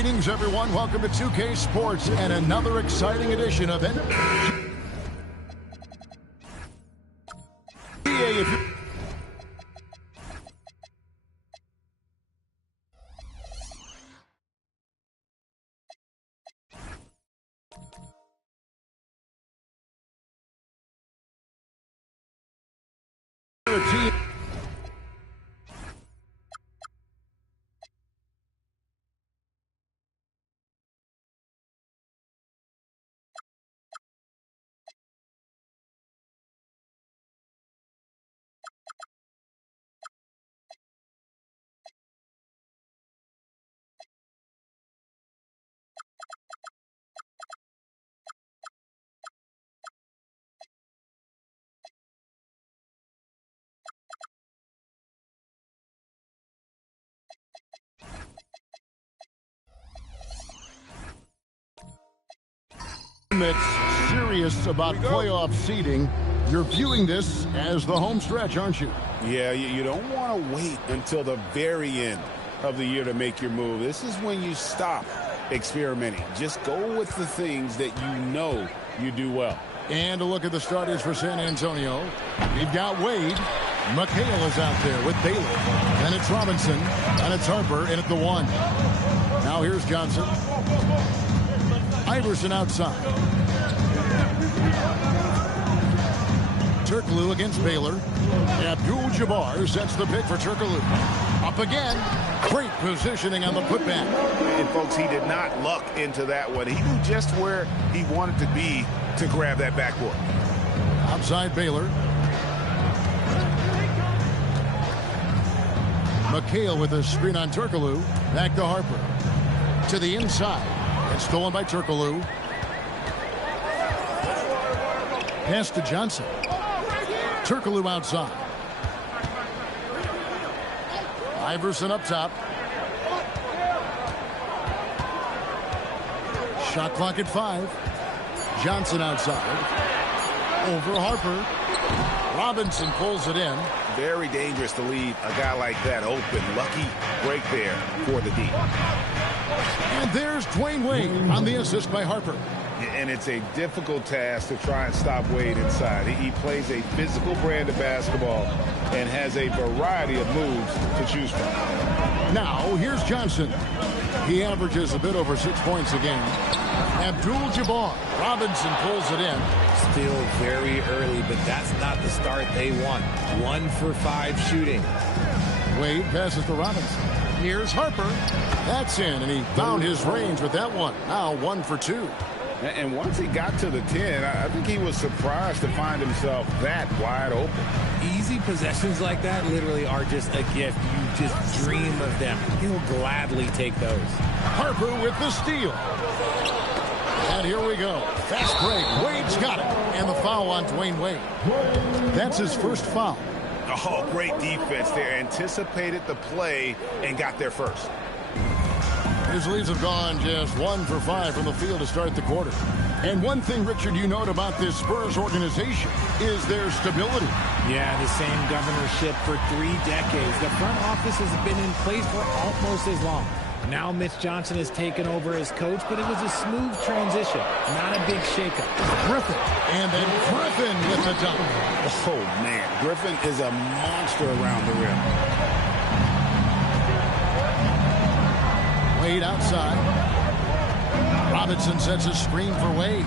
Greetings, everyone. Welcome to 2K Sports and another exciting edition of NBA. That's serious about playoff seeding. You're viewing this as the home stretch, aren't you? Yeah, you don't want to wait until the very end of the year to make your move. This is when you stop experimenting. Just go with the things that you know you do well. And a look at the starters for San Antonio. We've got Wade. McHale is out there with Baylor. Then it's Robinson. And it's Harper in at the 1. Now here's Johnson. Iverson outside. Turkoglu against Baylor. Abdul-Jabbar sets the pick for Turkoglu. Up again. Great positioning on the putback. And, folks, he did not luck into that one. He knew just where he wanted to be to grab that backboard. Outside Baylor. McHale with a screen on Turkoglu. Back to Harper. To the inside. And stolen by Turkoglu. Pass to Johnson. Turkoglu outside. Iverson up top. Shot clock at 5. Johnson outside. Over Harper. Robinson pulls it in. Very dangerous to leave a guy like that open. Lucky break there for the D. And there's Dwayne Wade on the assist by Harper. And it's a difficult task to try and stop Wade inside. He plays a physical brand of basketball and has a variety of moves to choose from. Now, here's Johnson. He averages a bit over 6 points a game. Abdul-Jabbar. Robinson pulls it in. Still very early, but that's not the start they want. 1 for 5 shooting. Wade passes to Robinson. Here's Harper. That's in, and he found his range with that one. Now 1 for 2. And once he got to the 10, I think he was surprised to find himself that wide open. Easy possessions like that literally are just a gift. You just dream of them. He'll gladly take those. Harper with the steal. And here we go. Fast break. Wade's got it. And the foul on Dwayne Wade. That's his first foul. Oh, great defense there. Anticipated the play and got there first. His leads have gone just 1 for 5 from the field to start the quarter. And one thing, Richard, you note about this Spurs organization is their stability. Yeah, the same governorship for 3 decades. The front office has been in place for almost as long. Now Mitch Johnson has taken over as coach, but it was a smooth transition, not a big shakeup. Griffin, and then Griffin with the dunk. Oh, man, Griffin is a monster around the rim. Wade outside. Robinson sets a screen for Wade.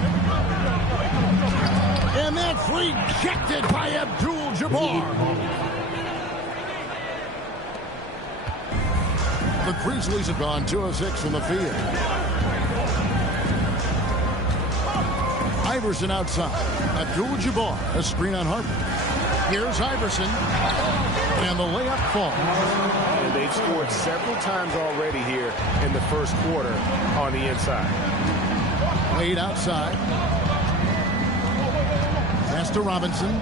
And that's rejected by Abdul-Jabbar. The Grizzlies have gone 2 of 6 from the field. Iverson outside. Abdul-Jabbar, a screen on Harper. Here's Iverson. And the layup falls. And they've scored several times already here in the first quarter on the inside. Wade outside. Pass to Robinson.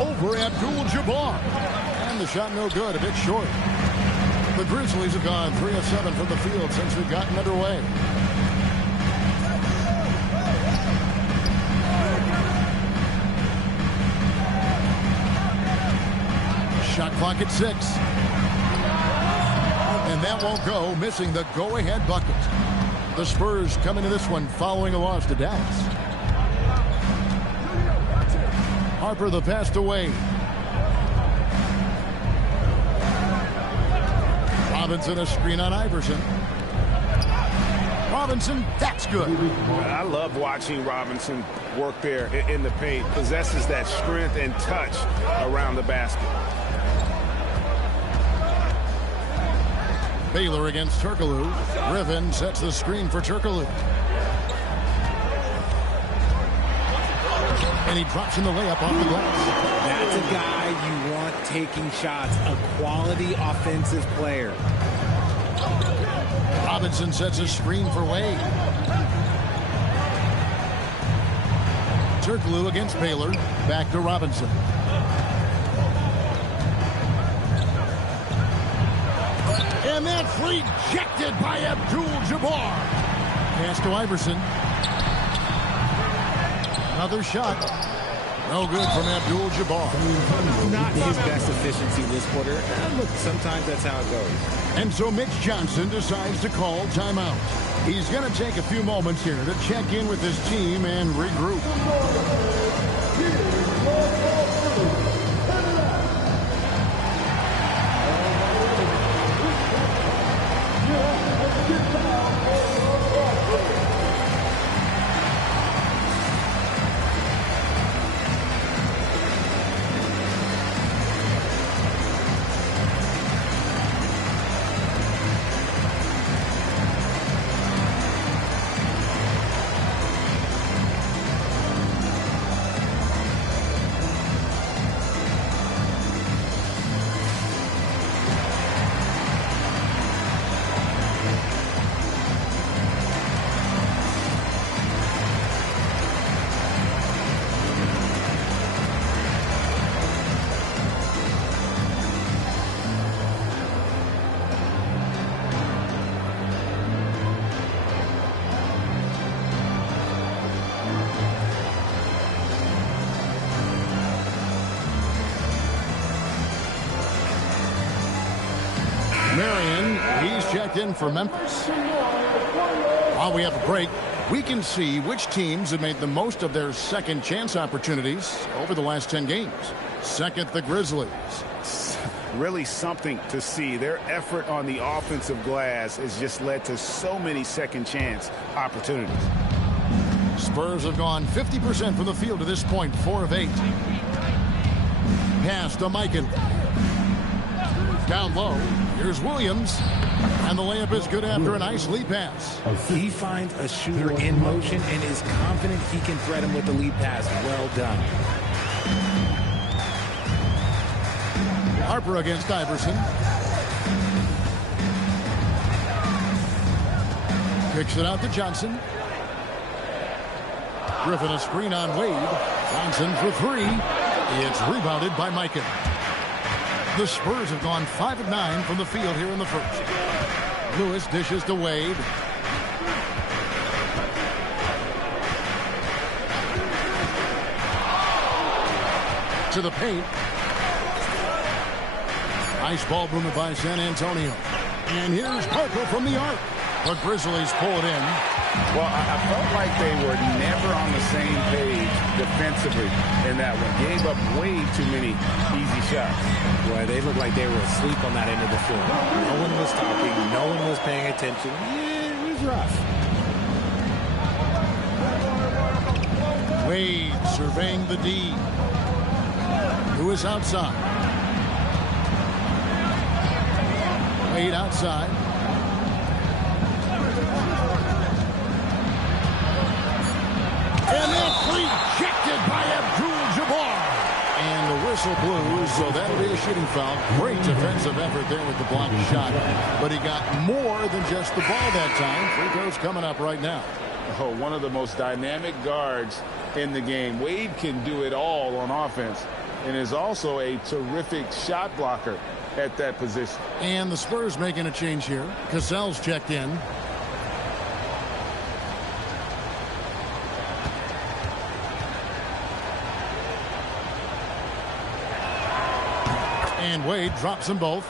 Over Abdul-Jabbar. And the shot no good, a bit short. The Grizzlies have gone 3 of 7 from the field since we've gotten underway. Shot clock at 6. And that won't go, missing the go-ahead bucket. The Spurs come into this one following a loss to Dallas. Harper the pass to Wade. Robinson a screen on Iverson. Robinson, that's good. I love watching Robinson work there in the paint. Possesses that strength and touch around the basket. Baylor against Turkoglu. Griffin sets the screen for Turkoglu. And he drops in the layup off the glass. That's a guy you want taking shots, a quality offensive player. Robinson sets a screen for Wade. Turkoglu against Baylor. Back to Robinson. And that's rejected by Abdul-Jabbar. Pass to Iverson. Another shot. No good from Abdul-Jabbar. Not his best efficiency this quarter. Look, sometimes that's how it goes. And so Mitch Johnson decides to call timeout. He's going to take a few moments here to check in with his team and regroup. He's checked in for Memphis. While we have a break, we can see which teams have made the most of their second chance opportunities over the last 10 games. Second, the Grizzlies. Really something to see. Their effort on the offensive glass has just led to so many second chance opportunities. Spurs have gone 50% from the field to this point, 4 of 8. Pass to Mikan. Down low. Here's Williams. And the layup is good after a nice lead pass. He finds a shooter in motion and is confident he can thread him with the lead pass. Well done. Harper against Iverson. Kicks it out to Johnson. Griffin a screen on Wade. Johnson for 3. It's rebounded by Mikan. The Spurs have gone 5 of 9 from the field here in the first. Lewis dishes to Wade. To the paint. Nice ball movement by San Antonio. And here's Harper from the arc. The Grizzlies pull it in. Well, I felt like they were never on the same page defensively in that one. Gave up way too many easy shots. Boy, they looked like they were asleep on that end of the floor. No one was talking. No one was paying attention. Yeah, it was rough. Wade surveying the D. Who is outside? Wade outside. And that's rejected by Abdul-Jabbar. And the whistle blew, so that'll be a shooting foul. Great defensive effort there with the blocked shot. But he got more than just the ball that time. Free throws coming up right now. Oh, one of the most dynamic guards in the game. Wade can do it all on offense and is also a terrific shot blocker at that position. And the Spurs making a change here. Cassell's checked in. And Wade drops them both.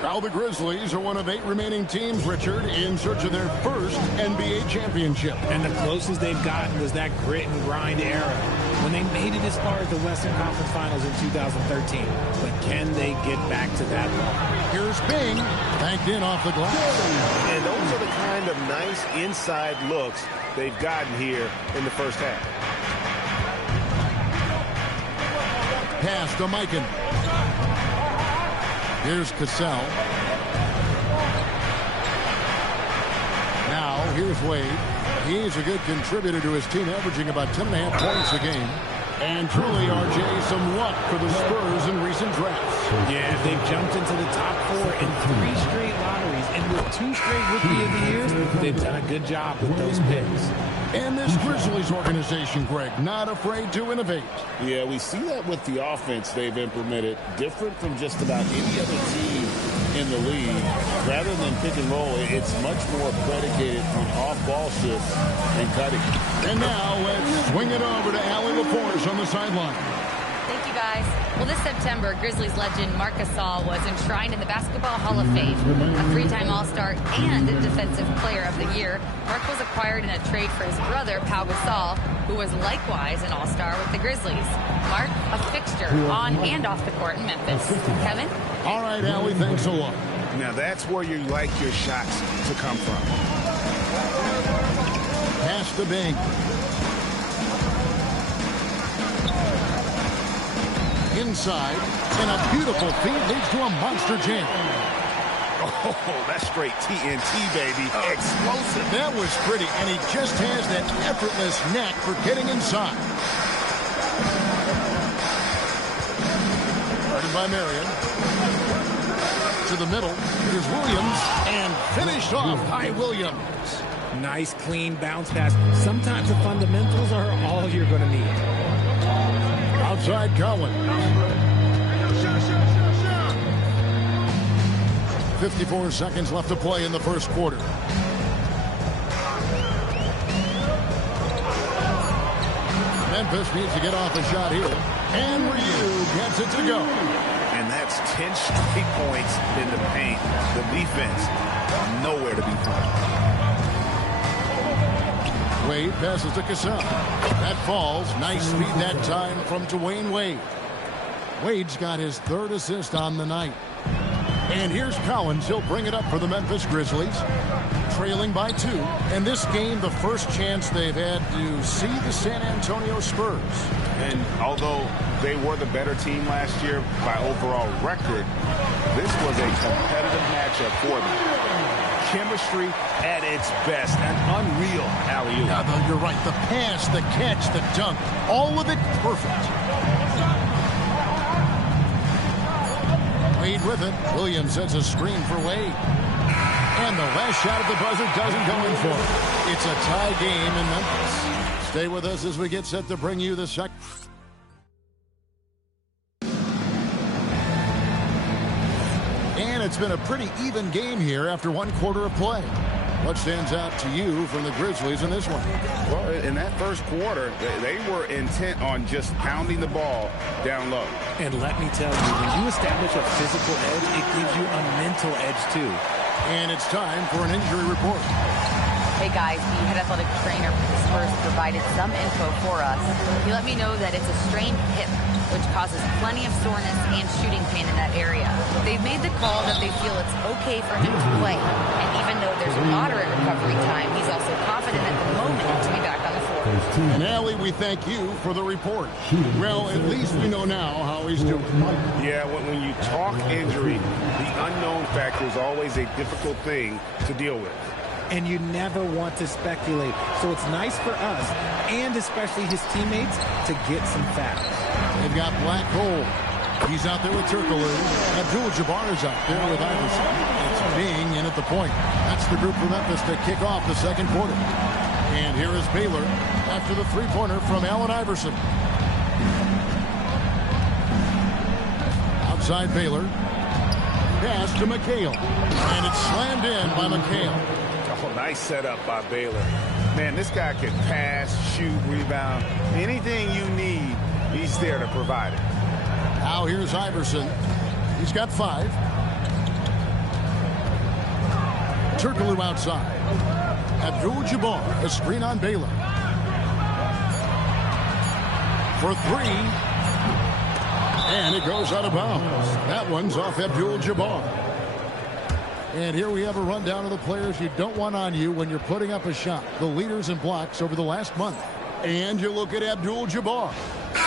Now the Grizzlies are one of 8 remaining teams, Richard, in search of their first NBA championship. And the closest they've gotten was that grit and grind era when they made it as far as the Western Conference Finals in 2013. But can they get back to that level? Here's Bing, banked in off the glass. And those are the kind of nice inside looks they've gotten here in the first half. Pass to Mikan. Here's Cassell. Now, here's Wade. He's a good contributor to his team, averaging about 10.5 points a game. And truly, RJ, some luck for the Spurs in recent drafts. Yeah, they've jumped into the top 4 in 3 straight lotteries. And with 2 straight Rookie of the Years, they've done a good job with those picks. And this Grizzlies organization, Greg, not afraid to innovate. Yeah, we see that with the offense they've implemented, different from just about any other team in the league. Rather than pick and roll, it's much more predicated on off-ball shifts and cutting. And now let's swing it over to Allie LaForce on the sideline. Thank you, guys. Well, this September, Grizzlies legend Marc Gasol was enshrined in the Basketball Hall of Fame. A 3-time All-Star and Defensive Player of the Year, Marc was acquired in a trade for his brother, Pau Gasol, who was likewise an All-Star with the Grizzlies. Marc, a fixture on and off the court in Memphis. Kevin? All right, Allie, thanks a lot. Now, that's where you like your shots to come from. Pass to Bing. Inside, and a beautiful feed leads to a monster jam. Oh, that's straight TNT, baby. Explosive. That was pretty, and he just has that effortless knack for getting inside. Guarded by Marion. To the middle. Here's Williams, and finished off by Williams. Nice, clean bounce pass. Sometimes the fundamentals are all you're going to need. Outside Collins. 54 seconds left to play in the first quarter. Memphis needs to get off a shot here. And Ryu gets it to go. And that's 10 straight points in the paint. The defense, nowhere to be found. Wade passes to Cassell. That falls. Nice feed that time from Dwayne Wade. Wade's got his 3rd assist on the night. And here's Collins. He'll bring it up for the Memphis Grizzlies. Trailing by 2. And this game, the first chance they've had to see the San Antonio Spurs. And although they were the better team last year by overall record, this was a competitive matchup for them. Chemistry at its best. An unreal alley-oop. Yeah, though, you're right. The pass, the catch, the dunk, all of it perfect. Wade with it. Williams sets a screen for Wade. And the last shot at the buzzer doesn't go in for him. It's a tie game in Memphis. Stay with us as we get set to bring you the second. And it's been a pretty even game here after 1 quarter of play. What stands out to you from the Grizzlies in this one? Well, in that first quarter, they were intent on just pounding the ball down low. And let me tell you, when you establish a physical edge, it gives you a mental edge too. And it's time for an injury report. Hey guys, the head athletic trainer for the Spurs provided some info for us. He let me know that it's a strained hip, which causes plenty of soreness and shooting pain in that area. They've made the call that they feel it's okay for him to play. And even though there's moderate recovery time, he's also confident at the moment to be back on the floor. And Allie, we thank you for the report. Well, at least we know now how he's doing. Yeah, when you talk injury, the unknown factor is always a difficult thing to deal with. And you never want to speculate. So it's nice for us, and especially his teammates, to get some facts. They've got Black Hole. He's out there with Turkoglu. Abdul-Jabbar is out there with Iverson. It's Bing in at the point. That's the group for Memphis to kick off the second quarter. And here is Baylor after the three-pointer from Allen Iverson. Outside Baylor. Pass to McHale. And it's slammed in by McHale. Oh, nice setup by Baylor. Man, this guy can pass, shoot, rebound. Anything you need, he's there to provide it. Now here's Iverson. He's got 5. Turkoglu outside. Abdul-Jabbar, a screen on Baylor. For three. And it goes out of bounds. That one's off Abdul-Jabbar. And here we have a rundown of the players you don't want on you when you're putting up a shot. The leaders in blocks over the last month. And you look at Abdul-Jabbar.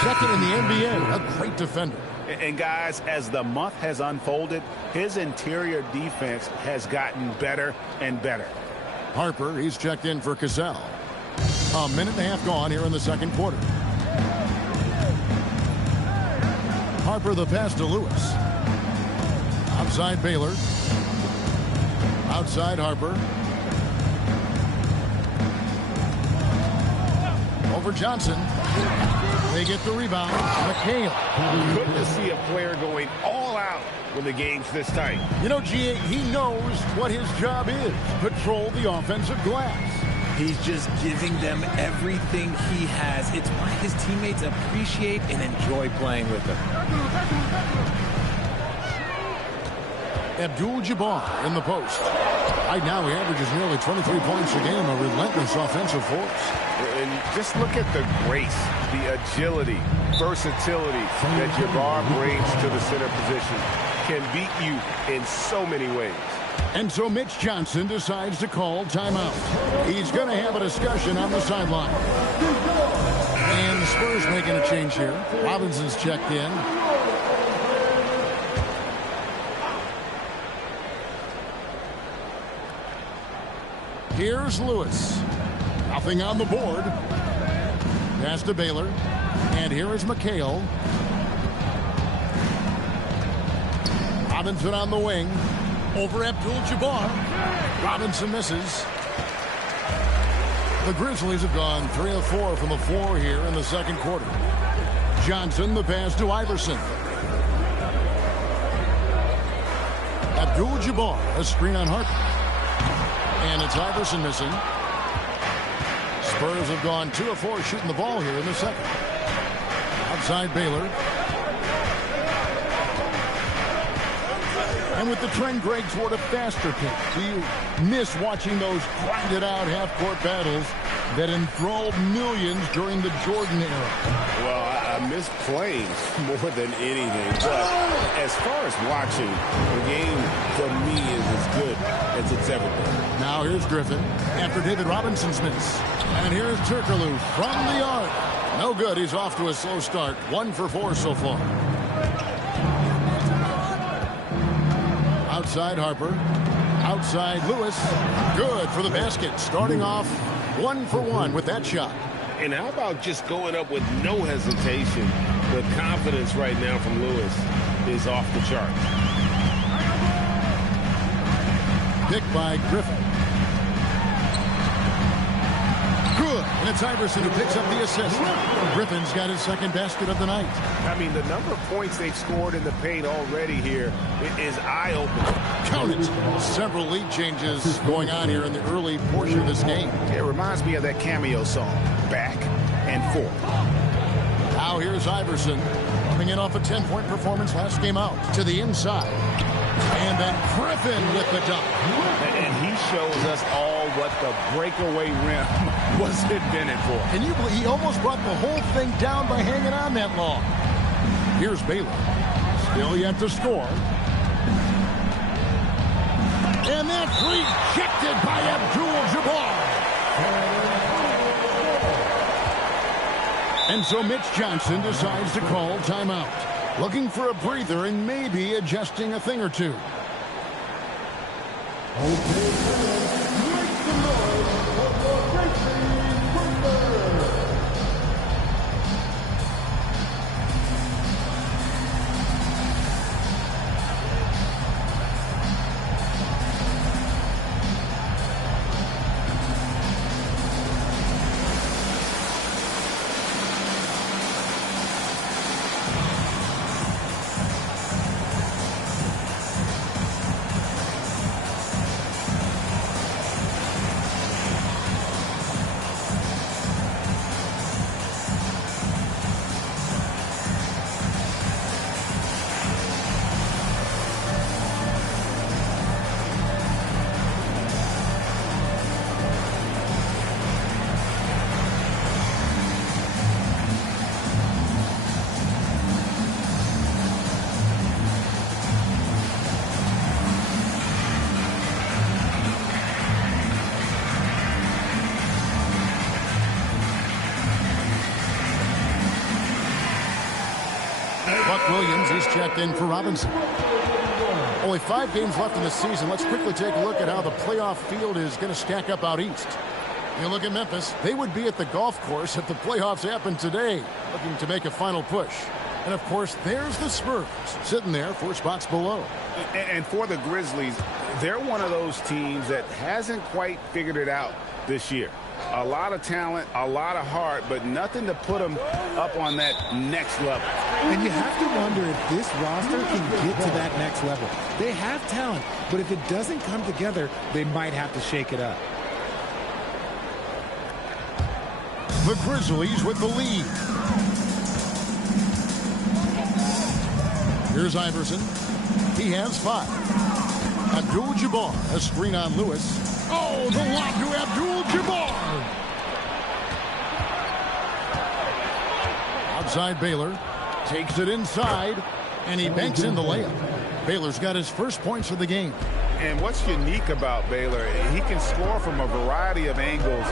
Second in the NBA, a great defender. And guys, as the month has unfolded, his interior defense has gotten better and better. Harper, he's checked in for Cassell. A minute and a half gone here in the second quarter. Harper the pass to Lewis. Outside Baylor. Outside Harper. Over Johnson. They get the rebound. McHale. Good to see a player going all out when the game's this tight. You know, G.A., he knows what his job is. Patrol the offensive glass. He's just giving them everything he has. It's why his teammates appreciate and enjoy playing with him. Abdul-Jabbar in the post. Right now he averages nearly 23 points a game, a relentless offensive force. And just look at the grace, the agility, versatility that Jabbar brings to the center position. Can beat you in so many ways. And so Mitch Johnson decides to call timeout. He's going to have a discussion on the sideline. And the Spurs making a change here. Robinson's checked in. Here's Lewis. Nothing on the board. Pass to Baylor. And here is McHale. Robinson on the wing. Over Abdul-Jabbar. Robinson misses. The Grizzlies have gone 3 of 4 from the floor here in the second quarter. Johnson, the pass to Iverson. Abdul-Jabbar, a screen on Harper. And it's Iverson missing. Spurs have gone 2 of 4 shooting the ball here in the second. Outside Baylor. And with the trend, Greg, toward a faster pace. Do you miss watching those grinded-out half-court battles that enthralled millions during the Jordan era? Well, I miss playing more than anything. But as far as watching, the game for me is as good as it's ever been. Now here's Griffin after David Robinson's miss. And here's Turkoglu from the arc. No good. He's off to a slow start. 1 for 4 so far. Outside Harper. Outside Lewis. Good for the basket. Starting off 1 for 1 with that shot. And how about just going up with no hesitation? The confidence right now from Lewis is off the charts. Picked by Griffin. Good. And it's Iverson who picks up the assist. Griffin's got his second basket of the night. I mean, the number of points they've scored in the paint already here is eye-opening. Count it. Several lead changes going on here in the early portion of this game. It reminds me of that cameo song, Back and Forth. Now here's Iverson coming in off a 10-point performance last game out to the inside. And then Griffin with the dunk. And he shows us all what the breakaway rim was invented for. Can you believe he almost brought the whole thing down by hanging on that long? Here's Baylor. Still yet to score. And that's rejected by Abdul-Jabbar. And so Mitch Johnson decides to call timeout. Looking for a breather and maybe adjusting a thing or two. Buck Williams, he's checked in for Robinson. Only 5 games left in the season. Let's quickly take a look at how the playoff field is going to stack up out east. You look at Memphis, they would be at the golf course if the playoffs happened today, looking to make a final push. And, of course, there's the Spurs, sitting there 4 spots below. And for the Grizzlies, they're one of those teams that hasn't quite figured it out this year. A lot of talent, a lot of heart, but nothing to put them up on that next level. And you have to wonder if this roster can get to that next level. They have talent, but if it doesn't come together, they might have to shake it up. The Grizzlies with the lead. Here's Iverson. He has 5. Abdul-Jabbar, a screen on Lewis. Oh, the lob to Abdul-Jabbar. Outside Baylor. Takes it inside, and he banks in the layup. Baylor's got his first points of the game. And what's unique about Baylor, he can score from a variety of angles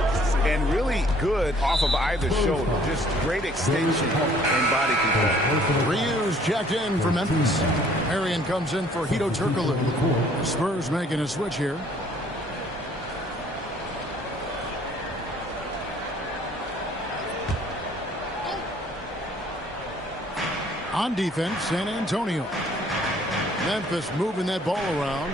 and really good off of either shoulder. Just great extension and body control. Ryu's checked in for Memphis. Marion comes in for Hito Turkoglu. Spurs making a switch here. On defense, San Antonio. Memphis moving that ball around.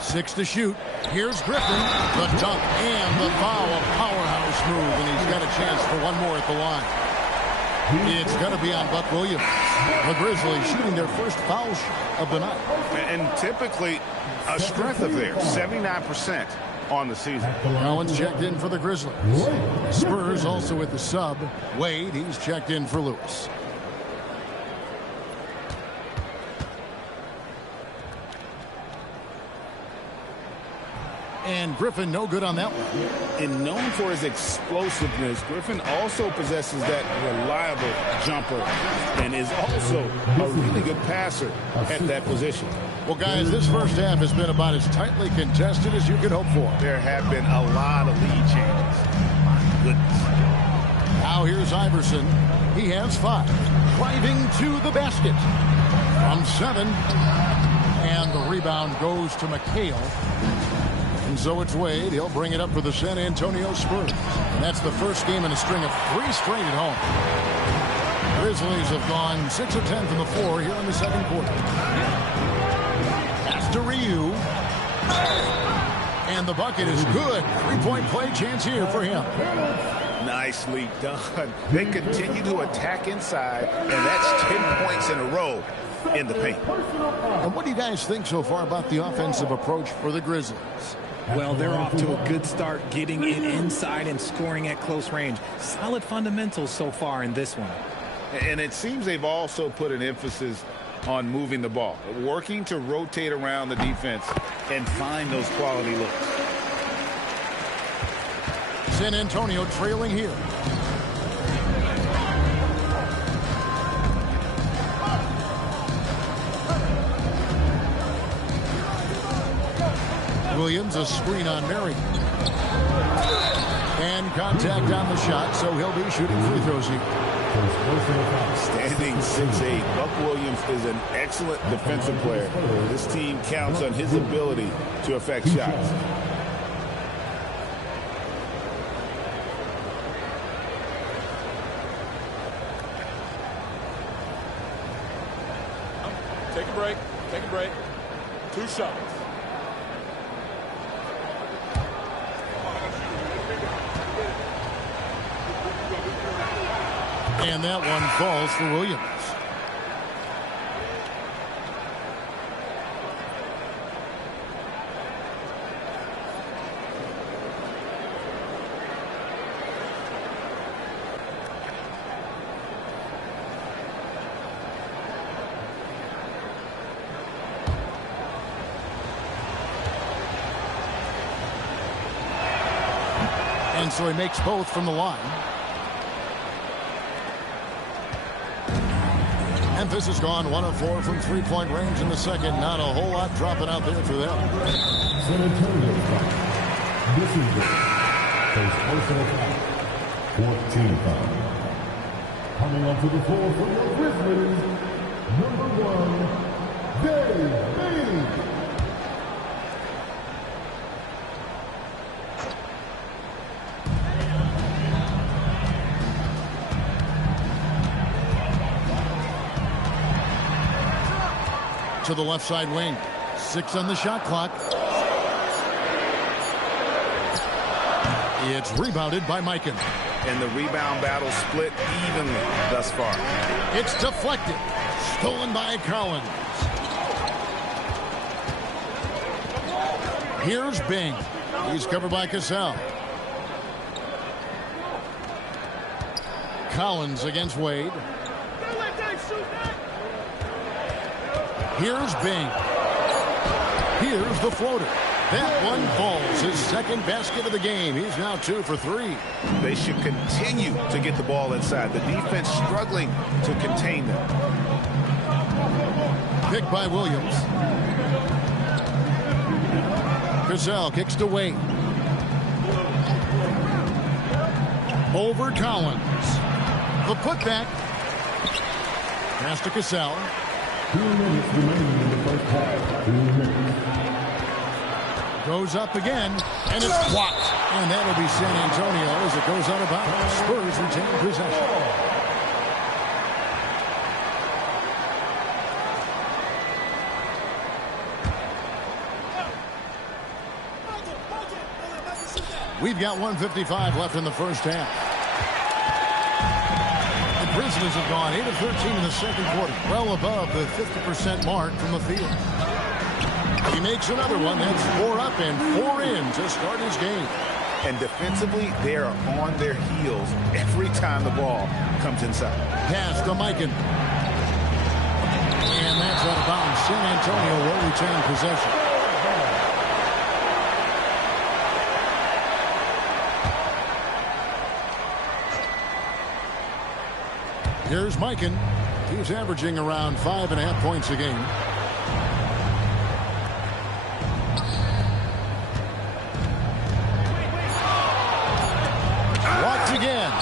6 to shoot. Here's Griffin. The dunk and the foul. A powerhouse move, and he's got a chance for one more at the line. It's going to be on Buck Williams. The Grizzlies shooting their first foul shot of the night. And typically a strength of theirs, 79% on the season. Collins checked in for the Grizzlies. Spurs also with the sub. Wade, he's checked in for Lewis. And Griffin no good on that one. And known for his explosiveness, Griffin also possesses that reliable jumper and is also a really good passer at that position. Well, guys, this first half has been about as tightly contested as you could hope for. There have been a lot of lead changes. My goodness. Now here's Iverson. He has 5. Driving to the basket. From 7. And the rebound goes to McHale. And so it's Wade. He'll bring it up for the San Antonio Spurs. And that's the first game in a string of 3 straight at home. Grizzlies have gone 6 of 10 from the floor here in the second quarter. Pass to Ryu. And the bucket is good. 3-point play chance here for him. Nicely done. They continue to attack inside, and that's 10 points in a row in the paint. And what do you guys think so far about the offensive approach for the Grizzlies? Well, they're off to a good start getting it inside and scoring at close range. Solid fundamentals so far in this one. And it seems they've also put an emphasis on moving the ball, working to rotate around the defense and find those quality looks. San Antonio trailing here. Williams, a screen on Marion. And contact on the shot, so he'll be shooting free throws here. Standing 6'8", Buck Williams is an excellent defensive player. This team counts on his ability to affect shots. Take a break. Take a break. 2 shots. And that one falls for Williams. And so he makes both from the line. Memphis has gone 1 of 4 from 3-point range in the second. Not a whole lot dropping out there for them. San Antonio foul. This is the first personal foul. 14 foul. Coming onto the floor for your Grizzlies, number 1, Dave. To the left side wing. 6 on the shot clock. It's rebounded by Mikan. And the rebound battle split evenly thus far. It's deflected. Stolen by Collins. Here's Bing. He's covered by Cassell. Collins against Wade. Here's Bing. Here's the floater. That one falls. His second basket of the game. He's now 2 for 3. They should continue to get the ball inside. The defense struggling to contain them. Picked by Williams. Cassell kicks to Wade. Over Collins. The putback. Pass to Cassell. 2 minutes remaining in the first half. 2 minutes. Goes up again, and it's blocked. And that'll be San Antonio as it goes out of bounds. Spurs retain possession. We've got 1:55 left in the first half. The Grizzlies have gone 8 of 13 in the second quarter, well above the 50% mark from the field. He makes another one. That's 4 up and 4 in to start his game. And defensively, they are on their heels every time the ball comes inside. Pass to Mikan. And that's out of bounds. San Antonio will retain possession. Here's Mikan. He's averaging around 5.5 points a game. Again.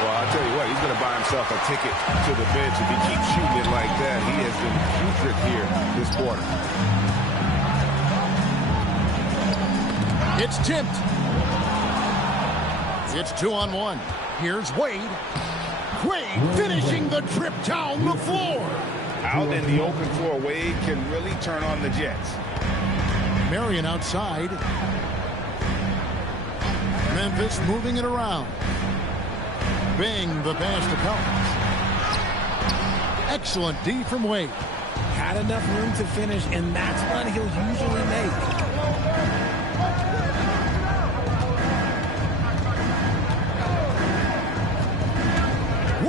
Well, I'll tell you what, he's going to buy himself a ticket to the bench if he keeps shooting it like that. He has been putrid here this quarter. It's tipped. It's 2-on-1. Here's Wade. Wade finishing the trip down the floor. Out in the open floor, Wade can really turn on the Jets. Marion outside. Memphis moving it around. Bing the pass to Collins. Excellent D from Wade. Had enough room to finish, and that's one he'll usually make.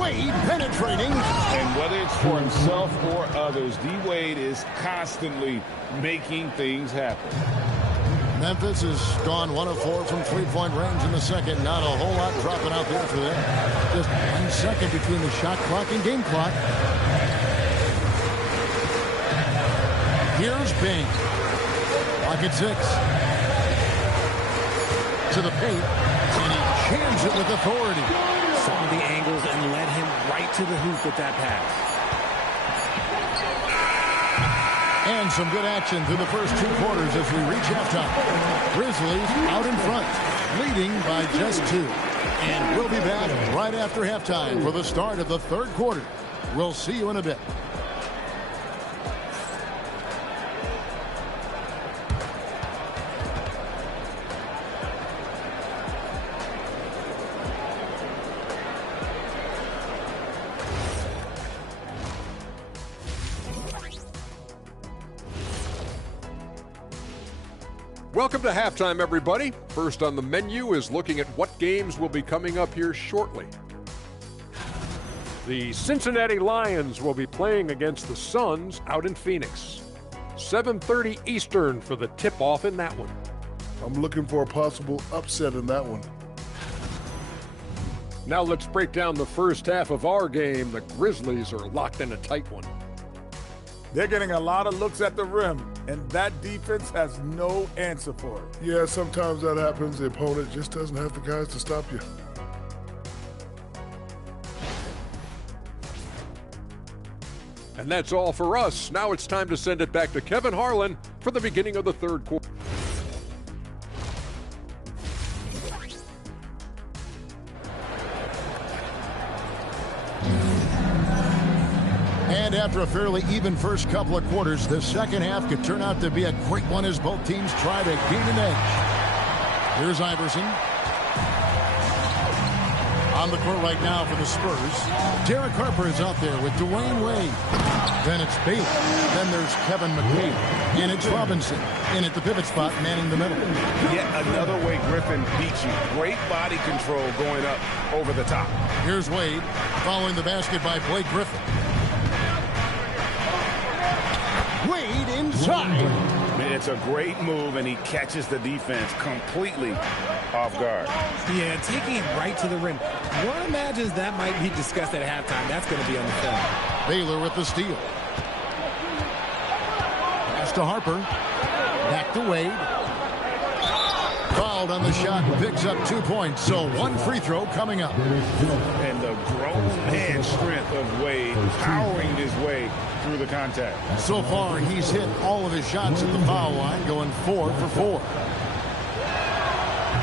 Wade penetrating. And whether it's for himself or others, D. Wade is constantly making things happen. Memphis has gone 1 of 4 from three-point range in the second. Not a whole lot dropping out there for them. Just 1 second between the shot clock and game clock. Here's Bing. Clock at 6. To the paint. And he jams it with authority. Saw the angles and led him right to the hoop with that pass. And some good action through the first 2 quarters as we reach halftime. Grizzlies out in front, leading by just 2. And we'll be back right after halftime for the start of the third quarter. We'll see you in a bit. Welcome to halftime, everybody. First on the menu is looking at what games will be coming up here shortly. The Cincinnati Lions will be playing against the Suns out in Phoenix. 7:30 Eastern for the tip-off in that one. I'm looking for a possible upset in that one. Now let's break down the first half of our game. The Grizzlies are locked in a tight one. They're getting a lot of looks at the rim, and that defense has no answer for it. Yeah, sometimes that happens. The opponent just doesn't have the guys to stop you. And that's all for us. Now it's time to send it back to Kevin Harlan for the beginning of the third quarter. And after a fairly even first couple of quarters, the second half could turn out to be a great one as both teams try to gain an edge. Here's Iverson. On the court right now for the Spurs. Derek Harper is out there with Dwayne Wade. Then it's Bailey. Then there's Kevin McHale. And it's Robinson in at the pivot spot, manning the middle. Yet another way Griffin beats you. Great body control going up over the top. Here's Wade following the basket by Blake Griffin. Wade inside. It's a great move, and he catches the defense completely off guard. Yeah, taking it right to the rim. One imagines that might be discussed at halftime. That's going to be on the film. Baylor with the steal. Pass to Harper. Back to Wade. Fouled on the shot. Picks up 2 points. So one free throw coming up. And the grown man strength of Wade powering his way through the contact. So far, he's hit all of his shots at the foul line, going 4 for 4.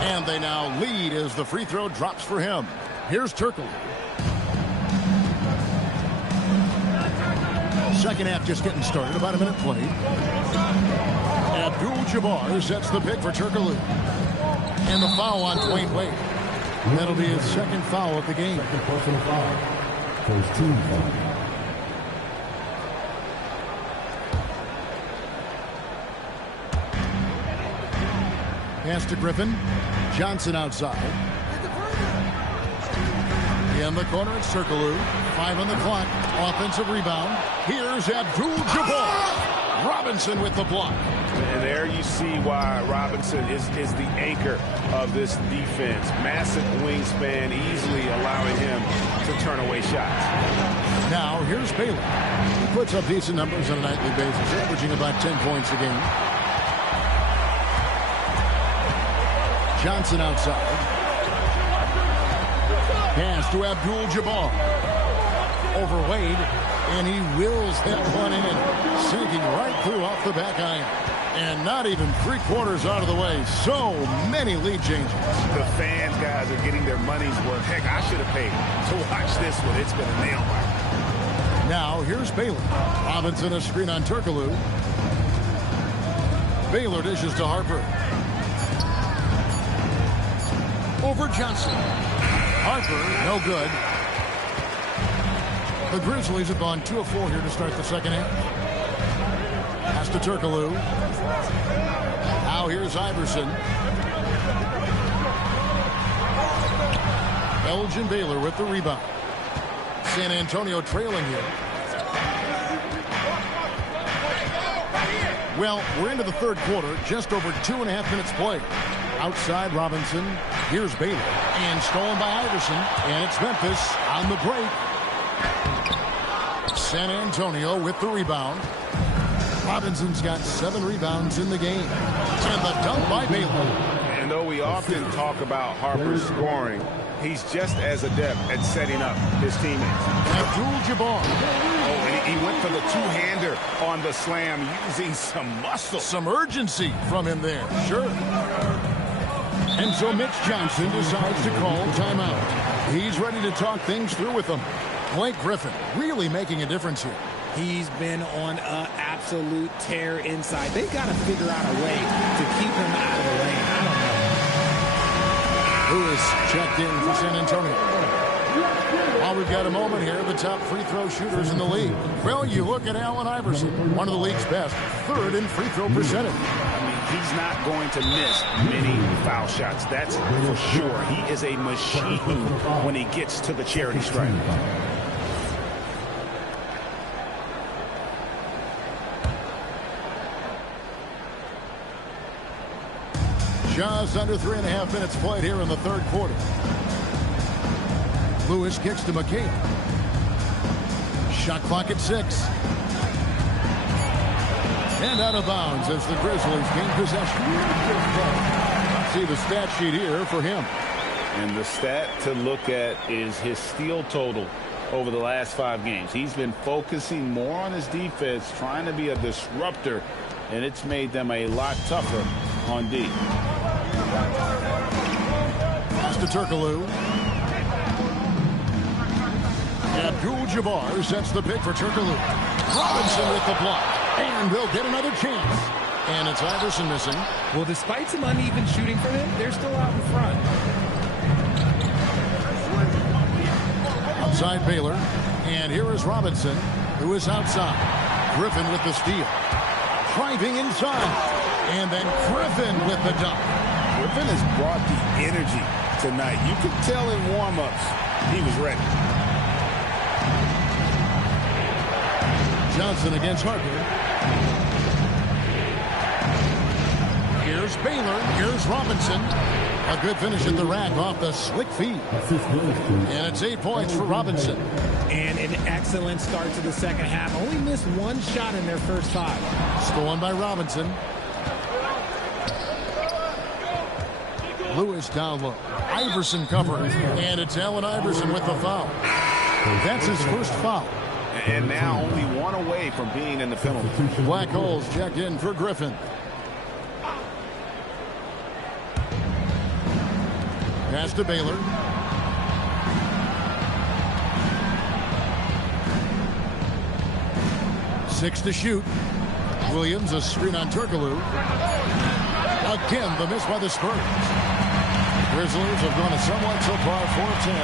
And they now lead as the free throw drops for him. Here's Turkle. Second half just getting started. About a minute played. Abdul-Jabbar sets the pick for Turkle. And the foul on Dwayne Wade. That'll be his second foul of the game. Second personal foul. First team foul. Pass to Griffin. Johnson outside. In the corner, it's Turkoglu. 5 on the clock. Offensive rebound. Here's Abdul-Jabbar. Robinson with the block. And there you see why Robinson is the anchor of this defense. Massive wingspan, easily allowing him to turn away shots. Now, here's Baylor. He puts up decent numbers on a nightly basis, averaging about 10 points a game. Johnson outside. Pass to Abdul-Jabbar. Over Wade, and he wills that one in, sinking right through off the back iron. And not even 3/4 out of the way. So many lead changes. The fans, guys, are getting their money's worth. Heck, I should have paid to watch this one. It's been a nail biter. Now, here's Baylor. Robinson a screen on Turkoglu. Baylor dishes to Harper. Over Johnson. Harper, no good. The Grizzlies have gone 2 of 4 here to start the second half. Pass to Turkoglu. Now here's Iverson. Elgin Baylor with the rebound. San Antonio trailing here. Well, we're into the third quarter. Just over 2.5 minutes played. Outside Robinson. Here's Baylor. And stolen by Iverson. And it's Memphis on the break. San Antonio with the rebound. Robinson's got 7 rebounds in the game. And the dunk by Baylor. And though we often talk about Harper's scoring, he's just as adept at setting up his teammates. Abdul-Jabbar. Oh, and he went for the two-hander on the slam, using some muscle. Some urgency from him there. Sure. And so Mitch Johnson decides to call timeout. He's ready to talk things through with them. Blake Griffin really making a difference here. He's been on an absolute tear inside. They've got to figure out a way to keep him out of the lane. I don't know. Lewis checked in for San Antonio. While we've got a moment here, the top free throw shooters in the league. Well, you look at Allen Iverson, one of the league's best, 3rd in free throw percentage. I mean, he's not going to miss many foul shots. That's for sure. He is a machine when he gets to the charity stripe. Just under 3.5 minutes played here in the third quarter. Lewis kicks to McCabe. Shot clock at 6. And out of bounds as the Grizzlies gain possession. See the stat sheet here for him. And the stat to look at is his steal total over the last 5 games. He's been focusing more on his defense, trying to be a disruptor, and it's made them a lot tougher on D. Pass to Turkoglu. Abdul-Jabbar sets the pick for Turkoglu. Robinson with the block. And they'll get another chance. And it's Iverson missing. Well, despite some uneven shooting from him, they're still out in front. Outside Baylor. And here is Robinson, who is outside. Griffin with the steal. Driving inside. And then Griffin with the dunk. Griffin has brought the energy tonight. You could tell in warm-ups he was ready. Johnson against Harper. Here's Baylor. Here's Robinson. A good finish at the rack off the slick feed. And it's 8 points for Robinson. And an excellent start to the second half. Only missed 1 shot in their first 5. Stolen by Robinson. Lewis down low. Iverson covering. And it's Allen Iverson with the foul. That's his first foul. And now only 1 away from being in the penalty. Black holes checked in for Griffin. Pass to Baylor. Six to shoot. Williams, a screen on Turkoglu. Again, the miss by the Spurs. Grizzlies have gone somewhat so far 4 of 10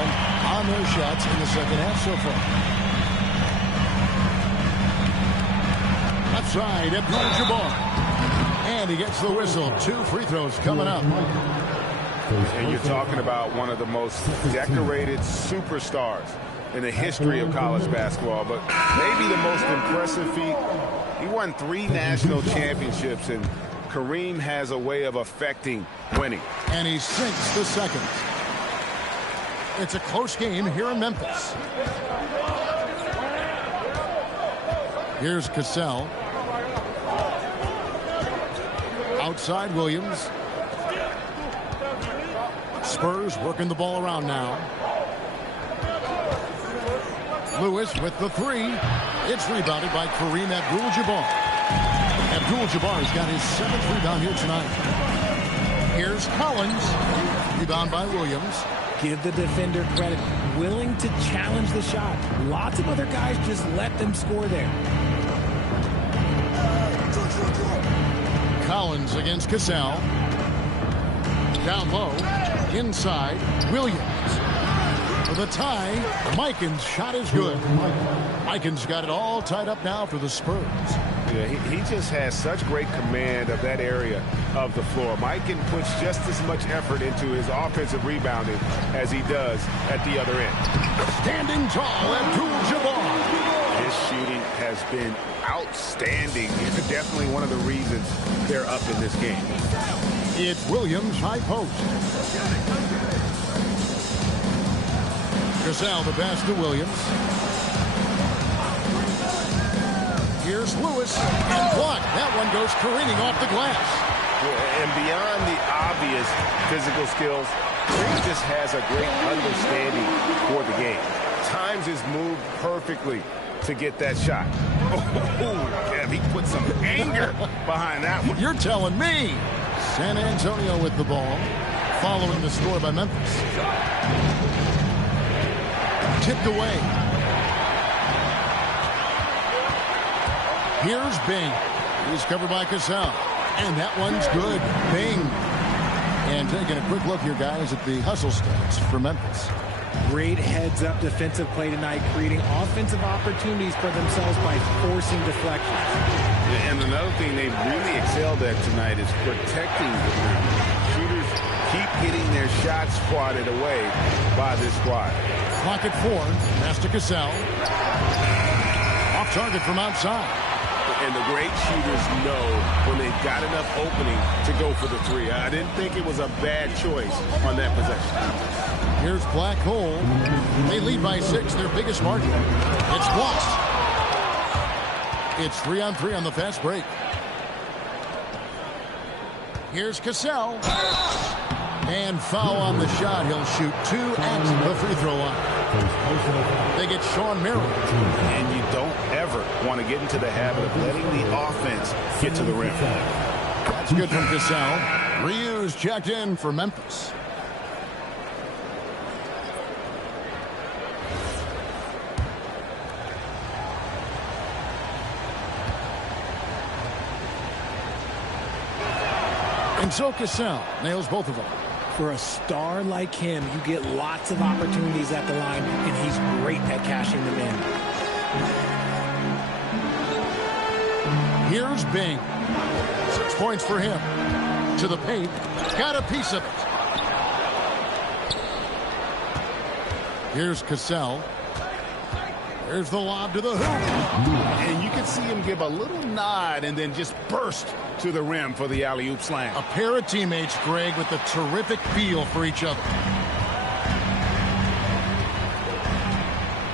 on their shots in the second half so far. Outside, Abdul-Jabbar. And he gets the whistle. 2 free throws coming up. And you're talking about one of the most decorated superstars in the history of college basketball, but maybe the most impressive feat. He won 3 national championships, and Kareem has a way of affecting winning. And he sinks the second. It's a close game here in Memphis. Here's Cassell. Outside Williams. Spurs working the ball around now. Lewis with the 3. It's rebounded by Kareem Abdul-Jabbar. Abdul-Jabbar's got his 7th rebound here tonight. Here's Collins. Rebound by Williams. Give the defender credit. Willing to challenge the shot. Lots of other guys just let them score there. Collins against Cassell. Down low. Inside. Williams. For the tie. Mikan's shot is good. Mikan's got it all tied up now for the Spurs. Yeah, he just has such great command of that area of the floor. Mikan puts just as much effort into his offensive rebounding as he does at the other end. Standing tall, Abdul-Jabbar. His shooting has been outstanding. It's definitely one of the reasons they're up in this game. It's Williams high post. Cassell the pass to Williams. Here's Lewis and blocked. That one goes careening off the glass. And beyond the obvious physical skills, Kareem just has a great understanding for the game. Times his move perfectly to get that shot. Oh, yeah, he put some anger behind that one. You're telling me. San Antonio with the ball, following the score by Memphis. Tipped away. Here's Bing. He's covered by Cassell. And that one's good. Bing. And taking a quick look here, guys, at the hustle stats for Memphis. Great heads-up defensive play tonight, creating offensive opportunities for themselves by forcing deflections. And another thing they've really excelled at tonight is protecting the rim. Shooters keep getting their shots swatted away by this squad. Clock at 4. Pass to Cassell. Off target from outside. And the great shooters know when they've got enough opening to go for the 3. I didn't think it was a bad choice on that possession. Here's Black Hole. They lead by 6, their biggest margin. It's blocked. It's 3-on-3 on the fast break. Here's Cassell. And foul on the shot. He'll shoot 2 at the free throw line. They get Sean Merrill. And you don't ever want to get into the habit of letting the offense get to the rim. That's good from Cassell. Ryu's checked in for Memphis. And so Cassell nails both of them. For a star like him, you get lots of opportunities at the line, and he's great at cashing them in. Here's Bing. 6 points for him. To the paint. Got a piece of it. Here's Cassell. There's the lob to the hoop. And you can see him give a little nod and then just burst to the rim for the alley-oop slam. A pair of teammates, Greg, with a terrific feel for each other.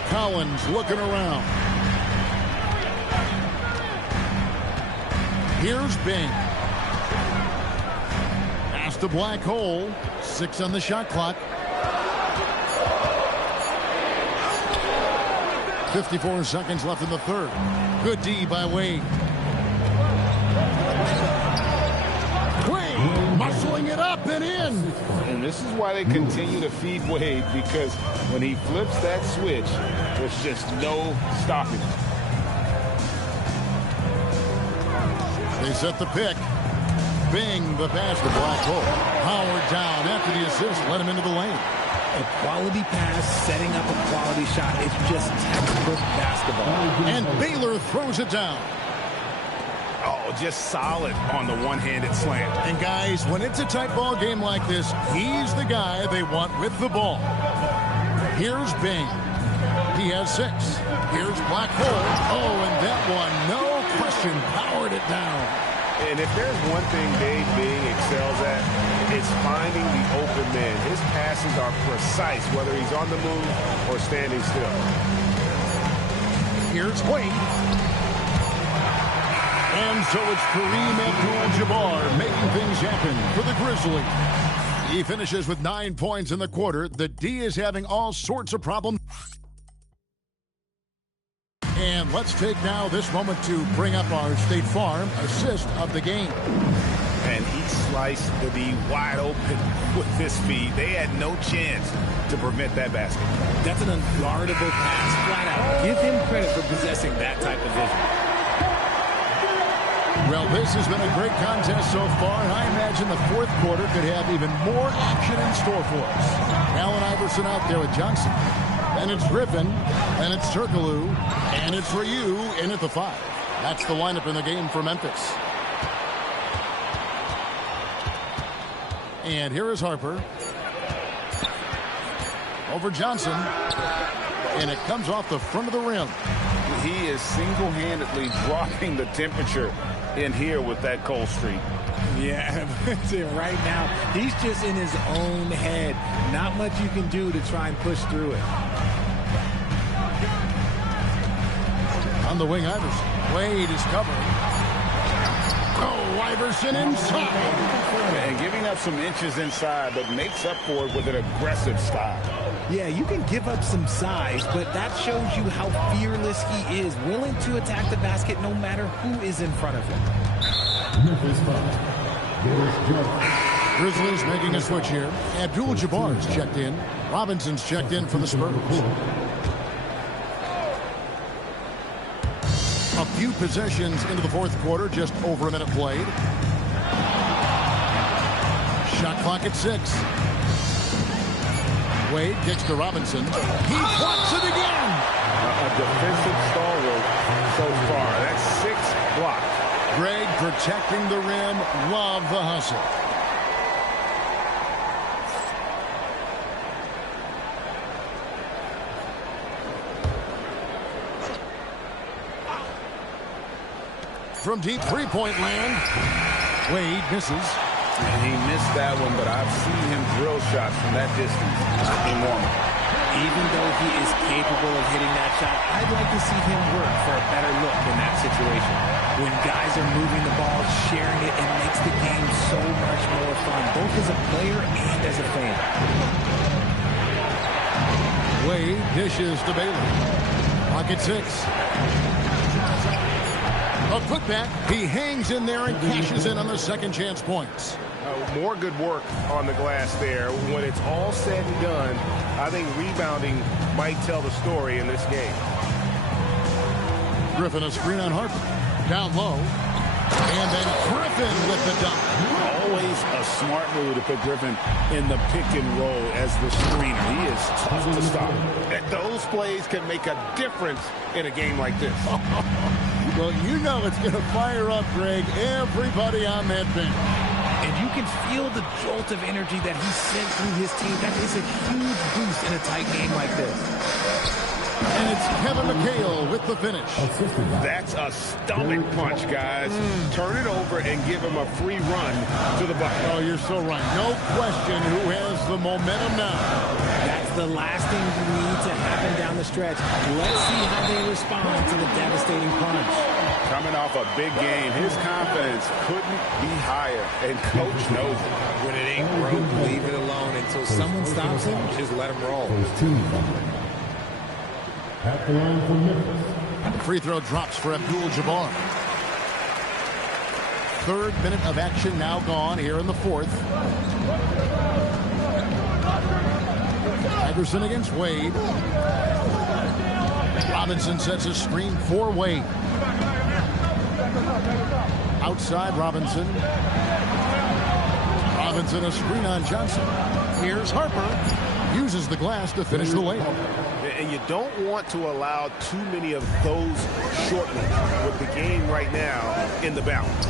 Collins looking around. Here's Bing. Past the black hole. 6 on the shot clock. 54 seconds left in the third. Good D by Wade. Wade muscling it up and in. And this is why they continue to feed Wade, because when he flips that switch, there's just no stopping it. They set the pick. Bing, the pass to black hole. Howard down after the assist. Let him into the lane. A quality pass, setting up a quality shot. It's just textbook basketball. And Baylor throws it down. Oh, just solid on the one-handed slam. And guys, when it's a tight ball game like this, he's the guy they want with the ball. Here's Bing. He has 6. Here's black hole. Oh, and that one, no question, powered it down. And if there's one thing Dave Bing excels at, it's finding the open man. His passes are precise, whether he's on the move or standing still. Here's Wade. And so it's Kareem Abdul-Jabbar making things happen for the Grizzlies. He finishes with 9 points in the quarter. The D is having all sorts of problems. And let's take now this moment to bring up our State Farm assist of the game. And he sliced the D wide open with this feed. They had no chance to prevent that basket. That's an unguardable pass, flat out. Give him credit for possessing that type of vision. Well, this has been a great contest so far, and I imagine the fourth quarter could have even more action in store for us. Allen Iverson out there with Johnson. And it's Griffin, and it's Turkoglu, and it's Ryu in at the 5. That's the lineup in the game for Memphis. And here is Harper. Over Johnson. And it comes off the front of the rim. He is single-handedly dropping the temperature in here with that cold streak. Yeah, right now, he's just in his own head. Not much you can do to try and push through it. On the wing, Iverson. Wade is covering. Oh, Iverson inside. And giving up some inches inside, but makes up for it with an aggressive style. Yeah, you can give up some size, but that shows you how fearless he is, willing to attack the basket no matter who is in front of him. Grizzlies making a switch here. Abdul-Jabbar's checked in. Robinson's checked in for the Spurs. A few possessions into the fourth quarter, just over a minute played. Shot clock at 6. Wade kicks to Robinson. He blocks it again. A defensive stalwart so far. That's 6 blocks. Greg protecting the rim. Love the hustle. From deep three-point land, Wade misses. And he missed that one, but I've seen him drill shots from that distance in warm-up. Even though he is capable of hitting that shot, I'd like to see him work for a better look in that situation. When guys are moving the ball, sharing it, it makes the game so much more fun, both as a player and as a fan. Wade dishes to Bailey. Pocket 6. A putback. He hangs in there and cashes in on the second chance points. More good work on the glass there. When it's all said and done, I think rebounding might tell the story in this game. Griffin a screen on Harper. Down low. And then Griffin with the dunk. Always a smart move to put Griffin in the pick and roll as the screener. He is tough to stop. Those plays can make a difference in a game like this. Well, you know it's going to fire up, Greg, everybody on that bench. And you can feel the jolt of energy that he sent through his team. That is a huge boost in a tight game like this. And it's Kevin McHale with the finish. That's a stomach punch, guys. Turn it over and give him a free run to the bucket. Oh, you're so right. No question who has the momentum now. That's the last thing you need to happen down the stretch. Let's see how they respond to the devastating punch. Coming off a big game, his confidence couldn't be higher, and Coach knows it. When it ain't broke, leave it alone until someone stops him. Just let him roll. At the line for Memphis. Free throw drops for Abdul-Jabbar. Third minute of action now gone here in the fourth. Iverson against Wade. Robinson sets a screen for Wade. Outside Robinson. Robinson a screen on Johnson. Here's Harper. Uses the glass to finish the layup. And you don't want to allow too many of those short ones with the game right now in the balance.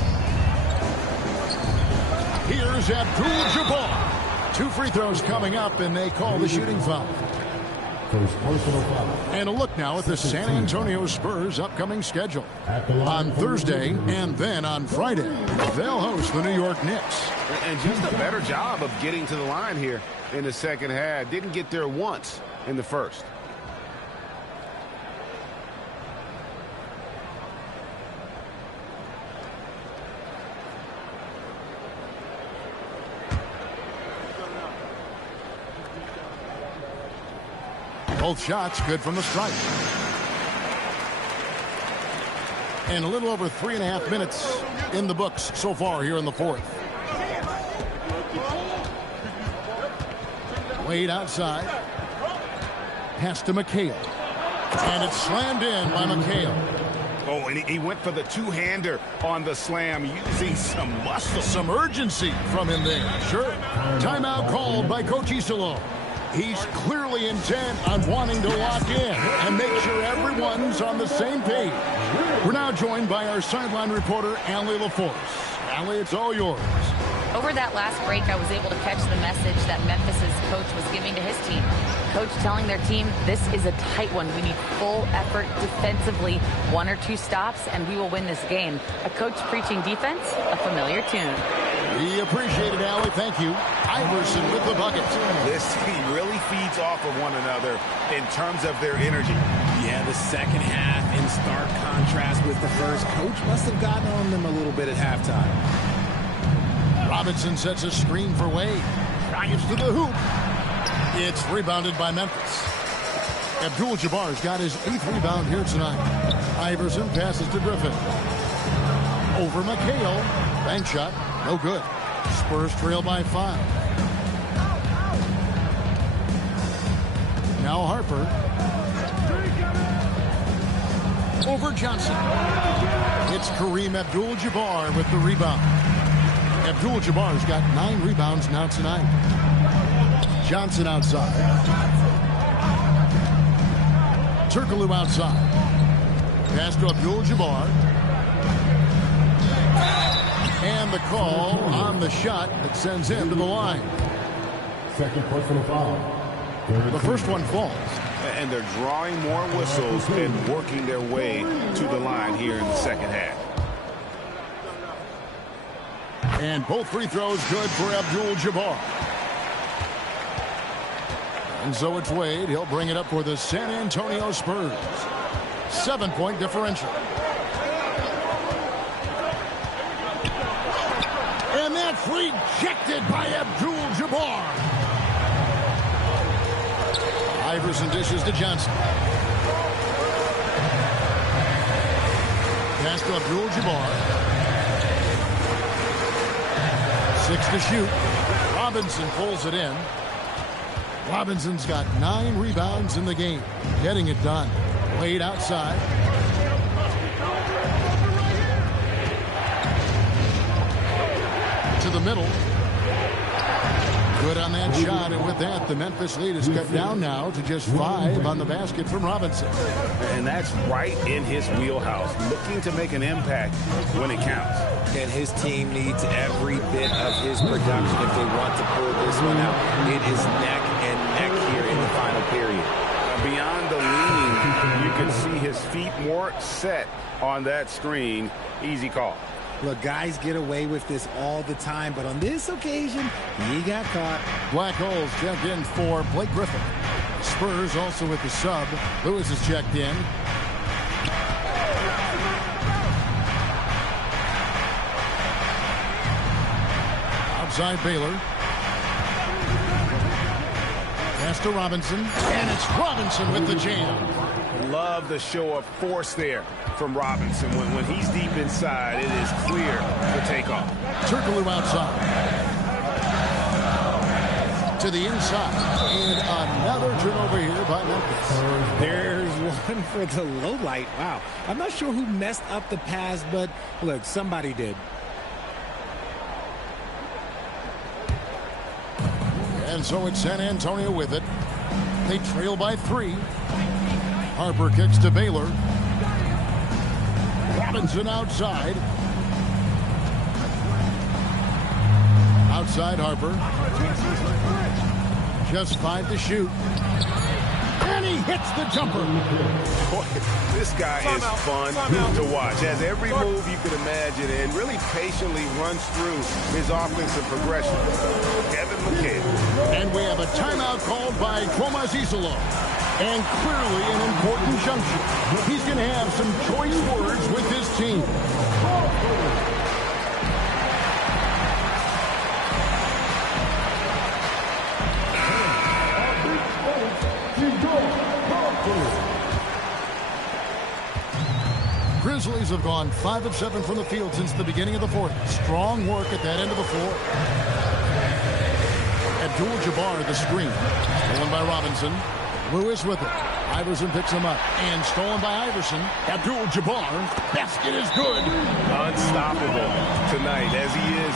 Here's Abdul-Jabbar. 2 free throws coming up, and they call the shooting foul. First personal foul. And a look now at the San Antonio Spurs' upcoming schedule. On Thursday and then on Friday, they'll host the New York Knicks. And just a better job of getting to the line here in the second half. Didn't get there once in the first. Both shots good from the stripe. And a little over 3.5 minutes in the books so far here in the fourth. Wade outside. Pass to McHale. And it's slammed in by McHale. Oh, and he went for the two-hander on the slam, using some muscle. Some urgency from him there. Sure. Timeout called by Coach Isillo. He's clearly intent on wanting to lock in and make sure everyone's on the same page. We're now joined by our sideline reporter, Allie LaForce. Allie, it's all yours. Over that last break, I was able to catch the message that Memphis's coach was giving to his team. Coach telling their team, this is a tight one. We need full effort defensively, 1 or 2 stops, and we will win this game. A coach preaching defense, a familiar tune. We appreciate it, Allie. Thank you. Iverson with the bucket. This team really feeds off of one another in terms of their energy. Yeah, the second half in stark contrast with the first. Coach must have gotten on them a little bit at halftime. Robinson sets a screen for Wade. Drives to the hoop. It's rebounded by Memphis. Abdul-Jabbar's got his 8th rebound here tonight. Iverson passes to Griffin. Over McHale. Bank shot. No good. Spurs trail by 5. Now Harper. Over Johnson. It's Kareem Abdul-Jabbar with the rebound. Abdul-Jabbar's got 9 rebounds now tonight. Johnson outside. Turkoglu outside. Pass to Abdul-Jabbar. And the call on the shot that sends him to the line. Second personal foul. The first one falls. And they're drawing more whistles and working their way to the line here in the second half. And both free throws good for Abdul-Jabbar. And so it's Wade. He'll bring it up for the San Antonio Spurs. 7-point differential. And that's rejected by Abdul-Jabbar. Iverson dishes to Johnson. Pass to Abdul-Jabbar. 6 to shoot. Robinson pulls it in. Robinson's got 9 rebounds in the game. Getting it done. Wade outside. To the middle. Good on that shot, and with that, the Memphis lead is cut down now to just 5 on the basket from Robinson. And that's right in his wheelhouse, looking to make an impact when it counts. And his team needs every bit of his production if they want to pull this one out. It is neck and neck here in the final period. Beyond the leaning, you can see his feet more set on that screen. Easy call. Look, guys get away with this all the time, but on this occasion, he got caught. Black Holes check in for Blake Griffin. Spurs also with the sub. Lewis is checked in. Outside Baylor. Pass to Robinson, and it's Robinson with the jam. Love the show of force there from Robinson. When he's deep inside, it is clear for takeoff. Turkoglu outside. To the inside. And another turnover here by Memphis. There's one for the low light. Wow. I'm not sure who messed up the pass, but look, somebody did. And so it's San Antonio with it. They trail by 3. Harper kicks to Baylor. Robinson outside. Outside Harper. Just 5 to shoot. And he hits the jumper. Boy, this guy is fun to watch. Has every move you could imagine and really patiently runs through his offensive progression. Kevin McHale. And we have a timeout called by Tomas Isolo. And clearly an important juncture. He's going to have some choice words with his team. Grizzlies have gone 5 of 7 from the field since the beginning of the 4th. Strong work at that end of the floor. Abdul-Jabbar the screen. Stolen by Robinson. Lewis with it. Iverson picks him up. And stolen by Iverson. Abdul-Jabbar. Basket is good. Unstoppable tonight, as he is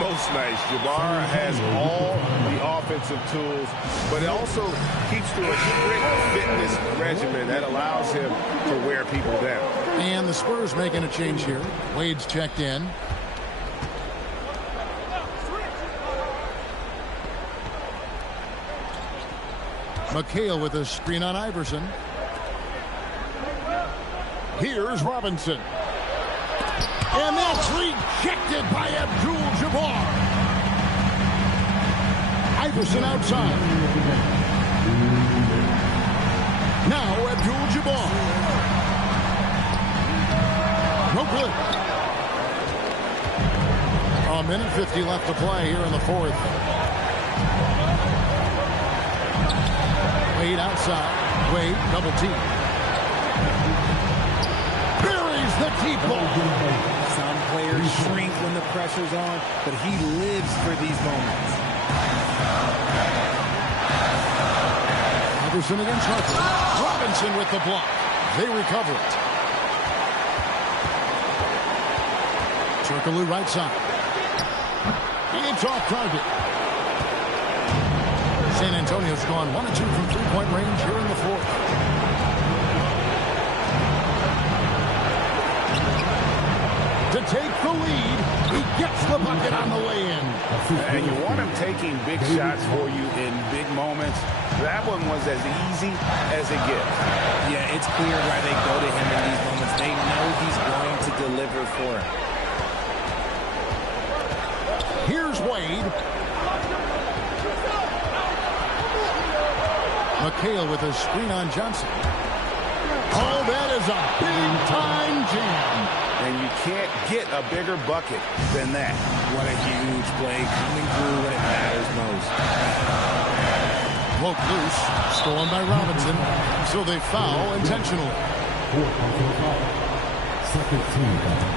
most nights. Jabbar has all the offensive tools, but it also keeps to a strict fitness regimen that allows him to wear people down. And the Spurs making a change here. Wade's checked in. McHale with a screen on Iverson. Here's Robinson. And that's rejected by Abdul-Jabbar. Iverson outside. Now Abdul-Jabbar. No good. A minute 50 left to play here in the 4th. Wade outside. Wade, double team. Buries the deep ball. Some players shrink when the pressure's on, but he lives for these moments. Iverson against Harper. Robinson with the block. They recover it. Turkoglu right side. It's off target. San Antonio's gone 1 of 2 from three-point range here in the 4th. To take the lead, he gets the bucket on the way-in. And you want him taking big shots for you in big moments. That one was as easy as it gets. Yeah, it's clear why they go to him in these moments. They know he's going to deliver for him. Here's Wade. McHale with a screen on Johnson. Oh, that is a big-time jam. And you can't get a bigger bucket than that. What a huge play coming through when it matters most. Broke loose. Stolen by Robinson. So they foul intentionally. Second team foul.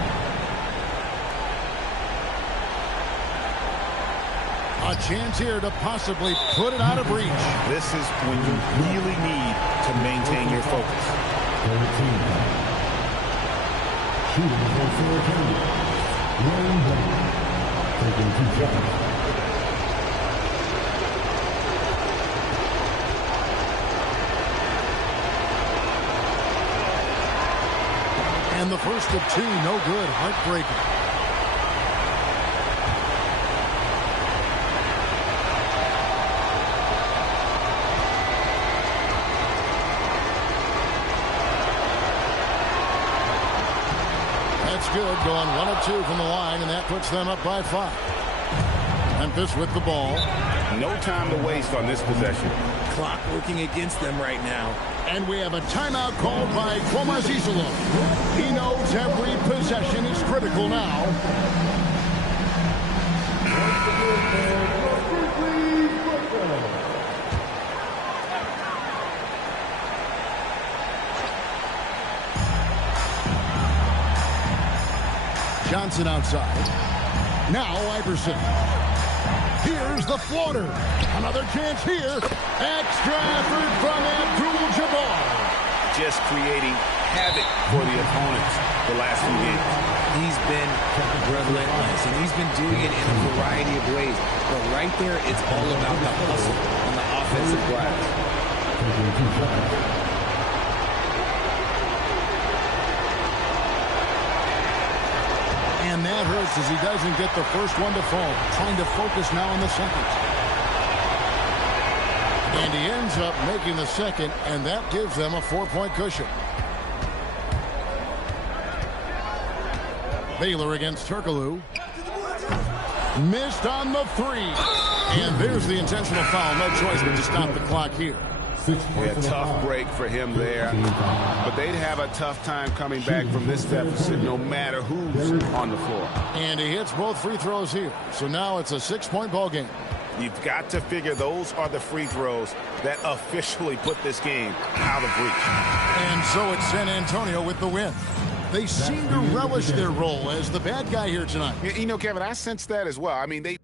A chance here to possibly put it out of reach. This is when you really need to maintain your focus. Third team foul. Shooting for Syracuse. Laying down. Taking 2 shots. And the first of 2, no good. Heartbreaking. That's good. Going 1 of 2 from the line, and that puts them up by 5. Memphis with the ball. No time to waste on this possession. Clock working against them right now. And we have a timeout called by Kwamazizolo. He knows every possession is critical now. Johnson outside. Now Iverson. Here's the floater. Another chance here. Extra effort from Abdul-Jabbar. Just creating havoc for the opponents the last few games. He's been relentless, and he's been doing it in a variety of ways. But right there, it's all about the hustle on the offensive glass. And that hurts as he doesn't get the first one to fall. Trying to focus now on the second. And he ends up making the second, and that gives them a 4-point cushion. Baylor against Turkoglu. Missed on the 3. And there's the intentional foul. No choice but to stop the clock here. A tough break for him there. But they'd have a tough time coming back from this deficit no matter who's on the floor. And he hits both free throws here. So now it's a 6-point ball game. You've got to figure those are the free throws that officially put this game out of reach. And so it's San Antonio with the win. They seem to relish their role as the bad guy here tonight. You know, Kevin, I sense that as well. I mean, they...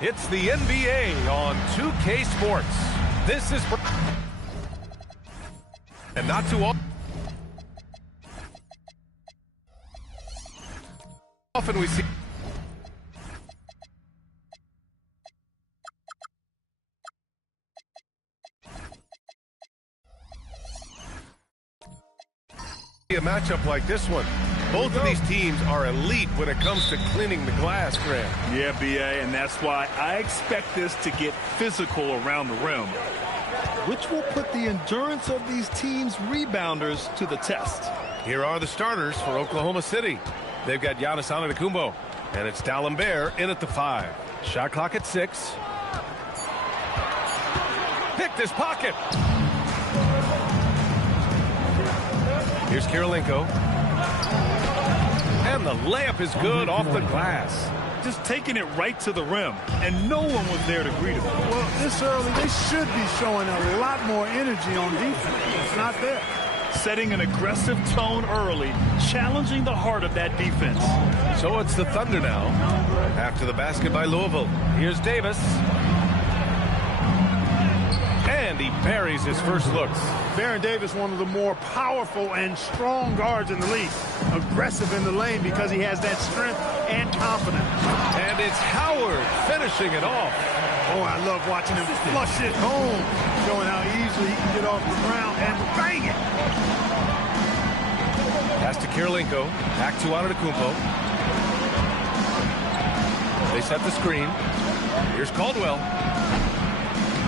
It's the NBA on 2K Sports. This is... And not too often we see... a matchup like this one. Both of these teams are elite when it comes to cleaning the glass, Grant. Yeah, B.A., and that's why I expect this to get physical around the rim, which will put the endurance of these teams' rebounders to the test. Here are the starters for Oklahoma City. They've got Giannis Antetokounmpo, and it's D'Alembert in at the 5. Shot clock at 6. Pick this pocket. Here's Kirilenko. And the layup is good off the glass. Just taking it right to the rim, and no one was there to greet him. Well, this early, they should be showing a lot more energy on defense. It's not there. Setting an aggressive tone early, challenging the heart of that defense. So it's the Thunder now. After the basket by Louisville. Here's Davis. And he buries his first looks. Baron Davis, one of the more powerful and strong guards in the league. Aggressive in the lane because he has that strength and confidence. And it's Howard finishing it off. Oh, I love watching him flush it home, showing how easily he can get off the ground and bang it. Pass to Kirilenko. Back to Antetokounmpo. They set the screen. Here's Caldwell.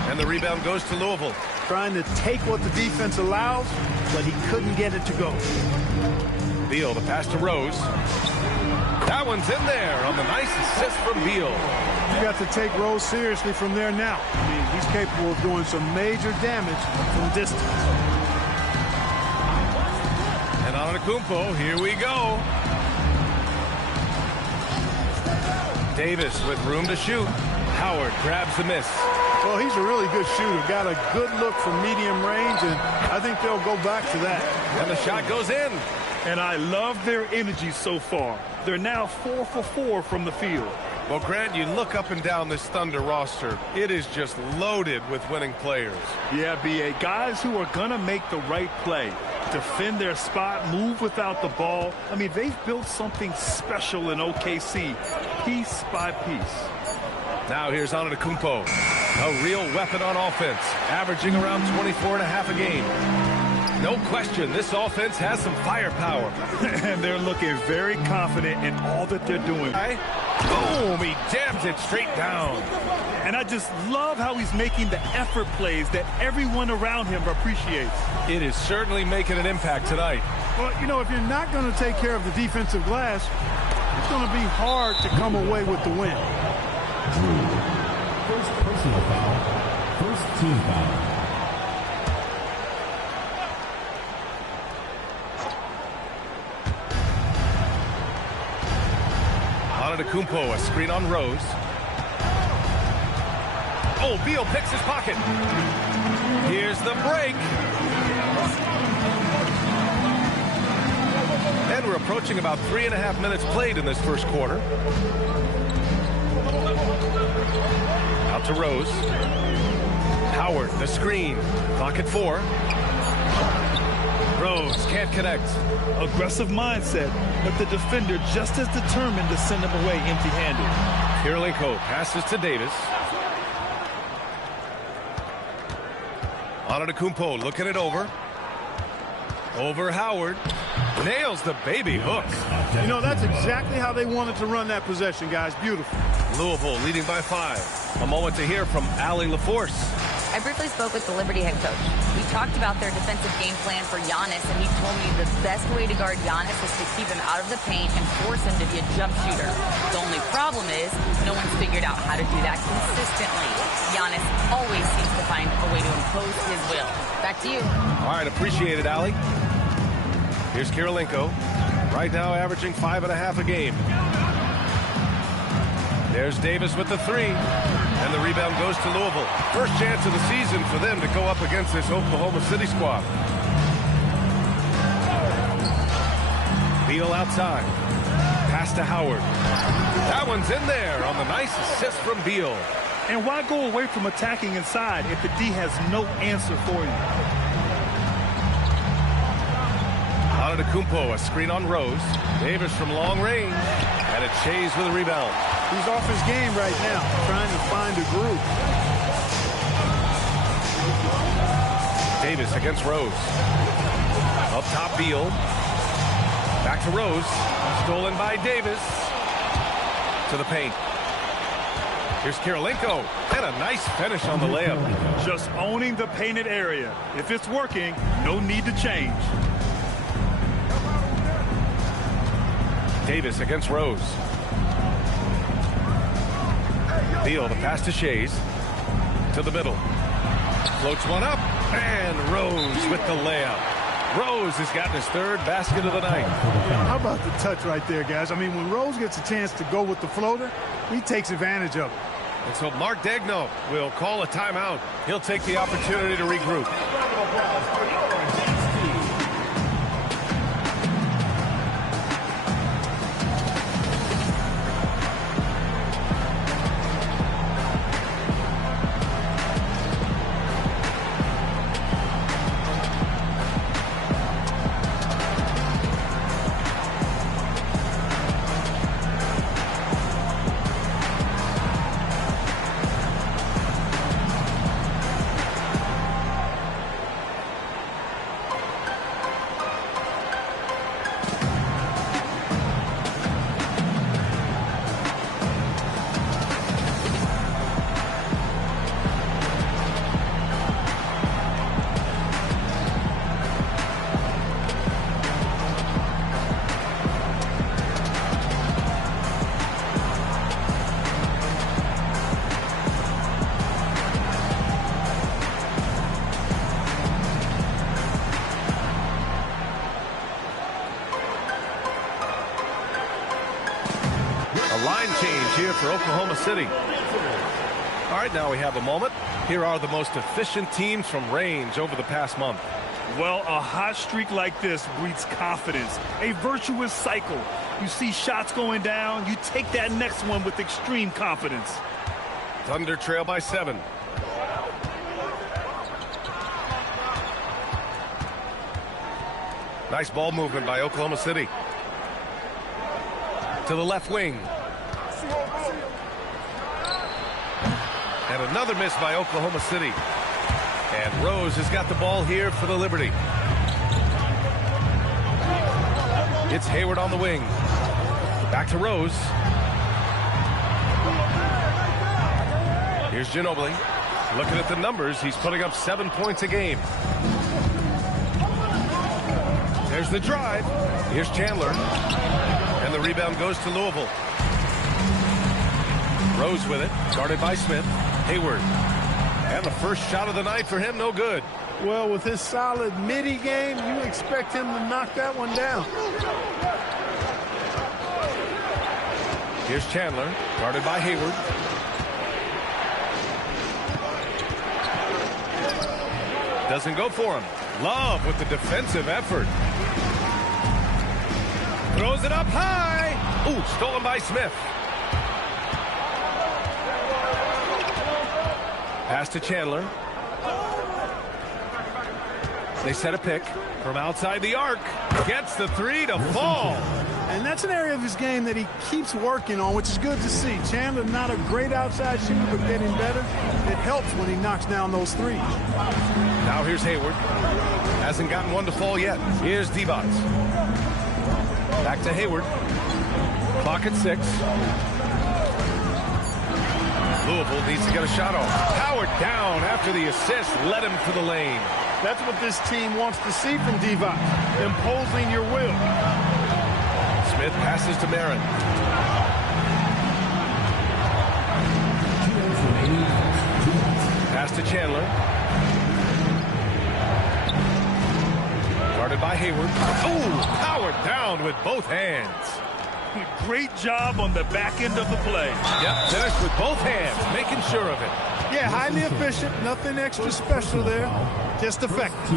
And the rebound goes to Louisville. Trying to take what the defense allows, but he couldn't get it to go. Beal, the pass to Rose. That one's in there on the nice assist from Beal. You got to take Rose seriously from there now. I mean, he's capable of doing some major damage from distance. And Antetokounmpo, here we go. Davis with room to shoot. Howard grabs the miss. Well, he's a really good shooter. Got a good look from medium range, and I think they'll go back to that. And the shot goes in. And I love their energy so far. They're now 4 for 4 from the field. Well, Grant, you look up and down this Thunder roster. It is just loaded with winning players. Yeah, B.A. Guys who are going to make the right play. Defend their spot, move without the ball. I mean, they've built something special in OKC, piece by piece. Now here's Antetokounmpo, a real weapon on offense, averaging around 24 and a half a game. No question, this offense has some firepower. And they're looking very confident in all that they're doing. Boom, he jams it straight down. And I just love how he's making the effort plays that everyone around him appreciates. It is certainly making an impact tonight. Well, you know, if you're not going to take care of the defensive glass, it's going to be hard to come away with the win. First personal foul. First team foul. Antetokounmpo, a screen on Rose. Oh, Beal picks his pocket. Here's the break. And we're approaching about 3.5 minutes played in this first quarter. Out to Rose. Howard, the screen. Clock at 4. Rose can't connect. Aggressive mindset, but the defender just as determined to send him away empty-handed. Kirilenko passes to Davis. Antetokounmpo looking it over. Over Howard. Nails the baby hook. You know, that's exactly how they wanted to run that possession, guys. Beautiful. Louisville leading by 5. A moment to hear from Allie LaForce. I briefly spoke with the Liberty head coach. We talked about their defensive game plan for Giannis, and he told me the best way to guard Giannis is to keep him out of the paint and force him to be a jump shooter. The only problem is no one's figured out how to do that consistently. Giannis always seems to find a way to impose his will. Back to you. All right, appreciate it, Allie. Here's Kirilenko. Right now averaging 5.5 a game. There's Davis with the 3. And the rebound goes to Louisville. First chance of the season for them to go up against this Oklahoma City squad. Beal outside. Pass to Howard. That one's in there on the nice assist from Beal. And why go away from attacking inside if the D has no answer for you? Antetokounmpo, a screen on Rose. Davis from long range. And it's Shays with a rebound. He's off his game right now, trying to find a groove. Davis against Rose. Up top, Beal. Back to Rose. Stolen by Davis. To the paint. Here's Kirilenko. And a nice finish on the layup. Just owning the painted area. If it's working, no need to change. Davis against Rose. Beal, the pass to Shays. To the middle. Floats one up. And Rose with the layup. Rose has gotten his third basket of the night. How about the touch right there, guys? I mean, when Rose gets a chance to go with the floater, he takes advantage of it. And so Mark Daigneault will call a timeout. He'll take the opportunity to regroup. Line change here for Oklahoma City. All right, now we have a moment. Here are the most efficient teams from range over the past month. Well, a hot streak like this breeds confidence, a virtuous cycle. You see shots going down, you take that next one with extreme confidence. Thunder trail by 7. Nice ball movement by Oklahoma City. To the left wing. And another miss by Oklahoma City. And Rose has got the ball here for the Liberty. It's Hayward on the wing. Back to Rose. Here's Ginobili. Looking at the numbers, he's putting up 7 points a game. There's the drive. Here's Chandler. And the rebound goes to Louisville. Rose with it, guarded by Smith. Hayward. And the first shot of the night for him, no good. Well, with his solid midi game, you expect him to knock that one down. Here's Chandler, guarded by Hayward. Doesn't go for him. Love with the defensive effort. Throws it up high. Ooh, stolen by Smith. Pass to Chandler. They set a pick from outside the arc. Gets the three to fall. And that's an area of his game that he keeps working on, which is good to see. Chandler, not a great outside shooter, but getting better. It helps when he knocks down those threes. Now here's Hayward. Hasn't gotten one to fall yet. Here's Divac. Back to Hayward. Clock at 6. Louisville needs to get a shot off. Howard down after the assist. Led him to the lane. That's what this team wants to see from Divac. Imposing your will. Smith passes to Marin. Pass to Chandler. Guarded by Hayward. Oh, Howard down with both hands. Great job on the back end of the play. Yep, finished with both hands, making sure of it. Yeah, highly efficient. Nothing extra special there. Just effective.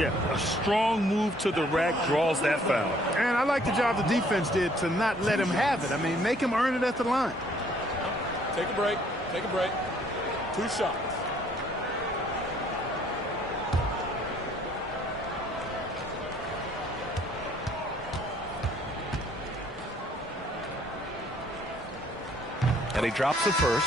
Yeah, a strong move to the rack draws that foul. And I like the job the defense did to not let him have it. I mean, make him earn it at the line. Take a break. Take a break. 2 shots. And he drops the first.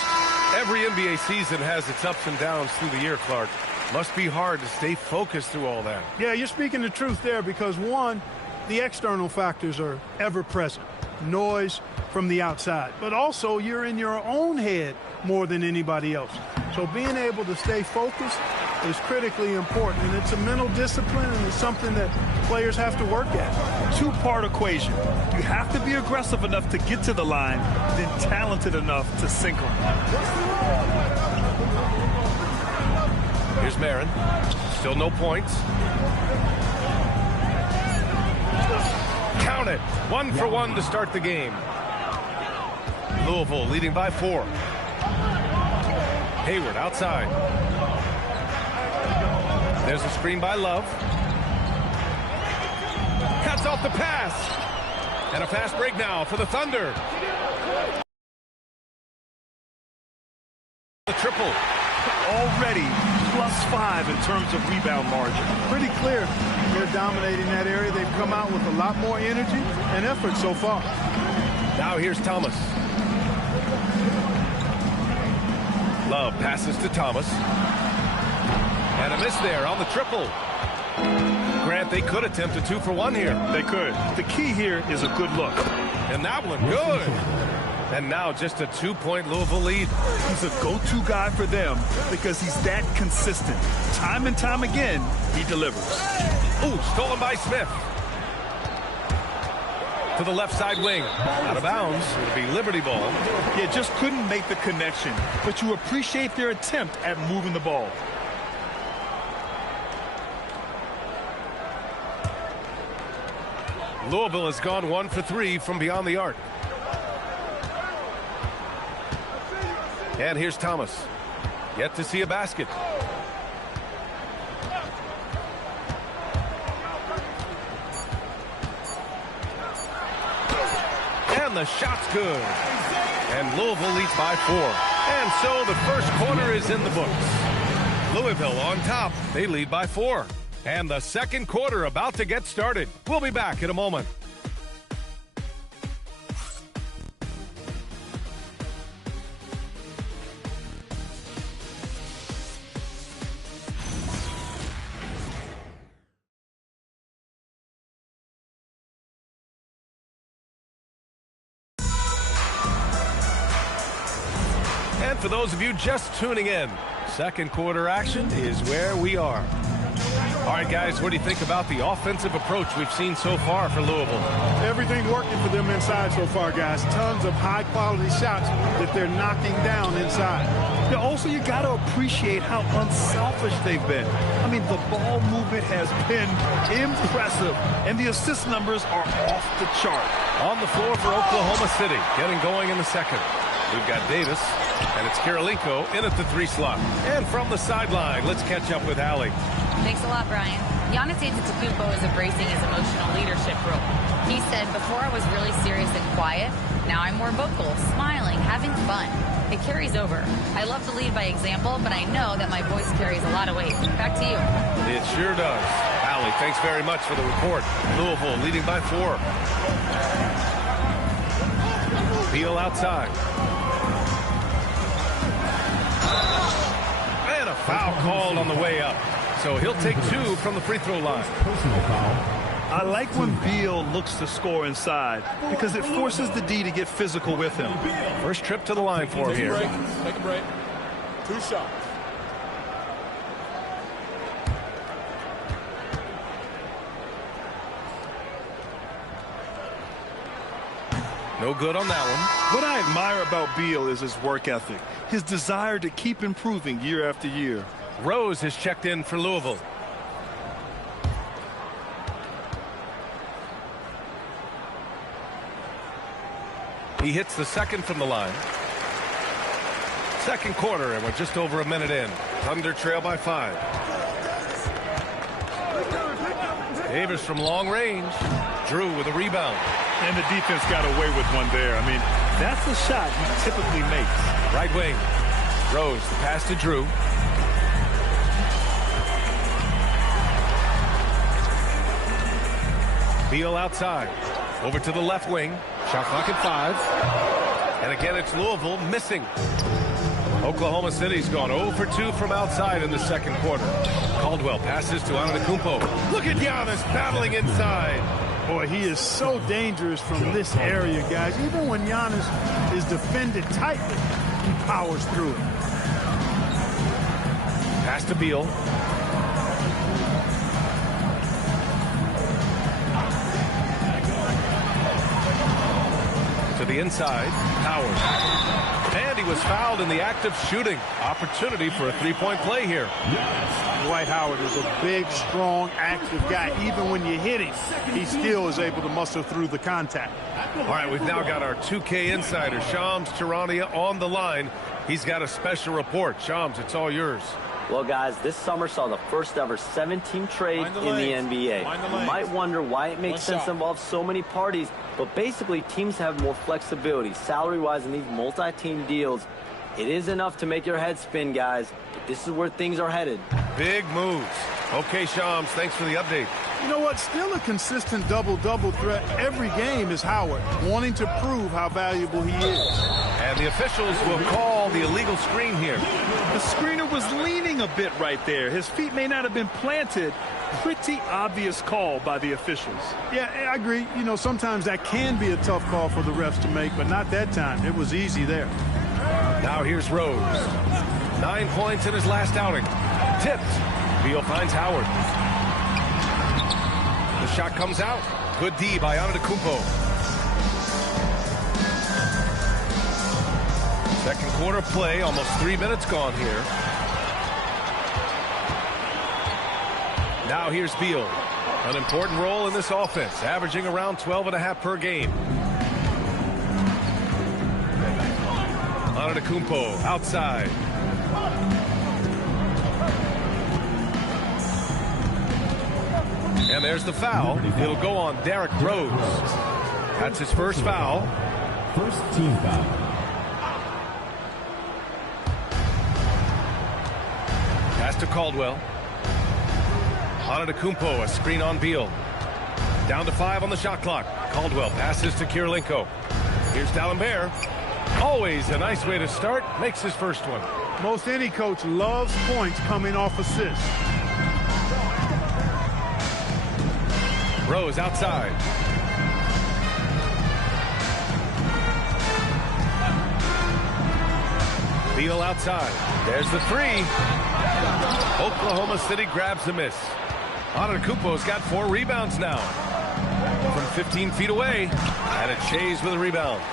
Every NBA season has its ups and downs through the year, Clark. Must be hard to stay focused through all that. Yeah, you're speaking the truth there because, one, the external factors are ever present. Noise from the outside. But also, you're in your own head more than anybody else. So being able to stay focused is critically important. And it's a mental discipline, and it's something that players have to work at. 2-part equation. You have to be aggressive enough to get to the line, then talented enough to sink them. Here's Marin. Still no points. Count it. 1 for 1 to start the game. Louisville leading by 4. Hayward outside. There's a screen by Love. Cuts off the pass. And a fast break now for the Thunder. The triple. Already +5 in terms of rebound margin. Pretty clear they're dominating that area. They've come out with a lot more energy and effort so far. Now here's Thomas. Love passes to Thomas. And a miss there on the triple. Grant, they could attempt a 2 for 1 here. They could. The key here is a good look. And that one, good. And now just a 2-point Louisville lead. He's a go-to guy for them because he's that consistent. Time and time again, he delivers. Ooh, stolen by Smith. To the left side wing. Out of bounds. It'll be Liberty ball. Yeah, just couldn't make the connection. But you appreciate their attempt at moving the ball. Louisville has gone 1 for 3 from beyond the arc. And here's Thomas. Yet to see a basket. And the shot's good. And Louisville leads by 4. And so the first quarter is in the books. Louisville on top. They lead by 4. And the second quarter about to get started. We'll be back in a moment. And for those of you just tuning in, second quarter action is where we are. All right, guys, what do you think about the offensive approach we've seen so far for Louisville? Everything's working for them inside so far, guys. Tons of high-quality shots that they're knocking down inside. Yeah, also, you got to appreciate how unselfish they've been. I mean, the ball movement has been impressive, and the assist numbers are off the chart. On the floor for Oklahoma City, getting going in the second. We've got Davis, and it's Karolinko in at the 3 slot. And from the sideline, let's catch up with Allie. Thanks a lot, Brian. Giannis Antetokounmpo is embracing his emotional leadership role. He said, before I was really serious and quiet, now I'm more vocal, smiling, having fun. It carries over. I love to lead by example, but I know that my voice carries a lot of weight. Back to you. It sure does. Allie, thanks very much for the report. Louisville leading by 4. Beal outside. And a foul called on the way up. So he'll take 2 from the free throw line. Personal foul. I like when Beal looks to score inside because it forces the D to get physical with him. First trip to the line for him here. Take a break. 2 shots. No good on that one. What I admire about Beal is his work ethic, his desire to keep improving year after year. Rose has checked in for Louisville. He hits the second from the line. Second quarter, and we're just over a minute in. Thunder trail by 5. Davis from long range. Drew with a rebound. And the defense got away with one there. I mean, that's a shot he typically makes. Right wing. Rose, the pass to Drew. Beal outside. Over to the left wing. Shot clock at 5. And again, it's Louisville missing. Oklahoma City's gone 0 for 2 from outside in the second quarter. Caldwell passes to Antetokounmpo. Look at Giannis battling inside. Boy, he is so dangerous from this area, guys. Even when Giannis is defended tightly, he powers through it. Pass to Beal. To the inside, Howard. And he was fouled in the act of shooting. Opportunity for a three-point play here. Dwight Howard is a big, strong, active guy. Even when you hit him, he still is able to muster through the contact. All right, we've now got our 2K insider, Shams Charania, on the line. He's got a special report. Shams, it's all yours. Well, guys, this summer saw the first ever 7-team trade in the NBA. You might wonder why it makes sense to involve so many parties, but basically teams have more flexibility salary-wise in these multi-team deals. It is enough to make your head spin, guys. But this is where things are headed. Big moves. Okay, Shams, thanks for the update. You know what? Still a consistent double-double threat every game is Howard, wanting to prove how valuable he is. And the officials will call the illegal screen here. The screener was leaning a bit right there. His feet may not have been planted. Pretty obvious call by the officials. Yeah, I agree. You know, sometimes that can be a tough call for the refs to make, but not that time. It was easy there. Now here's Rose. 9 points in his last outing. Tipped. Beal finds Howard. The shot comes out. Good D by Antetokounmpo. Second quarter play, almost 3 minutes gone here. Now here's Beal. An important role in this offense, averaging around 12.5 per game. Antetokounmpo outside. And there's the foul. It'll go on Derrick Rose. That's his first foul. First team foul. Pass to Caldwell. Antetokounmpo, a screen on Beal. Down to 5 on the shot clock. Caldwell passes to Kirilenko. Here's D'Alembert. Always a nice way to start. Makes his first one. Most any coach loves points coming off assists. Rose outside. Beal outside. There's the three. Oklahoma City grabs the miss. Antetokounmpo's got 4 rebounds now. From 15 feet away. And it's Shays with a rebound.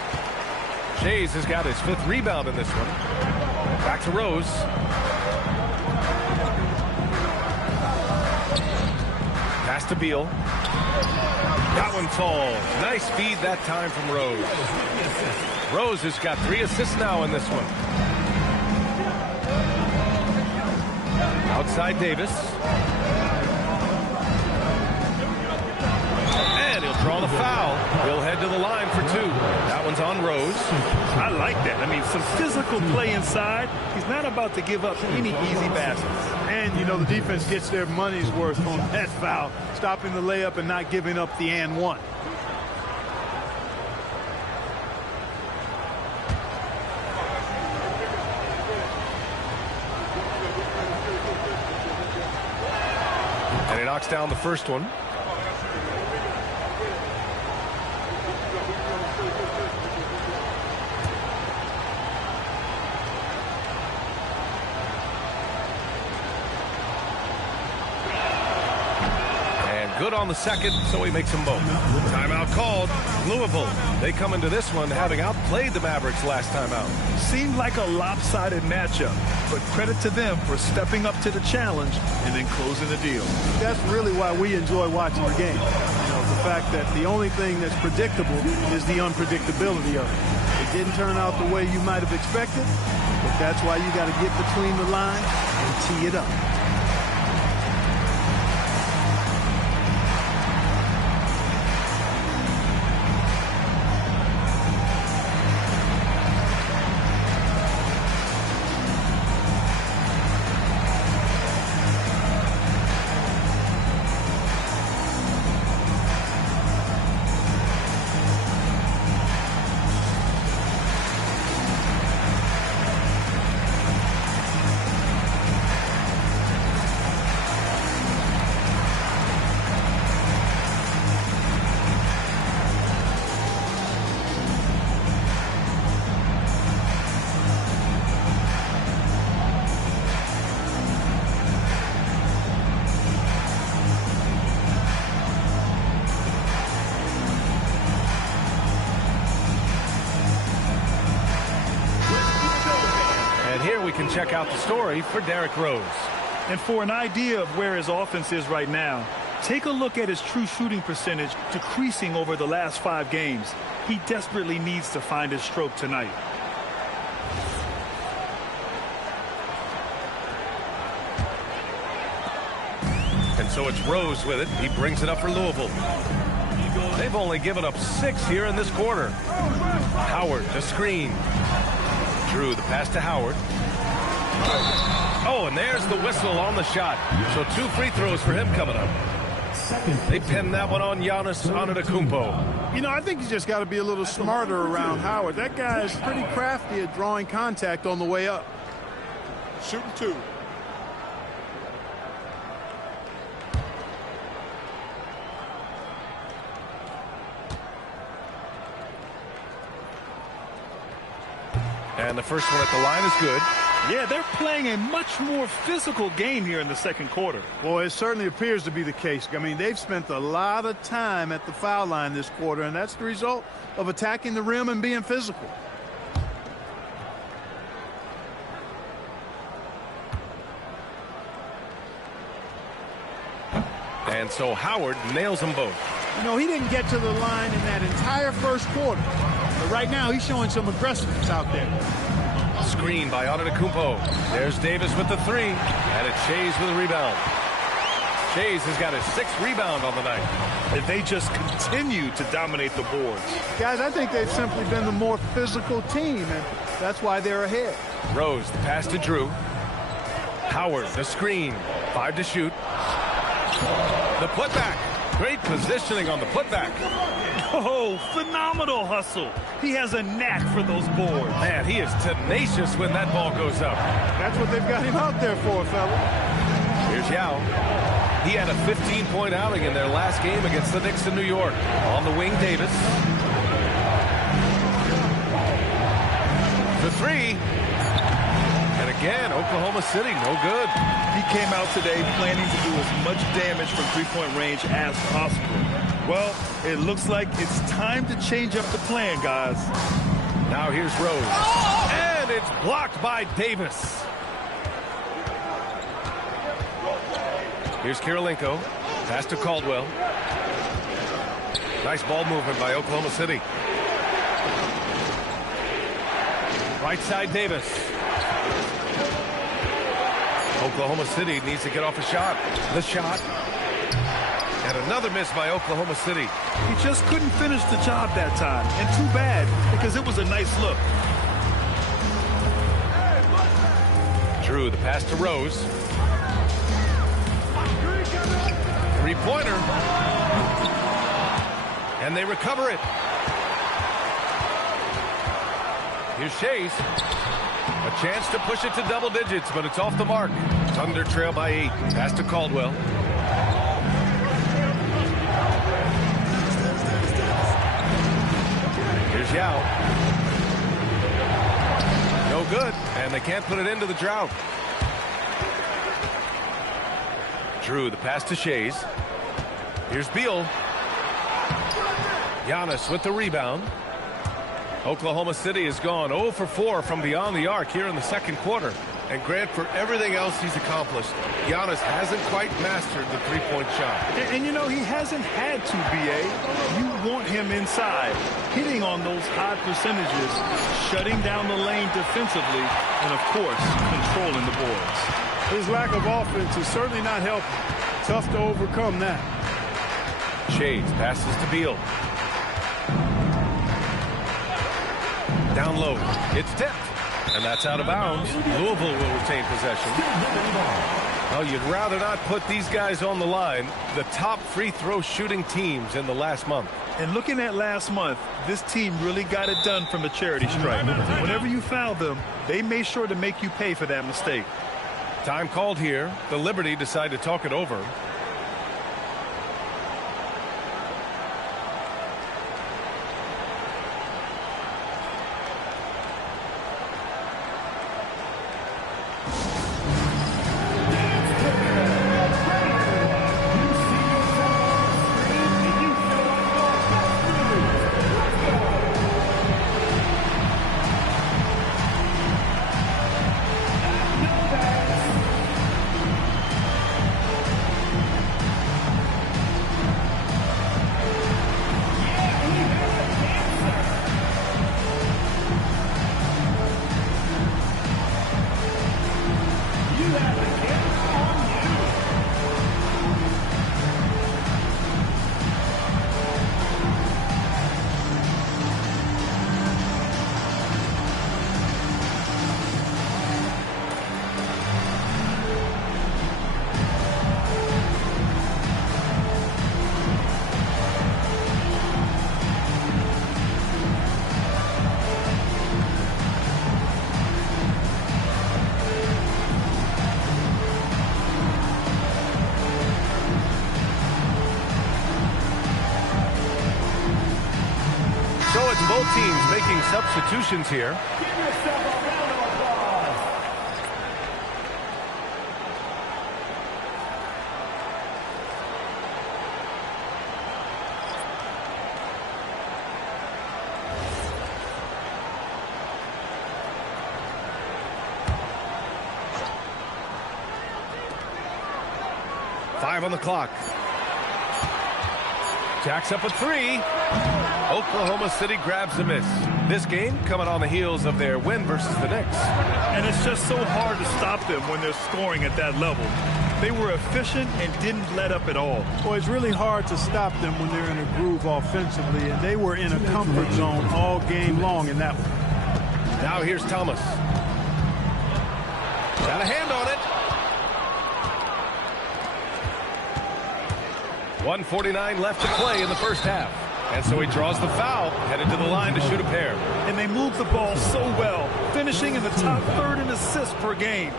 Shays has got his 5th rebound in this one. Back to Rose. Pass to Beal. That one falls. Nice speed that time from Rose. Rose has got 3 assists now in this one. Outside Davis. And he'll draw the foul. He'll head to the line for 2. That one's on Rose. I like that. I mean, some physical play inside. He's not about to give up any easy baskets. And, you know, the defense gets their money's worth on that foul, stopping the layup and not giving up the and one. And he knocks down the first one. Good on the second, so he makes them both. Timeout called. Louisville. They come into this one having outplayed the Mavericks last time out. Seemed like a lopsided matchup, but credit to them for stepping up to the challenge and then closing the deal. That's really why we enjoy watching the game. You know, the fact that the only thing that's predictable is the unpredictability of it. It didn't turn out the way you might have expected, but that's why you got to get between the lines and tee it up. we can check out the story for Derrick Rose. And for an idea of where his offense is right now, take a look at his true shooting percentage decreasing over the last 5 games. He desperately needs to find his stroke tonight. And so it's Rose with it. He brings it up for Louisville. They've only given up 6 here in this quarter. Howard, the screen. Drew, the pass to Howard. Oh, and there's the whistle on the shot. So 2 free throws for him coming up. They pinned that one on Giannis Antetokounmpo. You know, I think you just got to be a little smarter around Howard. That guy is pretty crafty at drawing contact on the way up. Shooting 2. And the first one at the line is good. Yeah, they're playing a much more physical game here in the second quarter. Well, it certainly appears to be the case. I mean, they've spent a lot of time at the foul line this quarter, and that's the result of attacking the rim and being physical. And so Howard nails them both. You know, he didn't get to the line in that entire first quarter. But right now, he's showing some aggressiveness out there. Screen by Antetokounmpo. There's Davis with the 3. And it's Shays with a rebound. Shays has got his 6th rebound on the night. And they just continue to dominate the boards. Guys, I think they've simply been the more physical team, and that's why they're ahead. Rose, the pass to Drew. Howard, the screen. 5 to shoot. The putback. Great positioning on the putback. Oh, phenomenal hustle. He has a knack for those boards. Man, he is tenacious when that ball goes up. That's what they've got him out there for, fella. Here's Yao. He had a 15-point outing in their last game against the Knicks in New York. On the wing, Davis. The 3. And again, Oklahoma City, no good. He came out today planning to do as much damage from three-point range as possible. Well, it looks like it's time to change up the plan, guys. Now here's Rose. And it's blocked by Davis. Here's Kirilenko. Pass to Caldwell. Nice ball movement by Oklahoma City. Right side, Davis. Oklahoma City needs to get off a shot. The shot. And another miss by Oklahoma City. He just couldn't finish the job that time. And too bad, because it was a nice look. Drew, the pass to Rose. 3-pointer. And they recover it. Here's Shays. A chance to push it to double digits, but it's off the mark. Thunder trail by 8. Pass to Caldwell. Here's Yao. No good, and they can't put it into the drought. Drew, the pass to Shays. Here's Beal. Giannis with the rebound. Oklahoma City has gone 0 for 4 from beyond the arc here in the second quarter. And Grant, for everything else he's accomplished, Giannis hasn't quite mastered the three-point shot. And you know, he hasn't had to, B.A. You want him inside, hitting on those high percentages, shutting down the lane defensively, and, of course, controlling the boards. His lack of offense is certainly not helping. Tough to overcome that. Shades passes to Beal. Down low. It's tipped. And that's out of bounds. Louisville will retain possession. Oh, you'd rather not put these guys on the line, the top free throw shooting teams in the last month. And looking at last month, this team really got it done from the charity stripe. Whenever you fouled them, they made sure to make you pay for that mistake. Time called here. The Liberty decide to talk it over. making substitutions here. On the clock. Jacks up a three. Oklahoma City grabs a miss. This game coming on the heels of their win versus the Knicks. And it's just so hard to stop them when they're scoring at that level. They were efficient and didn't let up at all. Well, it's really hard to stop them when they're in a groove offensively, and they were in a comfort zone all game long in that one. Now here's Thomas. Got a hand on it. 1:49 left to play in the first half. And so he draws the foul, headed to the line to shoot a pair. And they move the ball so well, finishing in the top third in assists per game.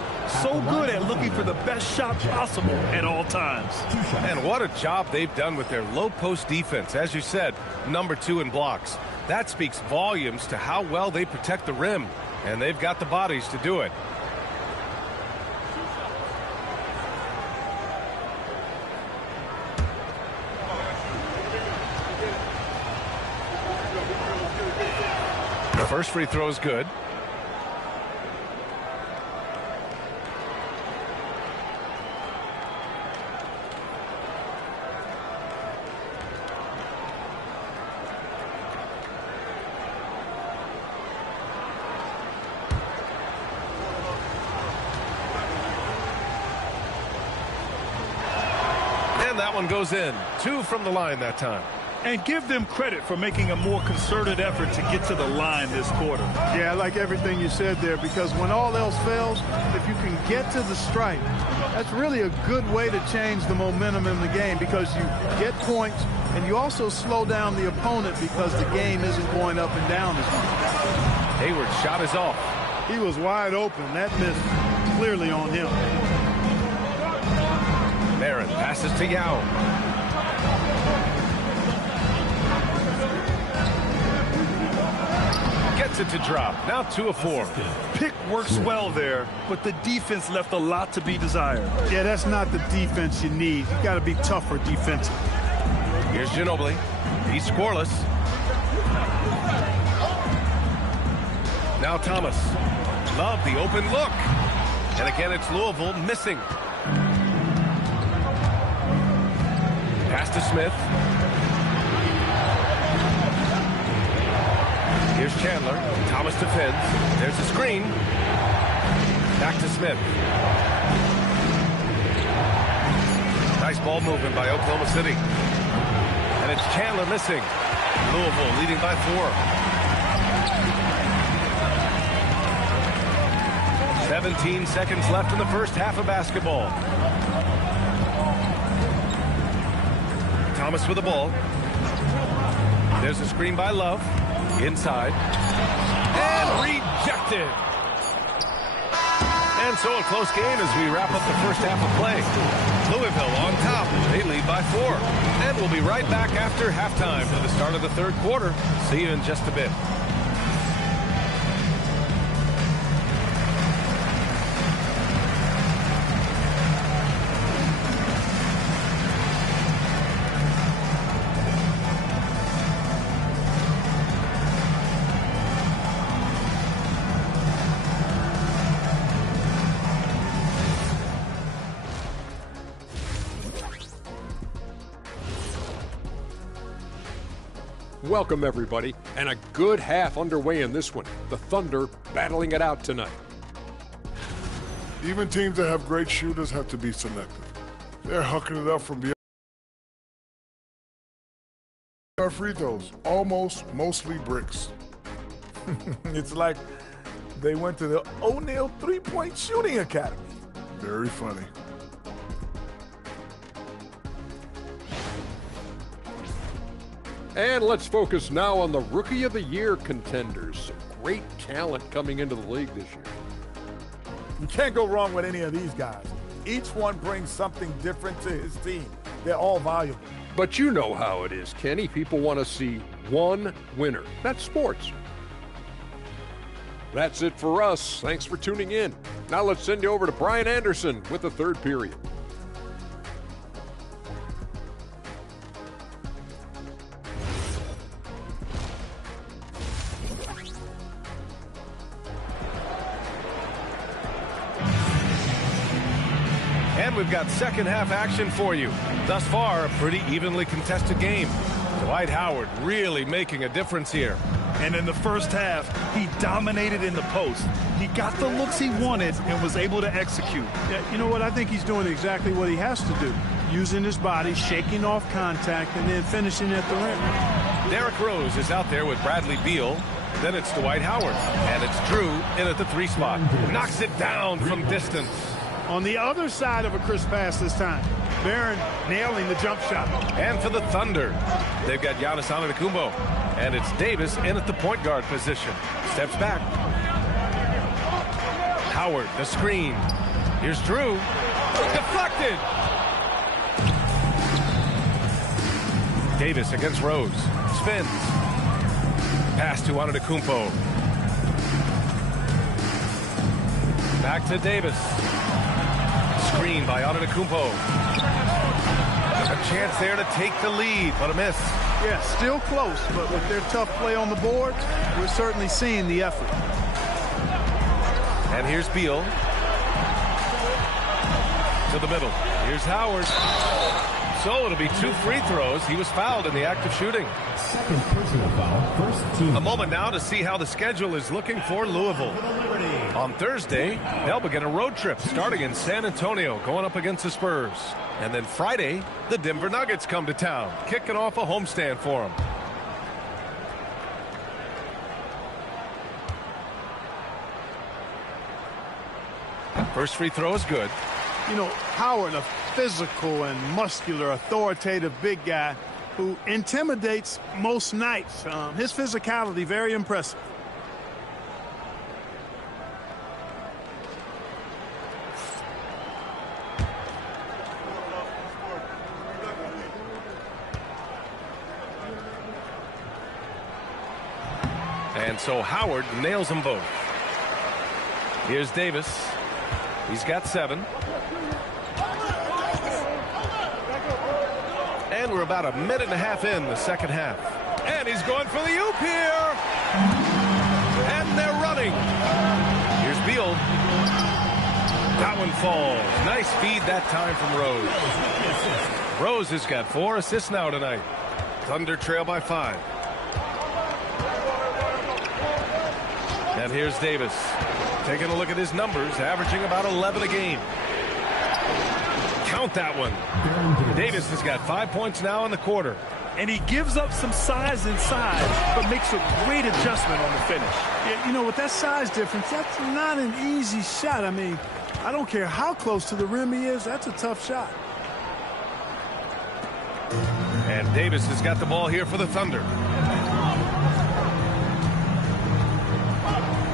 So good at looking for the best shot possible at all times. And what a job they've done with their low post defense. As you said, #2 in blocks. That speaks volumes to how well they protect the rim. And they've got the bodies to do it. First free throw is good. And that one goes in. 2 from the line that time. And give them credit for making a more concerted effort to get to the line this quarter. Yeah, I like everything you said there, because when all else fails, if you can get to the stripe, that's really a good way to change the momentum in the game, because you get points and you also slow down the opponent because the game isn't going up and down as much. Hayward's shot is off. He was wide open. That missed clearly on him. Barron passes to Yao. Gets it to drop. Now 2 of 4. Pick works well there, but the defense left a lot to be desired. Yeah, that's not the defense you need. You got to be tougher defensively. Here's Ginobili. He's scoreless. Now Thomas. Love the open look. And again, it's Louisville missing. Pass to Smith. Here's Chandler. Thomas defends. There's a screen. Back to Smith. Nice ball movement by Oklahoma City. And it's Chandler missing. Louisville leading by 4. 17 seconds left in the first half of basketball. Thomas with the ball. There's a screen by Love. Inside. And rejected. And so a close game as we wrap up the first half of play. Louisville on top. They lead by 4. And we'll be right back after halftime for the start of the third quarter. See you in just a bit. Welcome, everybody, and a good half underway in this one. The Thunder battling it out tonight. Even teams that have great shooters have to be selective. They're hucking it up from beyond our free throws, mostly bricks. It's like they went to the O'Neal three-point shooting academy. Very funny. And let's focus now on the Rookie of the Year contenders. Some great talent coming into the league this year. You can't go wrong with any of these guys. Each one brings something different to his team. They're all valuable. But you know how it is, Kenny. People want to see one winner. That's sports. That's it for us. Thanks for tuning in. Now let's send you over to Brian Anderson with the third period. And we've got second half action for you. Thus far, a pretty evenly contested game. Dwight Howard really making a difference here. And in the first half, he dominated in the post. He got the looks he wanted and was able to execute. Yeah, you know what? I think he's doing exactly what he has to do. Using his body, shaking off contact, and then finishing at the rim. Derrick Rose is out there with Bradley Beal. Then it's Dwight Howard. And it's Drew in at the 3 spot. Knocks it down from distance. On the other side of a crisp pass this time. Barron nailing the jump shot. And for the Thunder, they've got Giannis Antetokounmpo. And it's Davis in at the point guard position. Steps back. Howard, the screen. Here's Drew. Deflected. Davis against Rose. Spins. Pass to Antetokounmpo. Back to Davis. Screen by Antetokounmpo. A chance there to take the lead, but a miss. Yeah, still close, but with their tough play on the board, we're certainly seeing the effort. And here's Beal. To the middle. Here's Howard. So it'll be 2 free throws. He was fouled in the act of shooting. Second personal foul, first team. A moment now to see how the schedule is looking for Louisville. On Thursday, they'll begin a road trip starting in San Antonio, going up against the Spurs. And then Friday, the Denver Nuggets come to town, kicking off a homestand for them. First free throw is good. You know, Howard, a physical and muscular, authoritative big guy who intimidates most nights. His physicality, very impressive. And so Howard nails them both. Here's Davis. He's got 7. And we're about a minute and a half in the second half. And he's going for the oop here. And they're running. Here's Beal. That one falls. Nice feed that time from Rose. Rose has got 4 assists now tonight. Thunder trail by 5. And here's Davis. Taking a look at his numbers, averaging about 11 a game. Count that one. Davis has got 5 points now in the quarter. And he gives up some size inside, but makes a great adjustment on the finish. Yeah, you know, with that size difference, that's not an easy shot. I mean, I don't care how close to the rim he is, that's a tough shot. And Davis has got the ball here for the Thunder.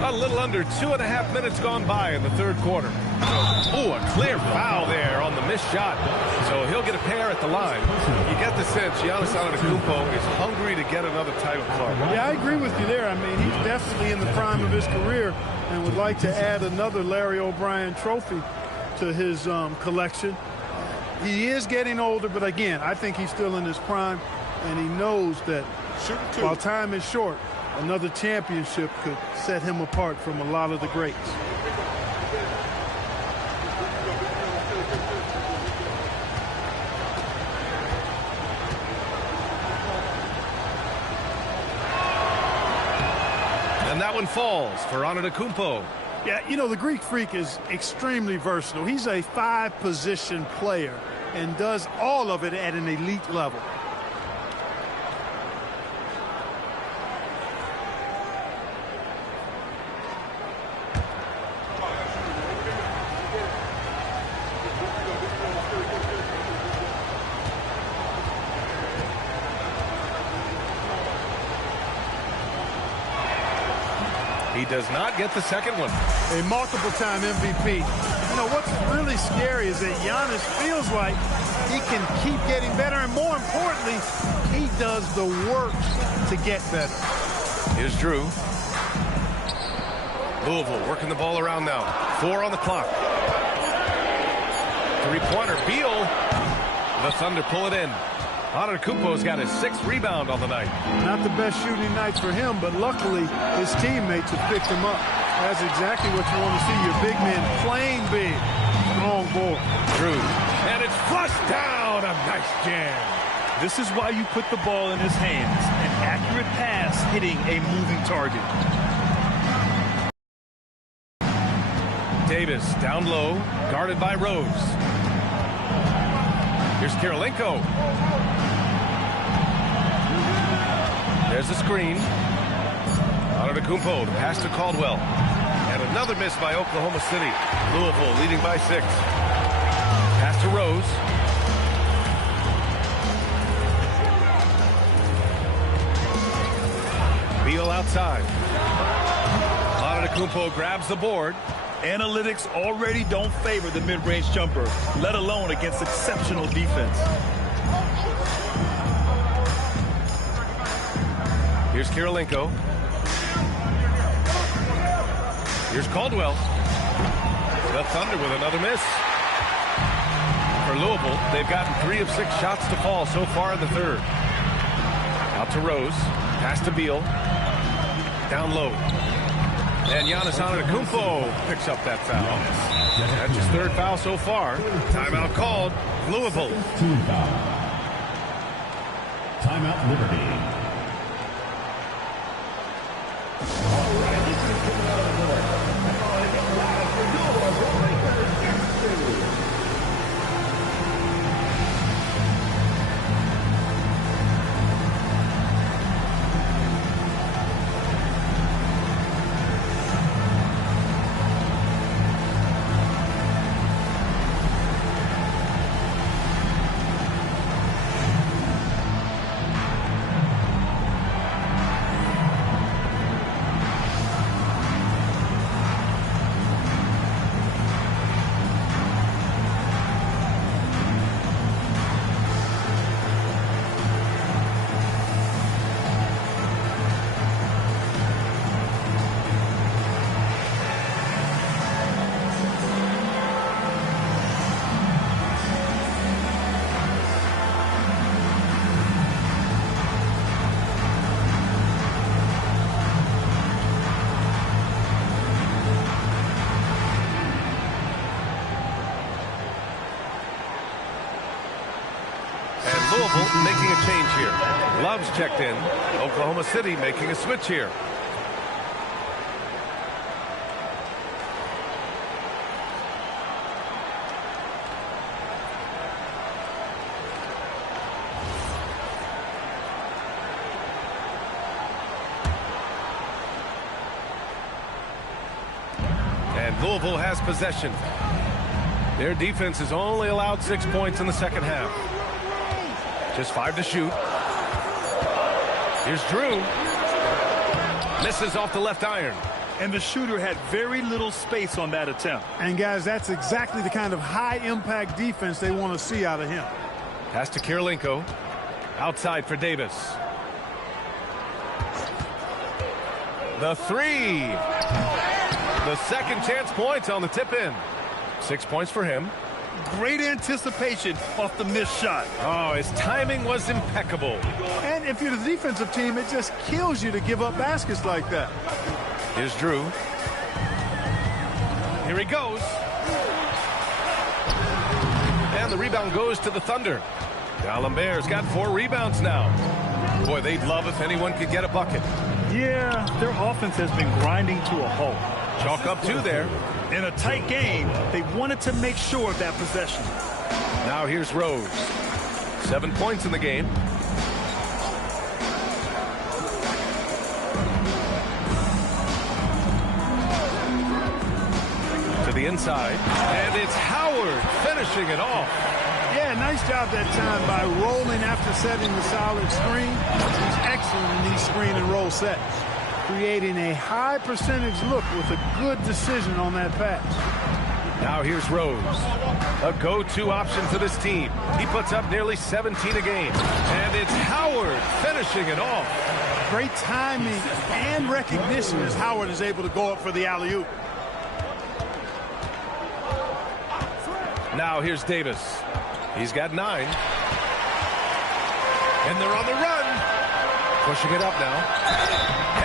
A little under 2.5 minutes gone by in the third quarter. Oh, a clear foul there on the missed shot. So he'll get a pair at the line. You get the sense Giannis Antetokounmpo is hungry to get another title card. Yeah, I agree with you there. I mean, he's definitely in the prime of his career and would like to add another Larry O'Brien trophy to his collection. He is getting older, but again, I think he's still in his prime, and he knows that while time is short, another championship could set him apart from a lot of the greats. And that one falls for Antetokounmpo. Yeah, you know, the Greek Freak is extremely versatile. He's a 5-position player and does all of it at an elite level. He does not get the second one. A multiple-time MVP. You know, what's really scary is that Giannis feels like he can keep getting better, and more importantly, he does the work to get better. Here's Drew. Louisville working the ball around now. 4 on the clock. Three-pointer. Beal. The Thunder pull it in. Antetokounmpo's got his 6th rebound on the night. Not the best shooting nights for him, but luckily his teammates have picked him up. That's exactly what you want to see, your big men playing big. Strong ball. Drew. And it's flushed down. A nice jam. This is why you put the ball in his hands. An accurate pass hitting a moving target. Davis down low, guarded by Rose. Here's Karolinko. There's the screen. Antetokounmpo, the pass to Caldwell. And another miss by Oklahoma City. Louisville leading by 6. Pass to Rose. Beal outside. Antetokounmpo grabs the board. Analytics already don't favor the mid-range jumper, let alone against exceptional defense. Here's Karolinko. Here's Caldwell. The Thunder with another miss. For Louisville, they've gotten 3 of 6 shots to fall so far in the third. Out to Rose. Pass to Beal. Down low. And Giannis Antetokounmpo picks up that foul. That's his 3rd foul so far. Timeout called. Louisville. Team foul. Timeout Liberty. Louisville making a change here. Love's checked in. Oklahoma City making a switch here. And Louisville has possession. Their defense has only allowed 6 points in the second half. Just 5 to shoot. Here's Drew. Misses off the left iron. And the shooter had very little space on that attempt. And guys, that's exactly the kind of high-impact defense they want to see out of him. Pass to Karolinko. Outside for Davis. The 3. The second chance points on the tip-in. 6 points for him. Great anticipation off the missed shot. Oh, his timing was impeccable. And if you're the defensive team, it just kills you to give up baskets like that. Here's Drew. Here he goes. And the rebound goes to the Thunder. D'Alembert's got 4 rebounds now. Boy, they'd love if anyone could get a bucket. Yeah, their offense has been grinding to a halt. Chalk up 2 there. In a tight game, they wanted to make sure of that possession. Now here's Rose. 7 points in the game. To the inside. And it's Howard finishing it off. Yeah, nice job that time by rolling after setting the solid screen. He's excellent in these screen and roll sets, creating a high percentage look with a good decision on that pass. Now here's Rose, a go-to option for this team. He puts up nearly 17 a game. And it's Howard finishing it off. Great timing and recognition as Howard is able to go up for the alley-oop. Now here's Davis. He's got 9. And they're on the run. Pushing it up now.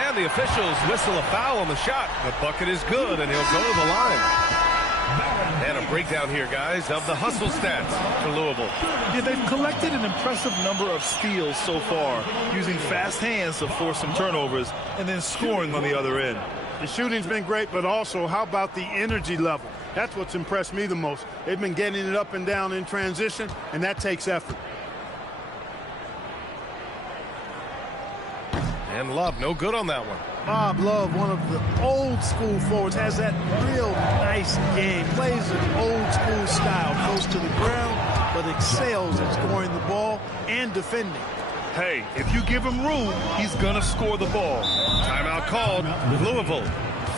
And the officials whistle a foul on the shot. The bucket is good, and he'll go to the line. And a breakdown here, guys, of the hustle stats for Louisville. Yeah, they've collected an impressive number of steals so far, using fast hands to force some turnovers and then scoring on the other end. The shooting's been great, but also how about the energy level? That's what's impressed me the most. They've been getting it up and down in transition, and that takes effort. And Love, no good on that one. Bob Love, one of the old school forwards, has that real nice game. Plays an old school style, goes to the ground, but excels at scoring the ball and defending. Hey, if you give him room, he's going to score the ball. Timeout called. Louisville.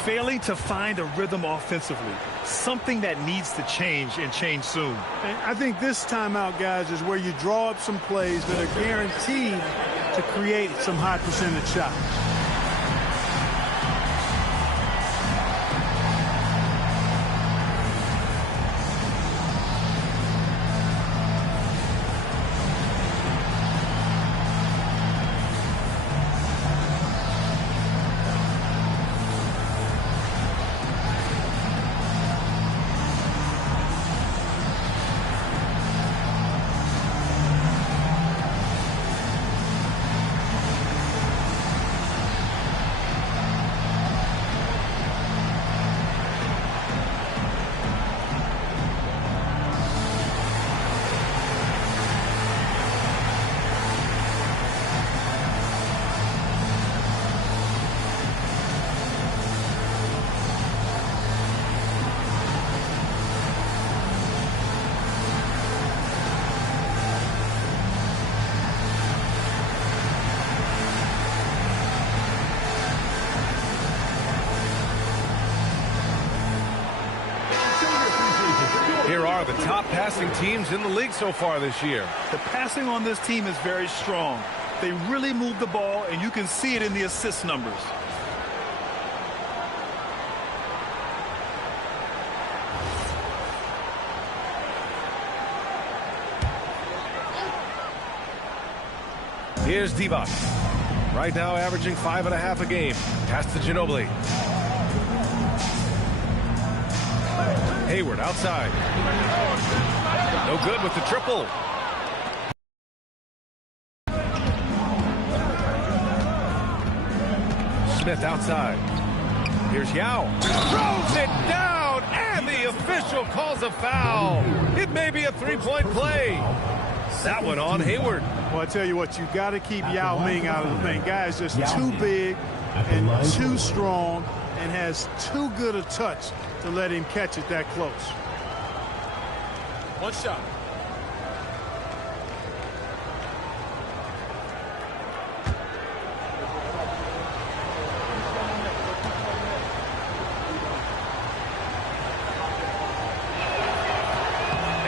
Failing to find a rhythm offensively, something that needs to change and change soon. And I think this timeout, guys, is where you draw up some plays that are guaranteed to create some high percentage shots. Here are the top passing teams in the league so far this year. The passing on this team is very strong. They really move the ball, and you can see it in the assist numbers. Here's Divac. Right now averaging 5.5 a game. Pass to Ginobili. Hayward outside. No good with the triple. Smith outside. Here's Yao. Throws it down, and the official calls a foul. It may be a three-point play. That one on Hayward. Well, I tell you what, you got to keep Yao Ming out of the paint. Guy is just too big and too strong and has too good a touch to let him catch it that close. One shot.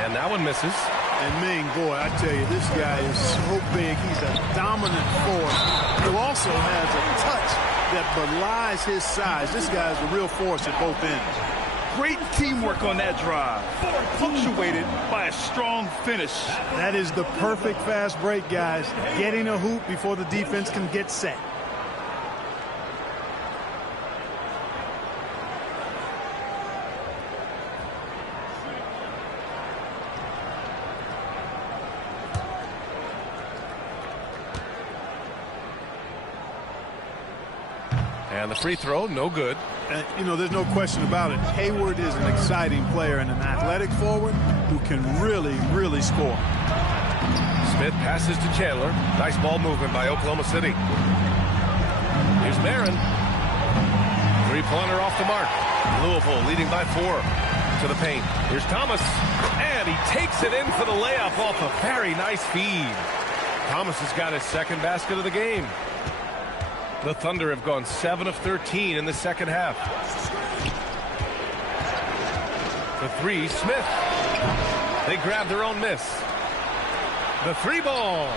And that one misses. And Ming, boy, I tell you, this guy is so big. He's a dominant force who also has a touch that belies his size. This guy is a real force at both ends. Great teamwork on that drive, punctuated by a strong finish. That is the perfect fast break, guys. Getting a hoop before the defense can get set. And the free throw, no good. You know, there's no question about it. Hayward is an exciting player and an athletic forward who can really, really score. Smith passes to Chandler. Nice ball movement by Oklahoma City. Here's Marin. Three-pointer off the mark. Louisville leading by 4 to the paint. Here's Thomas. And he takes it in for the layup off a very nice feed. Thomas has got his second basket of the game. The Thunder have gone 7 of 13 in the second half. The three, Smith. They grab their own miss. The three ball.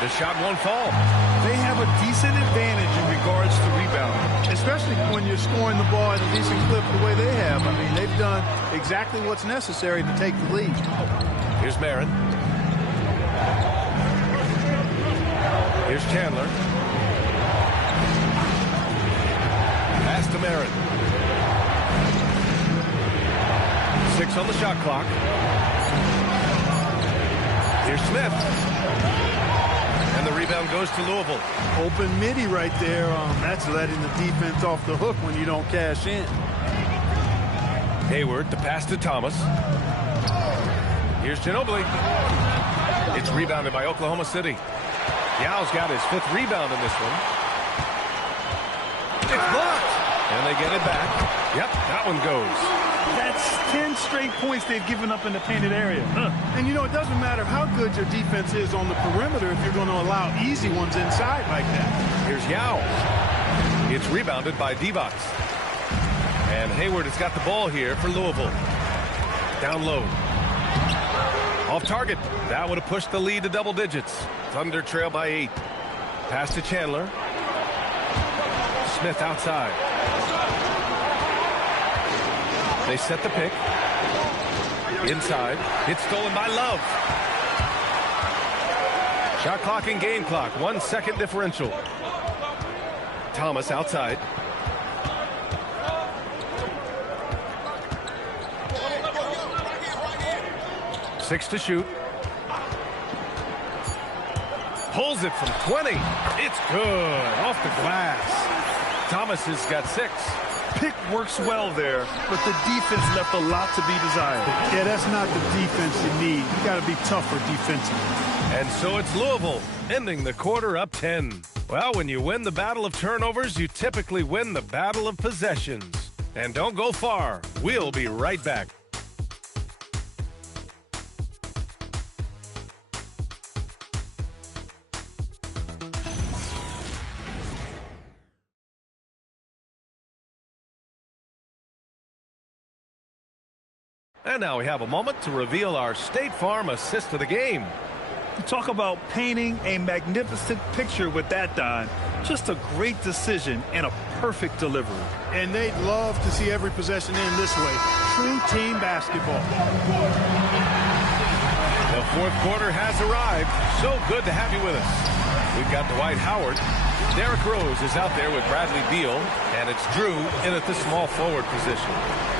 The shot won't fall. they have a decent advantage in regards to rebounding. Especially when you're scoring the ball at a decent clip the way they have. I mean, they've done exactly what's necessary to take the lead. Here's Marin. Here's Chandler. Pass to Marin. 6 on the shot clock. Here's Smith. And the rebound goes to Louisville. Open midi right there. That's letting the defense off the hook when you don't cash in. Hayward, the pass to Thomas. Here's Ginobili. It's rebounded by Oklahoma City. Yao's got his 5th rebound in this one. It's blocked. And they get it back. Yep, that one goes. That's 10 straight points they've given up in the painted area. And, you know, it doesn't matter how good your defense is on the perimeter if you're going to allow easy ones inside like that. Here's Yao. It's rebounded by Divac. And Hayward has got the ball here for Louisville. Down low. Off target. That would have pushed the lead to double digits. Thunder trail by 8. Pass to Chandler. Smith outside. They set the pick. Inside. It's stolen by Love. Shot clock and game clock. 1 second differential. Thomas outside. Six to shoot. Pulls it from 20. It's good. Off the glass. Thomas has got 6. Pick works well there, but the defense left a lot to be desired. Yeah, that's not the defense you need. You got to be tougher defensively. And so it's Louisville, ending the quarter up 10. Well, when you win the battle of turnovers, you typically win the battle of possessions. And don't go far. We'll be right back. And now we have a moment to reveal our State Farm assist of the game. You talk about painting a magnificent picture with that, Don. Just a great decision and a perfect delivery. And they'd love to see every possession end this way. True team basketball. The 4th quarter has arrived. So good to have you with us. We've got Dwight Howard. Derrick Rose is out there with Bradley Beal. And it's Drew in at the small forward position.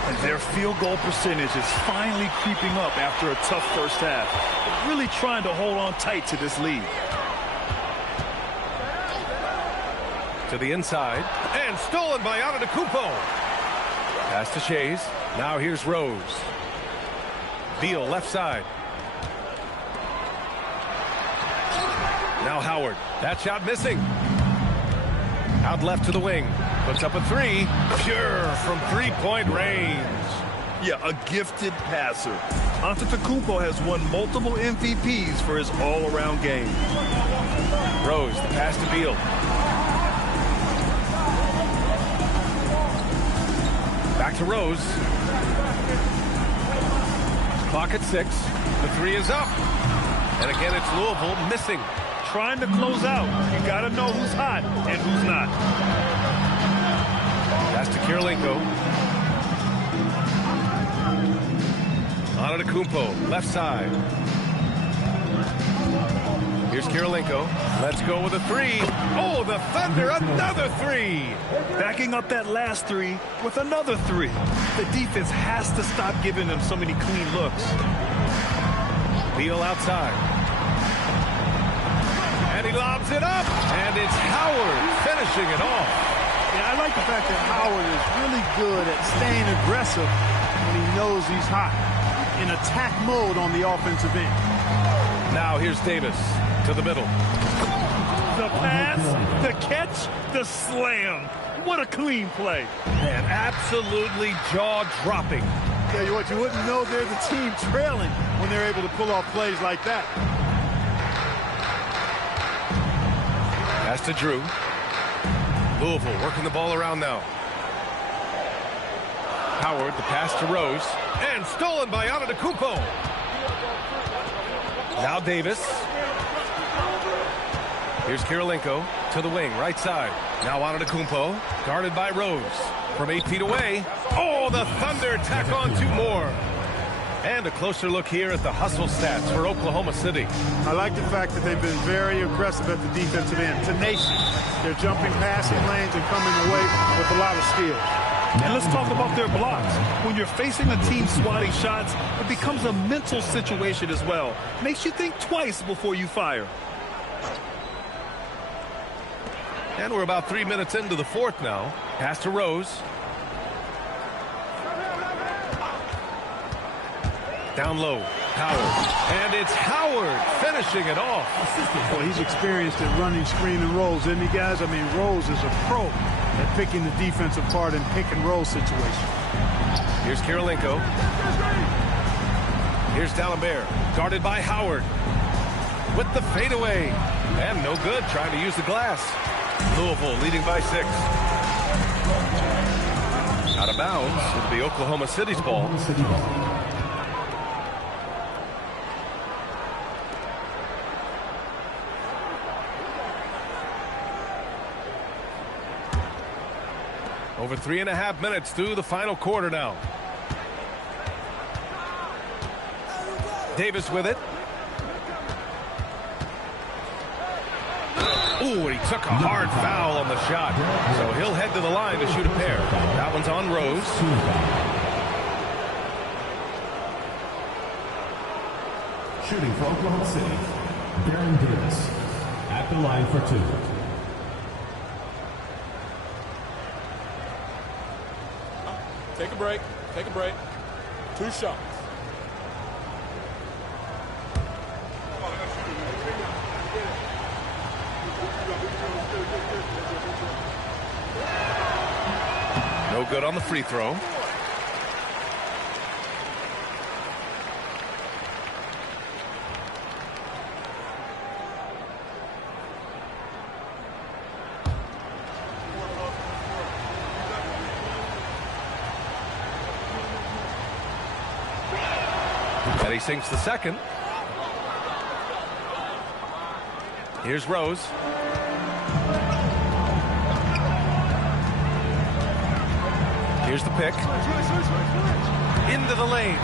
And their field goal percentage is finally creeping up after a tough first half. They're really trying to hold on tight to this lead. To the inside. And stolen by Antetokounmpo. Pass to Shays. Now here's Rose. Beal left side. Now Howard. That shot missing. Out left to the wing. Puts up a 3. Pure from 3-point range. Yeah, a gifted passer. Antetokounmpo has won multiple MVPs for his all-around game. Rose, the pass to Beal. Back to Rose. Clock at 6. The 3 is up. And again, it's Louisville missing. Trying to close out. You got to know who's hot and who's not. Pass to Kirilenko. Antetokounmpo, left side. Here's Kirilenko. Let's go with a 3. Oh, the Thunder, another 3. Backing up that last 3 with another 3. The defense has to stop giving them so many clean looks. Beal outside. And he lobs it up. And it's Howard finishing it off. Yeah, I like the fact that Howard is really good at staying aggressive when he knows he's hot. In attack mode on the offensive end. Now here's Davis to the middle. The pass, the catch, the slam. What a clean play. And absolutely jaw-dropping. Tell you what, you wouldn't know they're the team trailing when they're able to pull off plays like that. Pass to Drew. Louisville working the ball around now. Howard, the pass to Rose. And stolen by Antetokounmpo. Now Davis. Here's Kirilenko to the wing, right side. Now Antetokounmpo, guarded by Rose. From 8 feet away. Oh, the Thunder tack on 2 more. And a closer look here at the hustle stats for Oklahoma City. I like the fact that they've been very aggressive at the defensive end. Tenacious. They're jumping passing lanes and coming away with a lot of skill. And let's talk about their blocks. When you're facing a team swatting shots, it becomes a mental situation as well. Makes you think twice before you fire. And we're about 3 minutes into the fourth now. Pass to Rose. Down low, Howard. And it's Howard finishing it off. Well, he's experienced at running screen and rolls, isn't he, guys? I mean, Rose is a pro at picking the defensive part in pick and roll situations. Here's Kirilenko. Here's D'Alembert, guarded by Howard. With the fadeaway. And no good, trying to use the glass. Louisville leading by 6. Out of bounds. It'll be Oklahoma City's ball. Over 3.5 minutes through the final quarter now. Davis with it. Ooh, and he took a hard foul on the shot. So he'll head to the line to shoot a pair. That one's on Rose. Shooting for Oklahoma City, Baron Davis at the line for 2. Take a break. Take a break. 2 shots. No good on the free throw. And he sinks the second. Here's Rose. Here's the pick. Into the lane.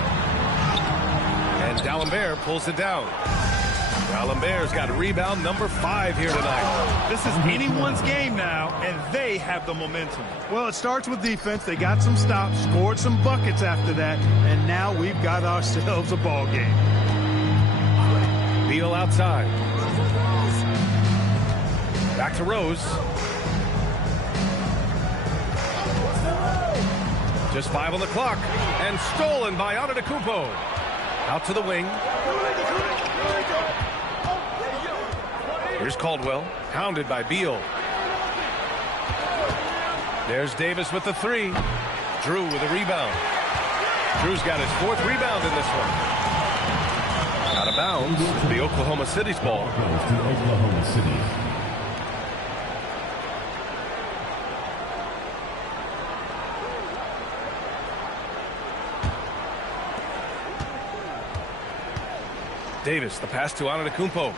And D'Alembert pulls it down. D'Alembert's got rebound number 5 here tonight. This is anyone's game now, and they have the momentum. Well, it starts with defense. They got some stops, scored some buckets after that, and now we've got ourselves a ball game. Beal outside. Back to Rose. Just 5 on the clock. And stolen by Antetokounmpo. Out to the wing. Here's Caldwell. Hounded by Beal. There's Davis with the 3. Drew with a rebound. Drew's got his 4th rebound in this one. Out of bounds. The Oklahoma City's ball. Oklahoma City. Davis, the pass to Antetokounmpo.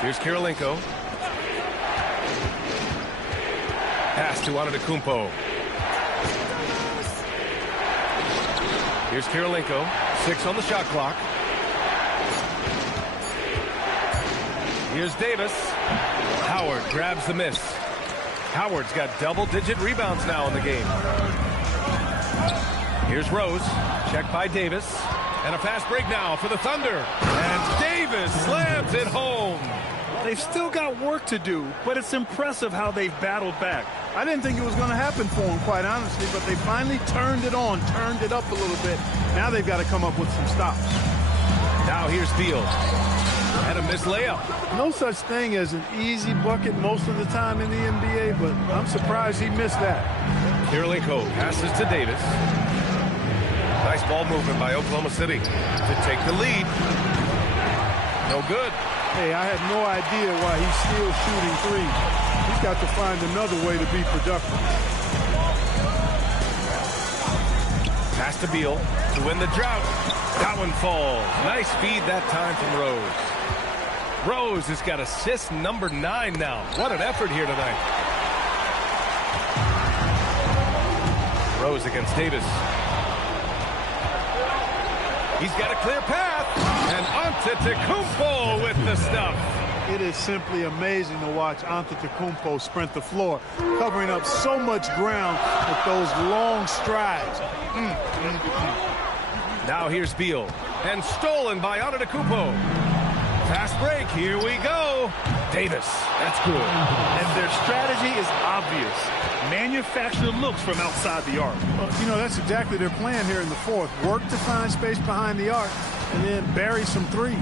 Here's Kirilenko. Pass to Antetokounmpo. Here's Kirilenko. 6 on the shot clock. Here's Davis. Howard grabs the miss. Howard's got double-digit rebounds now in the game. Here's Rose. Checked by Davis. And a fast break now for the Thunder. And Davis slams it home. They've still got work to do, but it's impressive how they've battled back. I didn't think it was going to happen for them, quite honestly, but they finally turned it on, turned it up a little bit. Now they've got to come up with some stops. Now here's Beal. And a missed layup. No such thing as an easy bucket most of the time in the NBA, but I'm surprised he missed that. Kirilenko passes to Davis. Nice ball movement by Oklahoma City to take the lead. No good. Hey, I had no idea why he's still shooting 3s. He's got to find another way to be productive. Pass to Beal to win the drought. That one falls. Nice feed that time from Rose. Rose has got assist number 9 now. What an effort here tonight. Rose against Davis. He's got a clear path. And Antetokounmpo with the stuff. It is simply amazing to watch Antetokounmpo sprint the floor, covering up so much ground with those long strides. Now here's Beal. And stolen by Antetokounmpo. Fast break. Here we go. Davis. That's good. And their strategy is obvious. Manufacture looks from outside the arc. Well, you know, that's exactly their plan here in the fourth. Work to find space behind the arc and then bury some threes.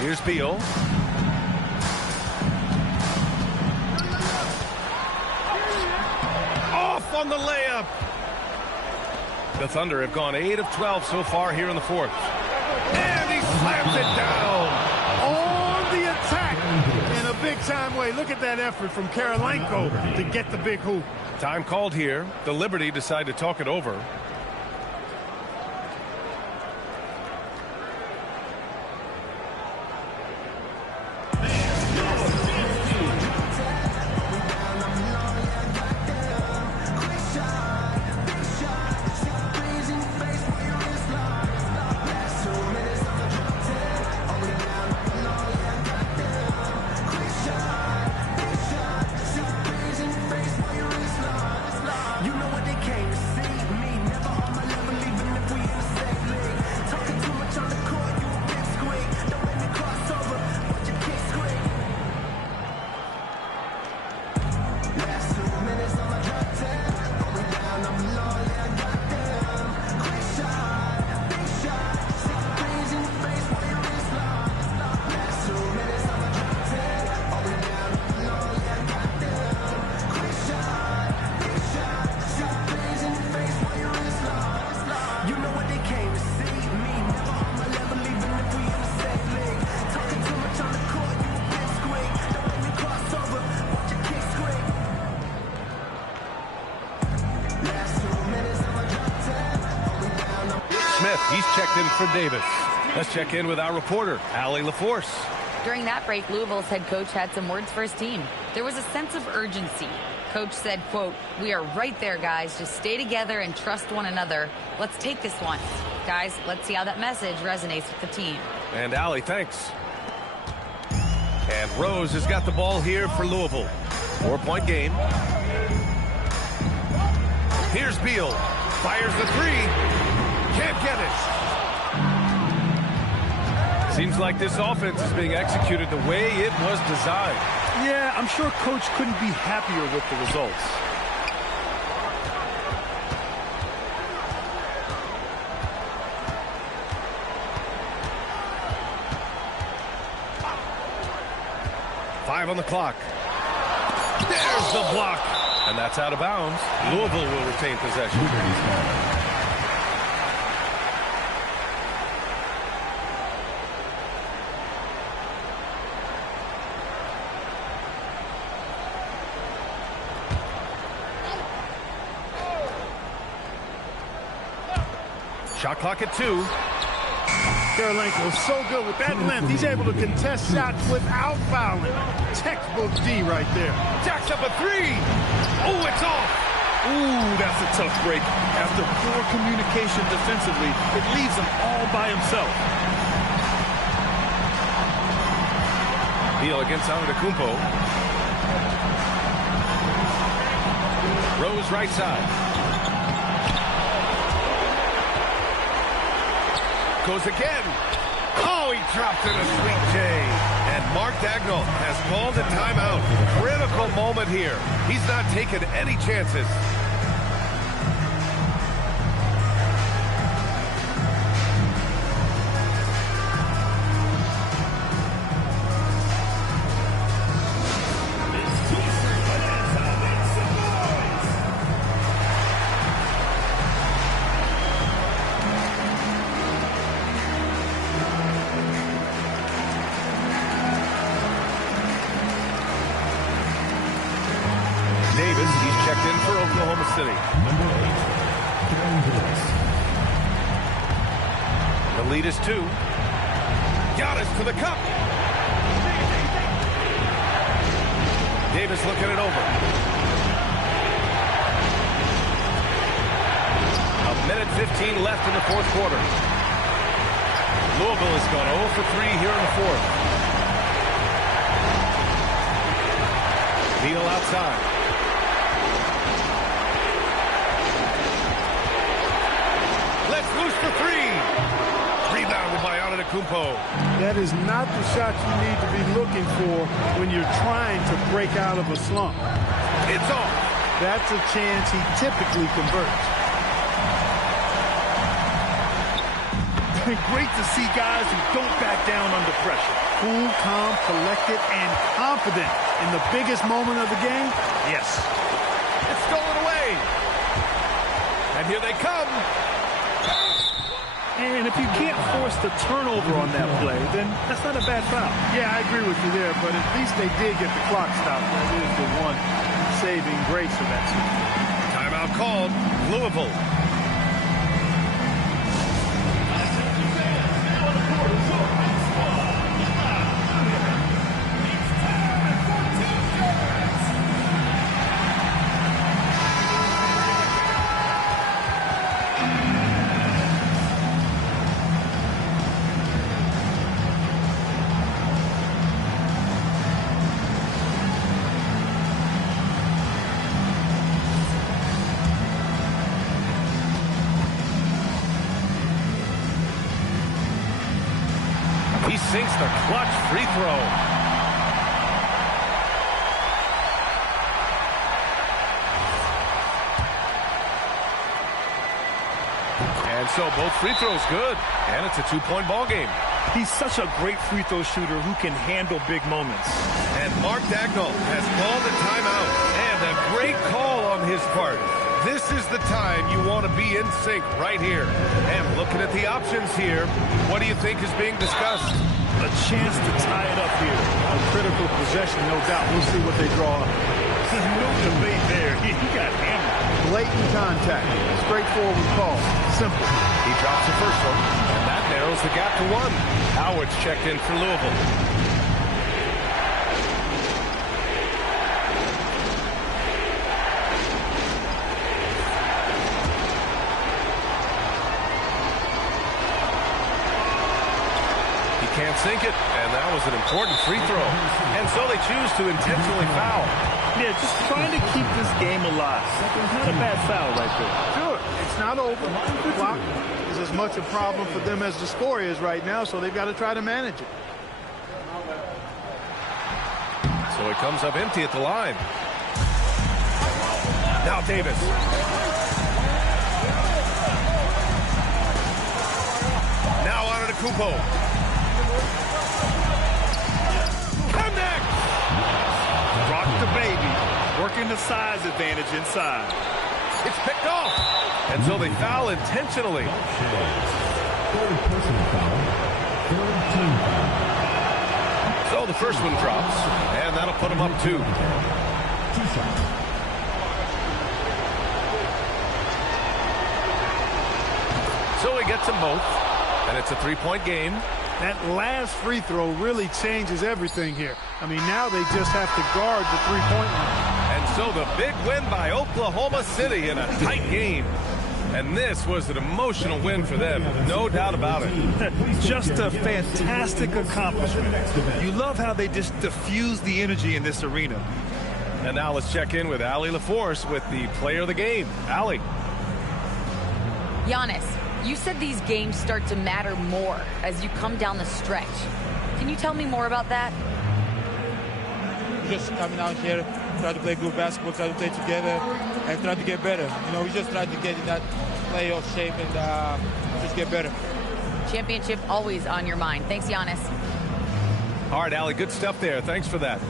Here's Beal. Off on the layup. The Thunder have gone 8 of 12 so far here in the fourth. And he slams it down. On the attack in a big-time way. Look at that effort from Karolinko to get the big hoop. Time called here. The Liberty decide to talk it over. He's checked in for Davis. Let's check in with our reporter, Allie LaForce. During that break, Louisville's head coach had some words for his team. There was a sense of urgency. Coach said, quote, "We are right there, guys. Just stay together and trust one another. Let's take this one." Guys, let's see how that message resonates with the team. And Allie, thanks. And Rose has got the ball here for Louisville. 4-point game. Here's Beal. Fires the three. Can't get it. Seems like this offense is being executed the way it was designed. Yeah, I'm sure Coach couldn't be happier with the results. Five on the clock. There's the block. And that's out of bounds. Louisville will retain possession. Shot clock at 2. Karolinko so good with that length. He's able to contest shots without fouling. Textbook D right there. Jacks up a 3. Oh, it's off. Ooh, that's a tough break. After poor communication defensively, it leaves him all by himself. Beal against Antetokounmpo. Rose right side. Goes again. Oh, he dropped in a sweet J. And Mark Dagnall has called a timeout. Critical moment here. He's not taking any chances. The lead is 2. Giannis to the cup. Davis looking it over. A minute 15 left in the fourth quarter. Louisville has gone 0 for 3 here in the fourth. Beal outside. Let's loose for 3. Rebounded by Antetokounmpo. That is not the shot you need to be looking for when you're trying to break out of a slump. It's off. That's a chance he typically converts. Great to see guys who don't back down under pressure. Cool, calm, collected, and confident in the biggest moment of the game. Yes. It's stolen away. And here they come. And if you can't force the turnover on that play, then that's not a bad foul. Yeah, I agree with you there, but at least they did get the clock stopped. That is the one saving grace of that situation. Timeout called. Louisville. He sinks the clutch free throw. And so both free throws good. And it's a two-point ball game. He's such a great free throw shooter who can handle big moments. And Mark Dagnall has called a timeout. And a great call on his part. This is the time you want to be in sync right here. And looking at the options here, what do you think is being discussed? A chance to tie it up here. A critical possession, no doubt. We'll see what they draw up. No debate there. He got hammered. Blatant contact. Straightforward call. Simple. He drops the first one, and that narrows the gap to 1. Howard's checked in for Louisville. Can't sink it, and that was an important free throw. And so they choose to intentionally foul. Yeah, just trying to keep this game alive. Not a bad foul right there. Sure, it's not over. The clock is as much a problem for them as the score is right now, so they've got to try to manage it. So it comes up empty at the line. Now Davis. Now Antetokounmpo. Rock the baby. Working the size advantage inside. It's picked off. And so they foul intentionally. So the first one drops. And that'll put them up 2. So he gets them both. And it's a 3-point game. That last free throw really changes everything here. I mean, now they just have to guard the three-point line. And so the big win by Oklahoma City in a tight game. And this was an emotional win for them, no doubt about it. Just a fantastic accomplishment. You love how they just diffuse the energy in this arena. And now let's check in with Allie LaForce with the player of the game. Allie. Giannis, you said these games start to matter more as you come down the stretch. Can you tell me more about that? Just coming out here, try to play good basketball, try to play together, and try to get better. You know, we just try to get in that playoff shape and just get better. Championship always on your mind. Thanks, Giannis. All right, Allie, good stuff there. Thanks for that.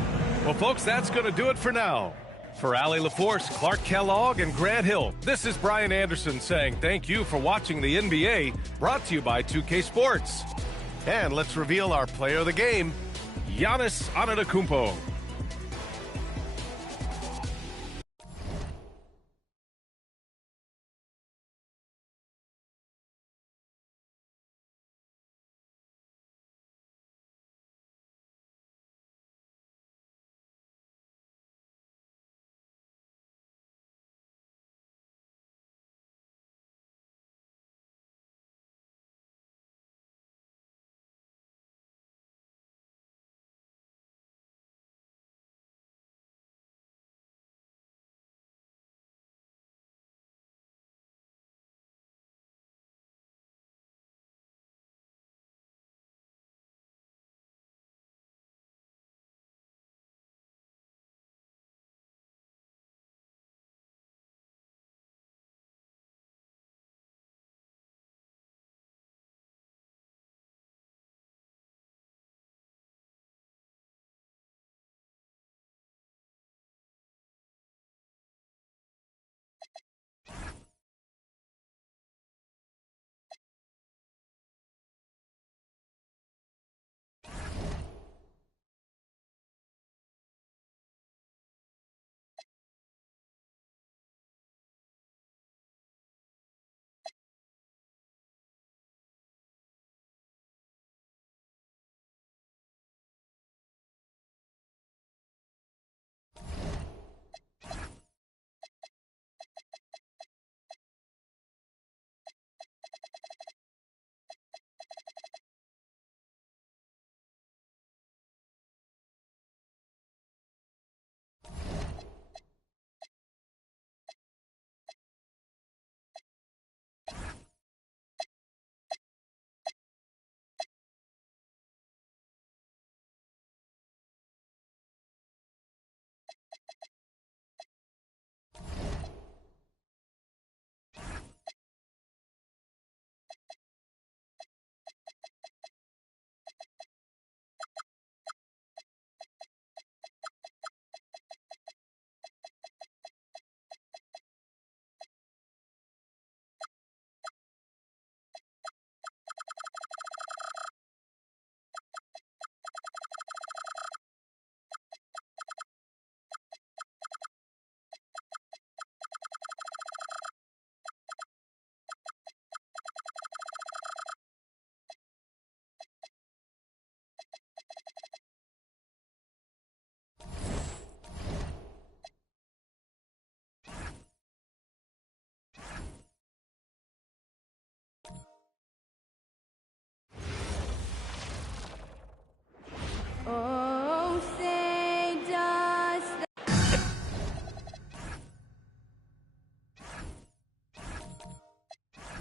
Well, folks, that's going to do it for now. For Allie LaForce, Clark Kellogg, and Grant Hill, this is Brian Anderson saying thank you for watching the NBA, brought to you by 2K Sports. And let's reveal our player of the game, Giannis Antetokounmpo.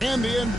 And in.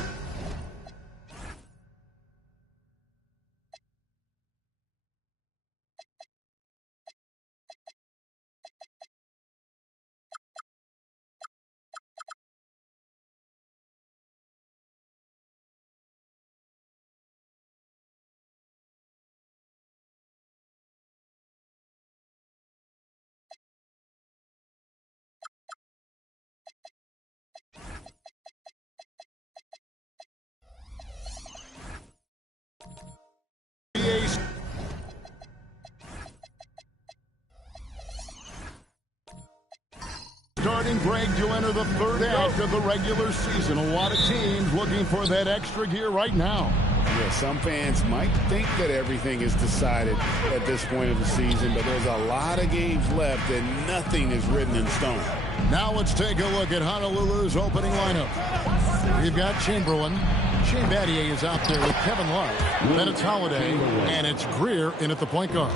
Starting break to enter the third act of the regular season. A lot of teams looking for that extra gear right now. Yeah, some fans might think that everything is decided at this point of the season, but there's a lot of games left and nothing is written in stone. Now let's take a look at Honolulu's opening lineup. We've got Chamberlain. Shane Battier is out there with Kevin Love. Then it's Holiday, and it's Greer in at the point guard.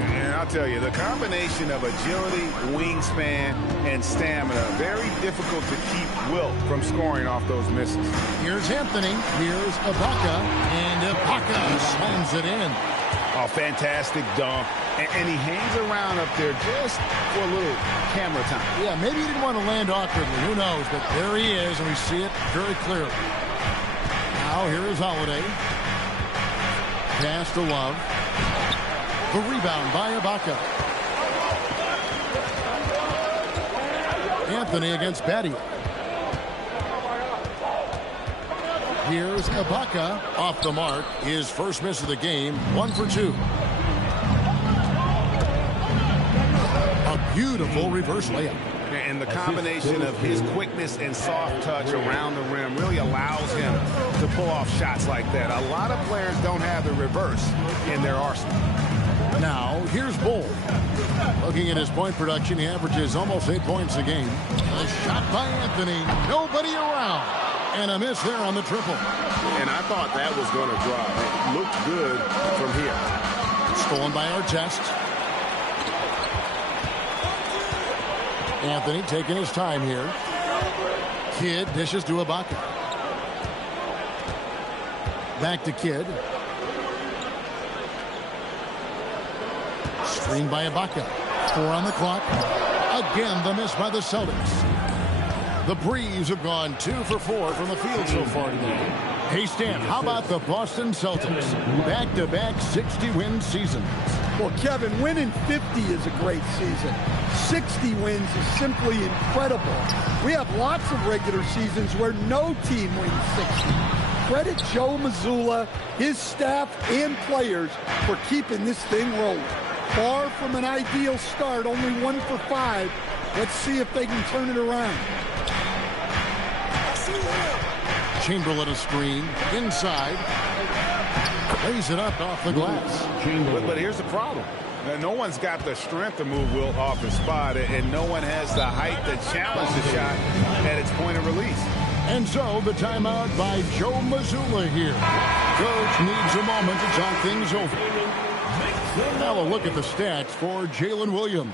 And I'll tell you, the combination of agility, wingspan, and stamina, very difficult to keep Wilt from scoring off those misses. Here's Anthony. Here's Ibaka. And Ibaka slams it in. Oh, fantastic dunk. And he hangs around up there just for a little camera time. Yeah, maybe he didn't want to land awkwardly. Who knows? But there he is, and we see it very clearly. Now, here is Holiday. Pass to Love. The rebound by Ibaka. Anthony against Battier. Here's Ibaka off the mark. His first miss of the game, 1 for 2. A beautiful reverse layup. And the combination of his quickness and soft touch around the rim really allows him to pull off shots like that. A lot of players don't have the reverse in their arsenal. Now, here's Bull. Looking at his point production, he averages almost 8 points a game. A shot by Anthony. Nobody around. And a miss there on the triple. And I thought that was going to drop. It looked good from here. Stolen by Artest. Anthony taking his time here. Kidd dishes to Ibaka. Back to Kidd. Screened by Ibaka. 4 on the clock. Again, the miss by the Celtics. The Breeze have gone 2 for 4 from the field so far today. Hey, Stan, how about the Boston Celtics? Back-to-back 60-win seasons. Well, Kevin, winning 50 is a great season. 60 wins is simply incredible. We have lots of regular seasons where no team wins 60. Credit Joe Mazzulla, his staff, and players for keeping this thing rolling. Far from an ideal start, only 1 for 5. Let's see if they can turn it around. Chamberlain a screen. Inside. Lays it up off the glass. But here's the problem. No one's got the strength to move Wilt off his spot, and no one has the height to challenge the shot at its point of release. And so the timeout by Joe Mazzulla here. Coach needs a moment to talk things over. Now a look at the stats for Jalen Williams.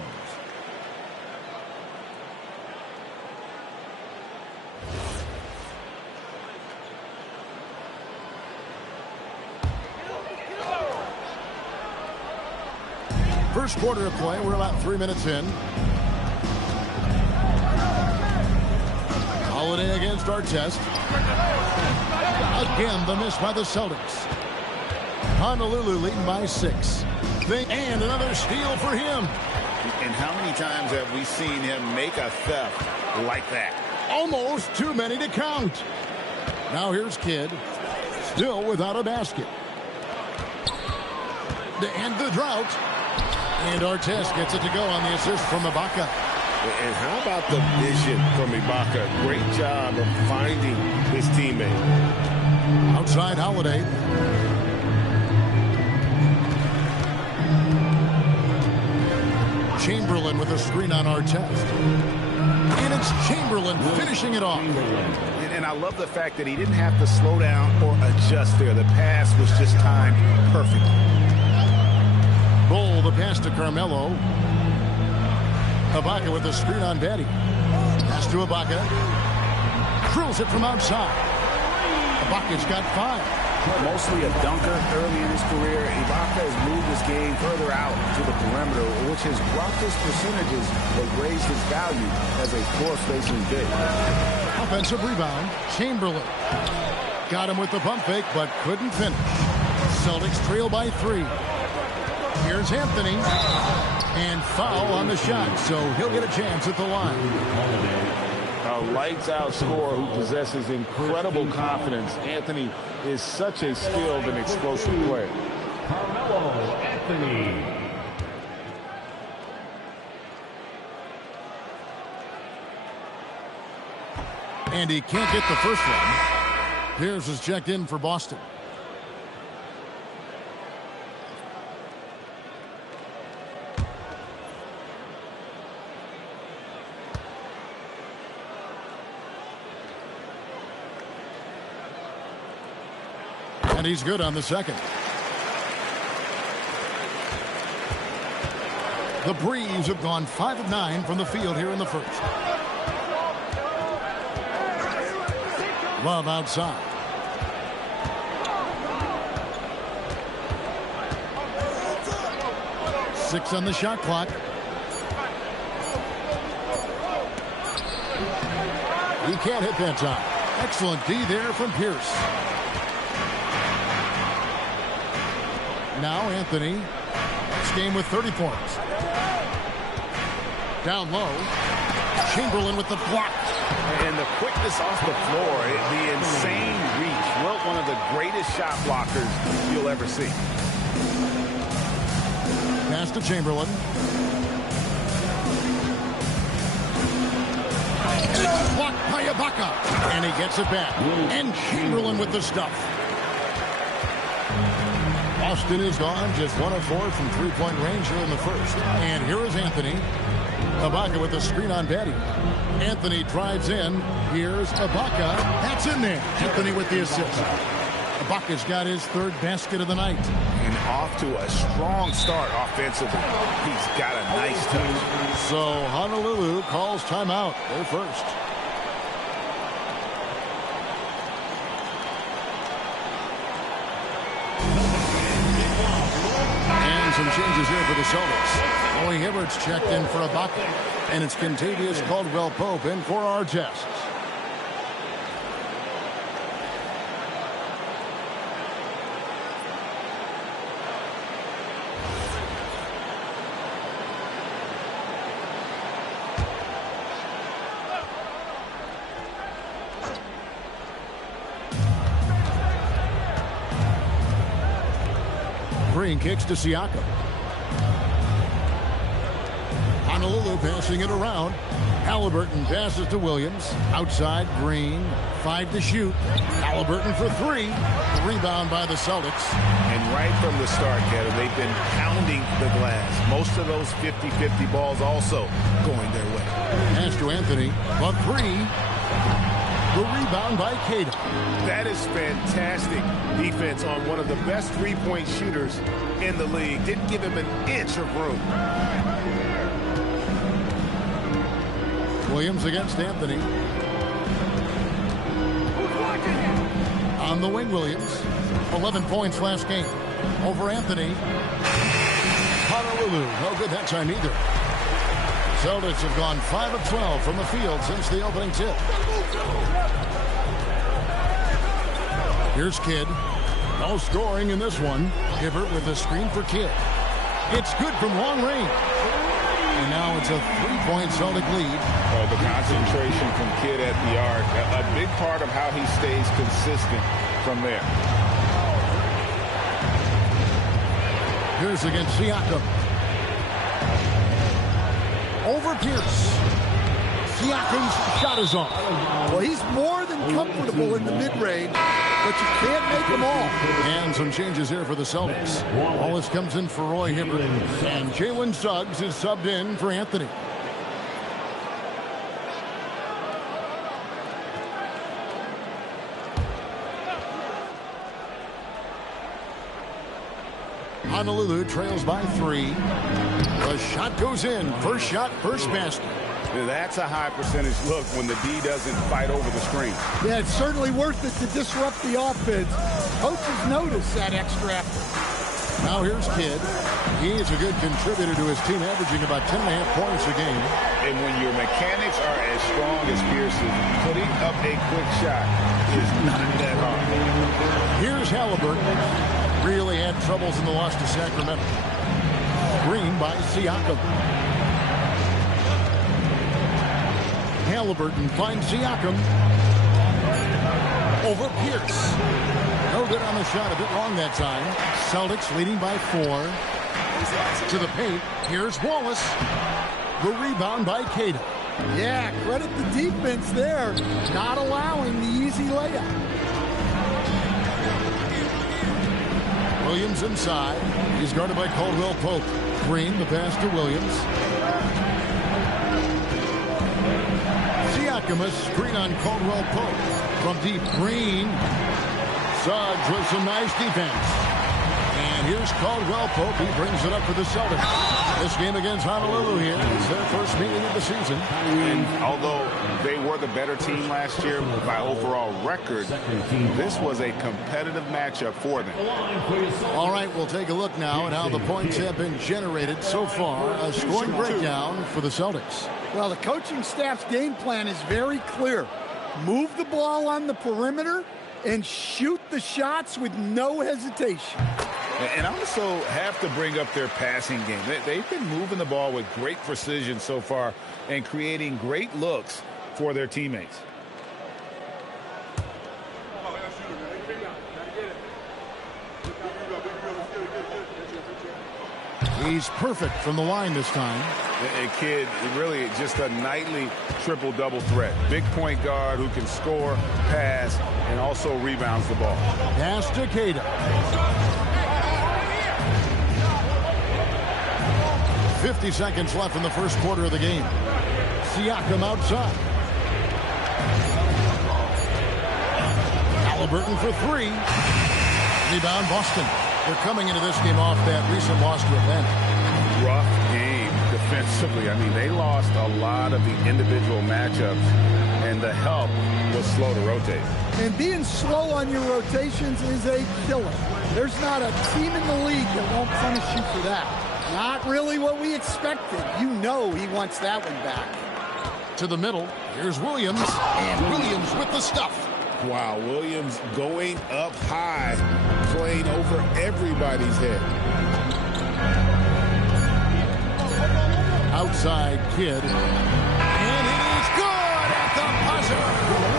First quarter of play, we're about 3 minutes in. Holiday against Artest. Again, the miss by the Celtics. Honolulu leading by 6. And another steal for him. And how many times have we seen him make a theft like that? Almost too many to count. Now here's Kidd. Still without a basket. To end the drought. And Artest gets it to go on the assist from Ibaka. And how about the vision from Ibaka? Great job of finding his teammate. Outside Holiday. Chamberlain with a screen on Artest. And it's Chamberlain finishing it off. And I love the fact that he didn't have to slow down or adjust there. The pass was just timed perfectly. Bull, the pass to Carmelo. Ibaka with a screen on Batty. Pass to Ibaka. Drills it from outside. Ibaka's got 5. Mostly a dunker early in his career, Ibaka has moved his game further out to the perimeter, which has dropped his percentages but raised his value as a floor-spacing big. Offensive rebound, Chamberlain. Got him with the pump fake, but couldn't finish. Celtics trail by 3. Here's Anthony. And foul on the shot, so he'll get a chance at the line. A lights-out scorer who possesses incredible confidence. Anthony is such a skilled and explosive player. Carmelo Anthony. And he can't get the first one. Pierce is checked in for Boston. And he's good on the second. The Breeze have gone 5 of 9 from the field here in the first. Love outside. Six on the shot clock. He can't hit that time. Excellent D there from Pierce. Now Anthony. Next game with 30 points. Down low. Chamberlain with the block. And the quickness off the floor, the insane reach. Well, one of the greatest shot blockers you'll ever see. Pass to Chamberlain. And it's blocked by Ibaka. And he gets it back. And Chamberlain with the stuff. Boston is gone just 1 of 4 from three-point range here in the first. And here is Anthony. Ibaka with the screen on Betty. Anthony drives in. Here's Ibaka. That's in there. Anthony with the assist. Ibaka's got his third basket of the night. And off to a strong start offensively. He's got a nice touch. So Honolulu calls timeout. They're first. And some changes here for the Celtics. Roy Hibbert's checked in for Ibaka. And it's Kentavious Caldwell-Pope in for Artest. Green kicks to Siakam. Honolulu passing it around. Halliburton passes to Williams. Outside, Green. 5 to shoot. Halliburton for 3. Rebound by the Celtics. And right from the start, Kevin, they've been pounding the glass. Most of those 50-50 balls also going their way. Pass to Anthony. But 3. The rebound by Cato. That is fantastic defense on one of the best three-point shooters in the league. Didn't give him an inch of room. Williams against Anthony. On the wing, Williams. 11 points last game. Over Anthony. Honolulu. No good that time either. Celtics have gone 5 of 12 from the field since the opening tip. Here's Kidd. No scoring in this one. Hibbert with a screen for Kidd. It's good from long range. And now it's a 3-point Celtic lead. The concentration from Kidd at the arc, a big part of how he stays consistent from there. Here's against Siakam. Over Pierce. Siakam's shot is off. Well, he's more than comfortable in the mid-range, but you can't make them all. And some changes here for the Celtics. Wallace comes in for Roy Hibbert. And Jalen Suggs is subbed in for Anthony. Honolulu trails by 3. The shot goes in. First shot, first basket. That's a high percentage look when the D doesn't fight over the screen. Yeah, it's certainly worth it to disrupt the offense. Coaches notice that extra effort. Now here's Kidd. He's a good contributor to his team, averaging about 10.5 points a game. And when your mechanics are as strong as Pearson, putting up a quick shot is not that hard. Here's Halliburton. Really had troubles in the loss to Sacramento. Green by Siakam. Halliburton finds Siakam. Over Pierce. No good on the shot. A bit long that time. Celtics leading by 4. To the paint. Here's Wallace. The rebound by Cato. Yeah, credit the defense there. Not allowing the easy layup. Williams inside. He's guarded by Caldwell Pope. Green, the pass to Williams. Siakam, a screen on Caldwell Pope. From deep, Green. Suggs with some nice defense. And here's Caldwell Pope. He brings it up for the Celtics. This game against Honolulu here is their first meeting of the season. And although they were the better team last year by overall record, this was a competitive matchup for them. All right, we'll take a look now at how the points have been generated so far. A scoring breakdown for the Celtics. Well, the coaching staff's game plan is very clear. Move the ball on the perimeter and shoot the shots with no hesitation. And I also have to bring up their passing game. They've been moving the ball with great precision so far and creating great looks for their teammates. He's perfect from the line this time. A kid, really just a nightly triple-double threat. Big point guard who can score, pass, and also rebounds the ball. Pass to Cato. 50 seconds left in the first quarter of the game. Siakam outside. Halliburton for 3. Rebound Boston. They're coming into this game off that recent loss to Atlanta. Rough game defensively. I mean, they lost a lot of the individual matchups, and the help was slow to rotate. And being slow on your rotations is a killer. There's not a team in the league that won't punish you for that. Not really what we expected. You know he wants that one back. To the middle. Here's Williams. And Williams with the stuff. Wow, Williams going up high, playing over everybody's head. Outside Kidd. And it is good at the buzzer.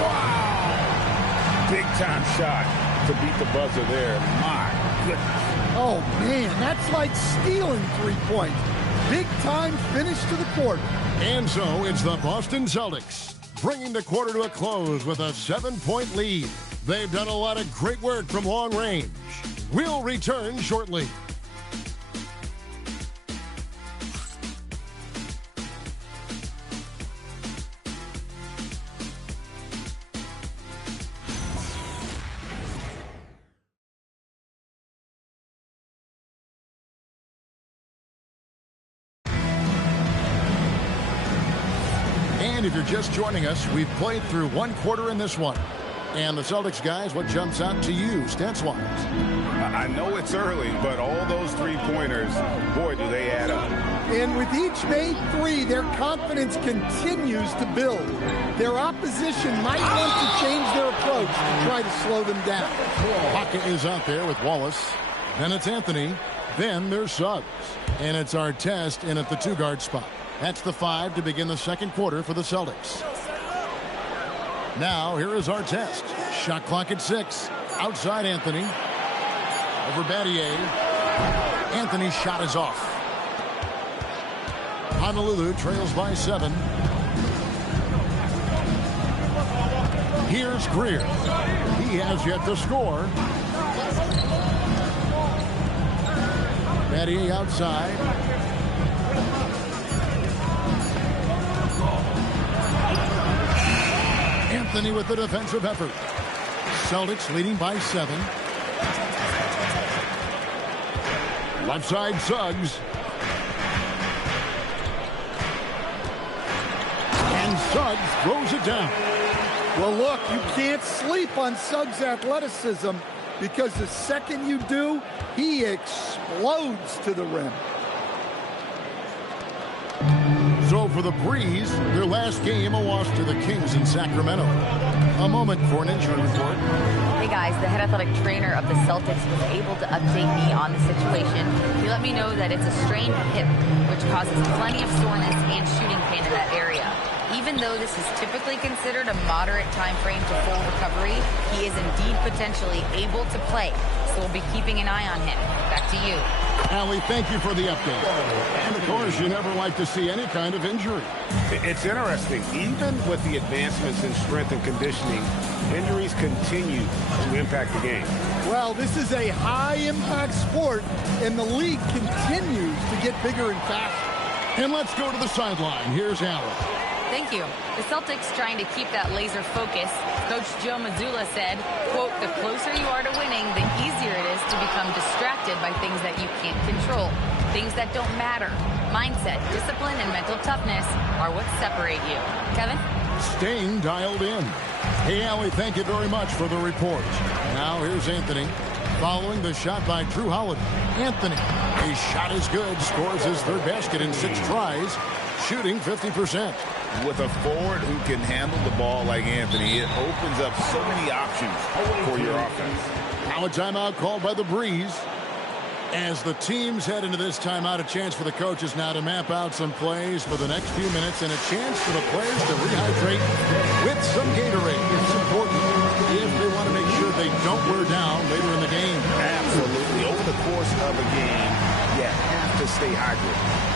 Wow. Big time shot to beat the buzzer there. My goodness. Oh, man, that's like stealing 3 points. Big time finish to the quarter. And so it's the Boston Celtics, bringing the quarter to a close with a 7-point lead. They've done a lot of great work from long range. We'll return shortly. And if you're just joining us, we've played through 1 quarter in this one. And the Celtics, guys, what jumps out to you, stats-wise? I know it's early, but all those 3-pointers, boy, do they add up. And with each made 3, their confidence continues to build. Their opposition might want to change their approach and try to slow them down. Haka is out there with Wallace. Then it's Anthony. Then there's Suggs. And it's our test in at the 2-guard spot. That's the 5 to begin the second quarter for the Celtics. Now, here is our test. Shot clock at 6. Outside Anthony. Over Battier. Anthony's shot is off. Honolulu trails by 7. Here's Greer. He has yet to score. Battier outside. Anthony with the defensive effort. Celtics leading by 7. Left side Suggs. And Suggs throws it down. Well, look, you can't sleep on Suggs' athleticism because the second you do, he explodes to the rim. So for the Breeze, their last game a loss to the Kings in Sacramento. A moment for an injury report. Hey guys, the head athletic trainer of the Celtics was able to update me on the situation. He let me know that it's a strained hip, which causes plenty of soreness and shooting pain in that area. Even though this is typically considered a moderate time frame to full recovery, he is indeed potentially able to play. So we'll be keeping an eye on him. Back to you. Allie, thank you for the update. And of course, you never like to see any kind of injury. It's interesting. Even with the advancements in strength and conditioning, injuries continue to impact the game. Well, this is a high-impact sport, and the league continues to get bigger and faster. And let's go to the sideline. Here's Allie. Thank you. The Celtics trying to keep that laser focus. Coach Joe Mazzulla said, quote, the closer you are to winning, the easier it is to become distracted by things that you can't control, things that don't matter. Mindset, discipline, and mental toughness are what separate you. Kevin? Staying dialed in. Hey, Allie, thank you very much for the report. Now here's Anthony. Following the shot by Drew Holiday. Anthony, his shot is good, scores his third basket in 6 tries, shooting 50%. With a forward who can handle the ball like Anthony, it opens up so many options for your offense. Now a timeout called by the Breeze. As the teams head into this timeout, a chance for the coaches now to map out some plays for the next few minutes and a chance for the players to rehydrate with some Gatorade. It's important if they want to make sure they don't wear down later in the game. Absolutely. Over the course of a game, you have to stay hydrated.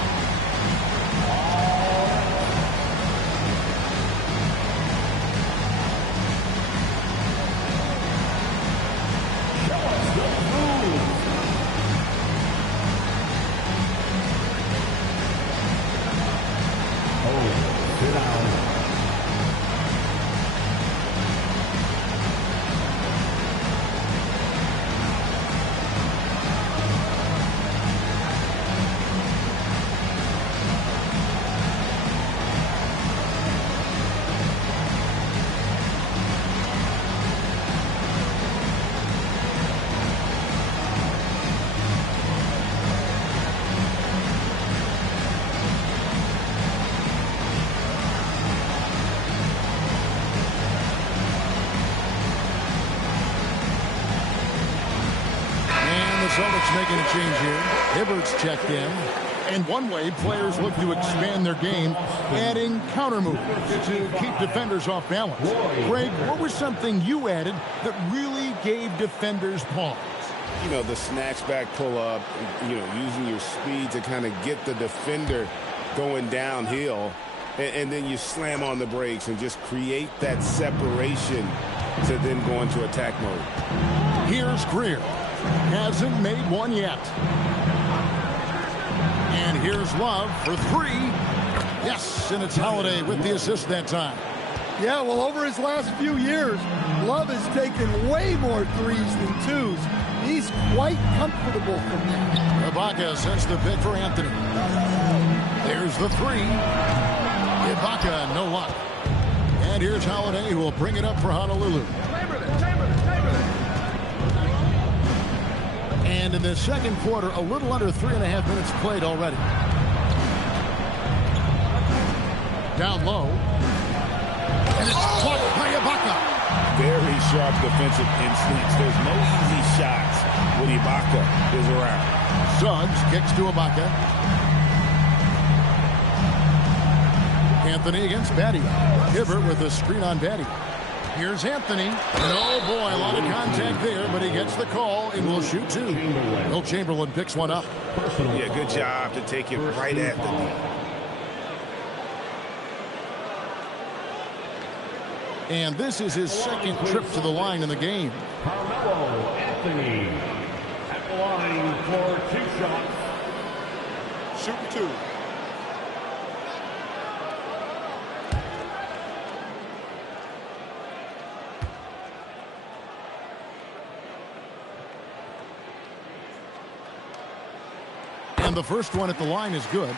Celtics making a change here. Hibbert's checked in. And one way players look to expand their game, adding counter moves to keep defenders off balance. Greg, what was something you added that really gave defenders pause? You know, the snatch back pull up, you know, using your speed to kind of get the defender going downhill. And then you slam on the brakes and just create that separation to then go into attack mode. Here's Greer. Hasn't made one yet. And here's Love for 3. Yes, and it's Holiday with the assist that time. Yeah, well, over his last few years, Love has taken way more threes than 2s. He's quite comfortable from that. Ibaka sends the pick for Anthony. There's the 3. Ibaka, no luck. And here's Holiday, who will bring it up for Honolulu. And in the second quarter, a little under 3.5 minutes played already. Down low. And it's caught by Ibaka. Very sharp defensive instincts. There's no easy shots when Ibaka is around. Suggs kicks to Ibaka. Anthony against Batty. Hibbert with a screen on Batty. Here's Anthony. And oh boy, a lot of contact there, but he gets the call and will shoot 2. Will Chamberlain picks one up. Yeah, good job to take it right at the knee. And this is his second trip to the line in the game. Carmelo Anthony at the line for 2 shots. Shooting 2. And the first one at the line is good.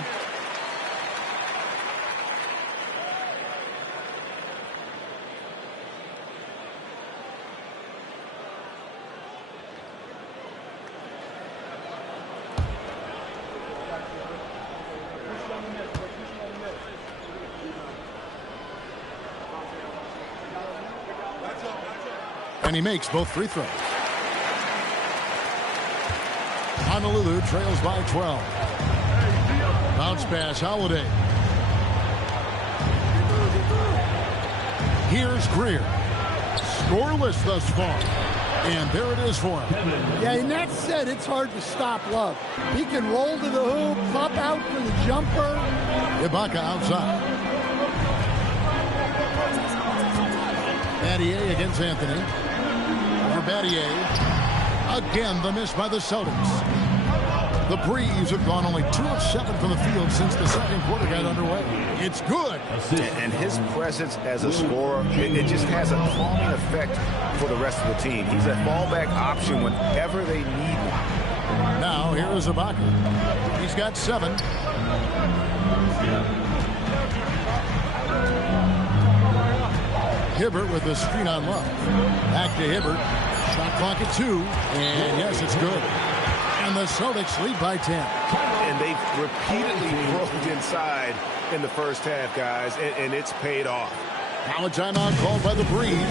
And he makes both free throws. Honolulu trails by 12. Bounce pass, Holiday. Here's Greer. Scoreless thus far. And there it is for him. Yeah, in that set, it's hard to stop Love. He can roll to the hoop, pop out for the jumper. Ibaka outside. Battier against Anthony. Over Battier. Again, the miss by the Celtics. The Breeze have gone only 2 of 7 from the field since the second quarter got underway. It's good. And his presence as a scorer, it just has a calming effect for the rest of the team. He's a fallback option whenever they need one. Now, here is Ibaka. He's got 7. Hibbert with the screen on Love. Back to Hibbert. Shot clock at 2. And yes, it's good. And the Celtics lead by 10. And they've repeatedly broke inside in the first half, guys, and it's paid off. Now a timeout called by the Breeze.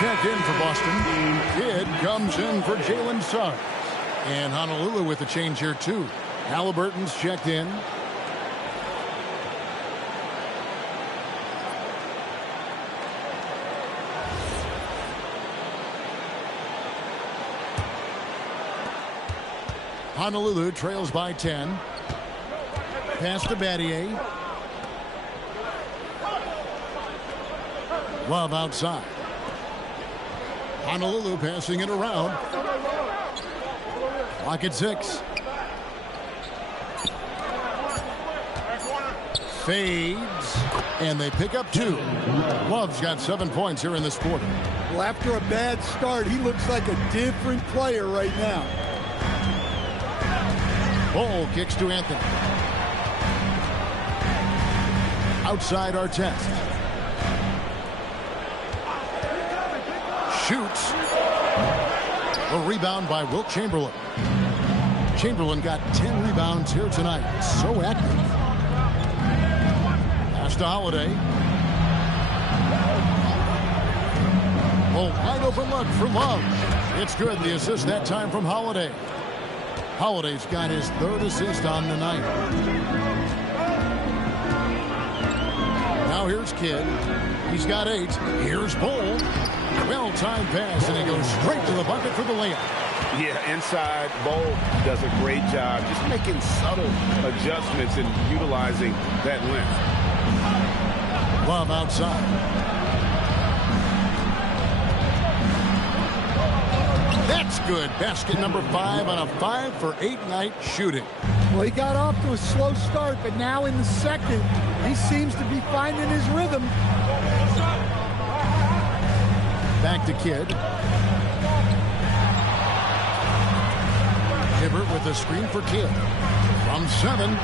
Checked in for Boston. Kidd comes in for Jalen Suggs. And Honolulu with a change here, too. Halliburton's checked in. Honolulu trails by 10. Pass to Battier. Love outside. Honolulu passing it around. Clock at 6. Fades. And they pick up 2. Love's got 7 points here in this quarter. Well, after a bad start, he looks like a different player right now. Ball kicks to Anthony. Outside Artest. Shoots. A rebound by Wilt Chamberlain. Chamberlain got 10 rebounds here tonight. So active. Pass to Holiday. Oh, wide open look for Love. It's good. The assist that time from Holiday. Holiday's got his 3rd assist on the night. Now here's Kidd. He's got 8. Here's Bull. Well-timed pass, and he goes straight to the bucket for the layup. Yeah, inside, Bull does a great job just making subtle adjustments and utilizing that length. Love outside. That's good. Basket number 5 on a 5 for 8 night shooting. Well, he got off to a slow start, but now in the second, he seems to be finding his rhythm. Back to Kidd. Hibbert with a screen for Kidd. From 7.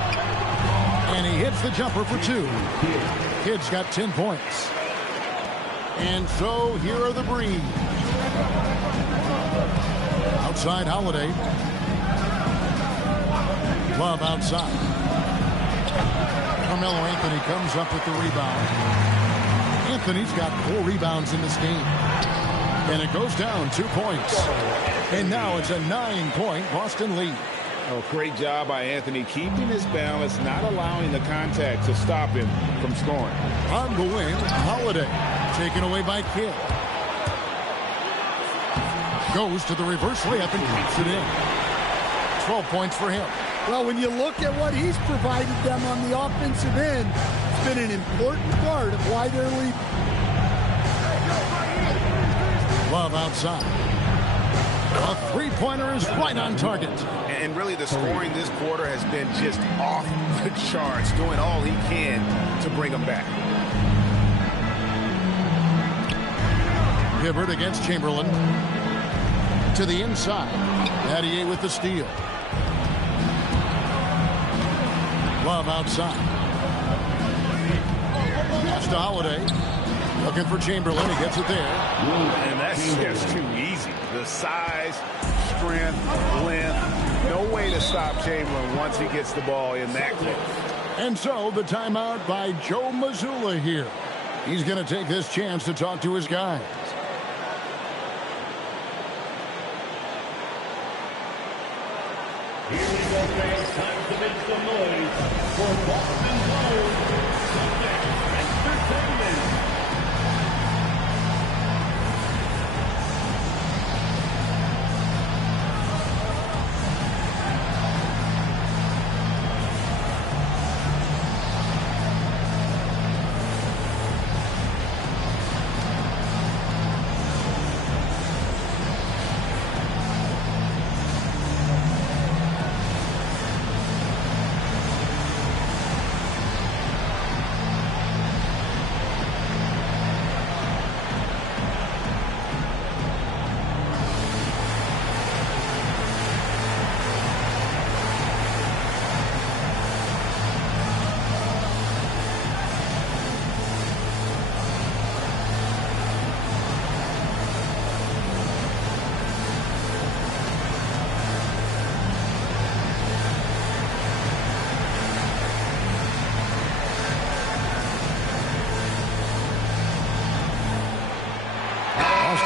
And he hits the jumper for 2. Kidd's got 10 points. And so here are the Breeze. Outside Holiday. Love outside. Carmelo Anthony comes up with the rebound. Anthony's got 4 rebounds in this game. And it goes down 2 points. And now it's a 9-point Boston lead. Oh, great job by Anthony keeping his balance, not allowing the contact to stop him from scoring. On the wing, Holiday, taken away by Kidd. Goes to the reverse layup and keeps it in. 12 points for him. Well, when you look at what he's provided them on the offensive end, it's been an important part of why they're leading. Love outside. A three-pointer is right on target. And really the scoring this quarter has been just off the charts, doing all he can to bring them back. Hibbert against Chamberlain. To the inside. Battier with the steal. Love outside. Pass to Holiday. Looking for Chamberlain. He gets it there. And that's just too easy. The size, strength, length. No way to stop Chamberlain once he gets the ball in that close. And so the timeout by Joe Mazzulla here. He's going to take this chance to talk to his guys. Here we go, fans. Time to make some noise for Boston Globe Subject Entertainment.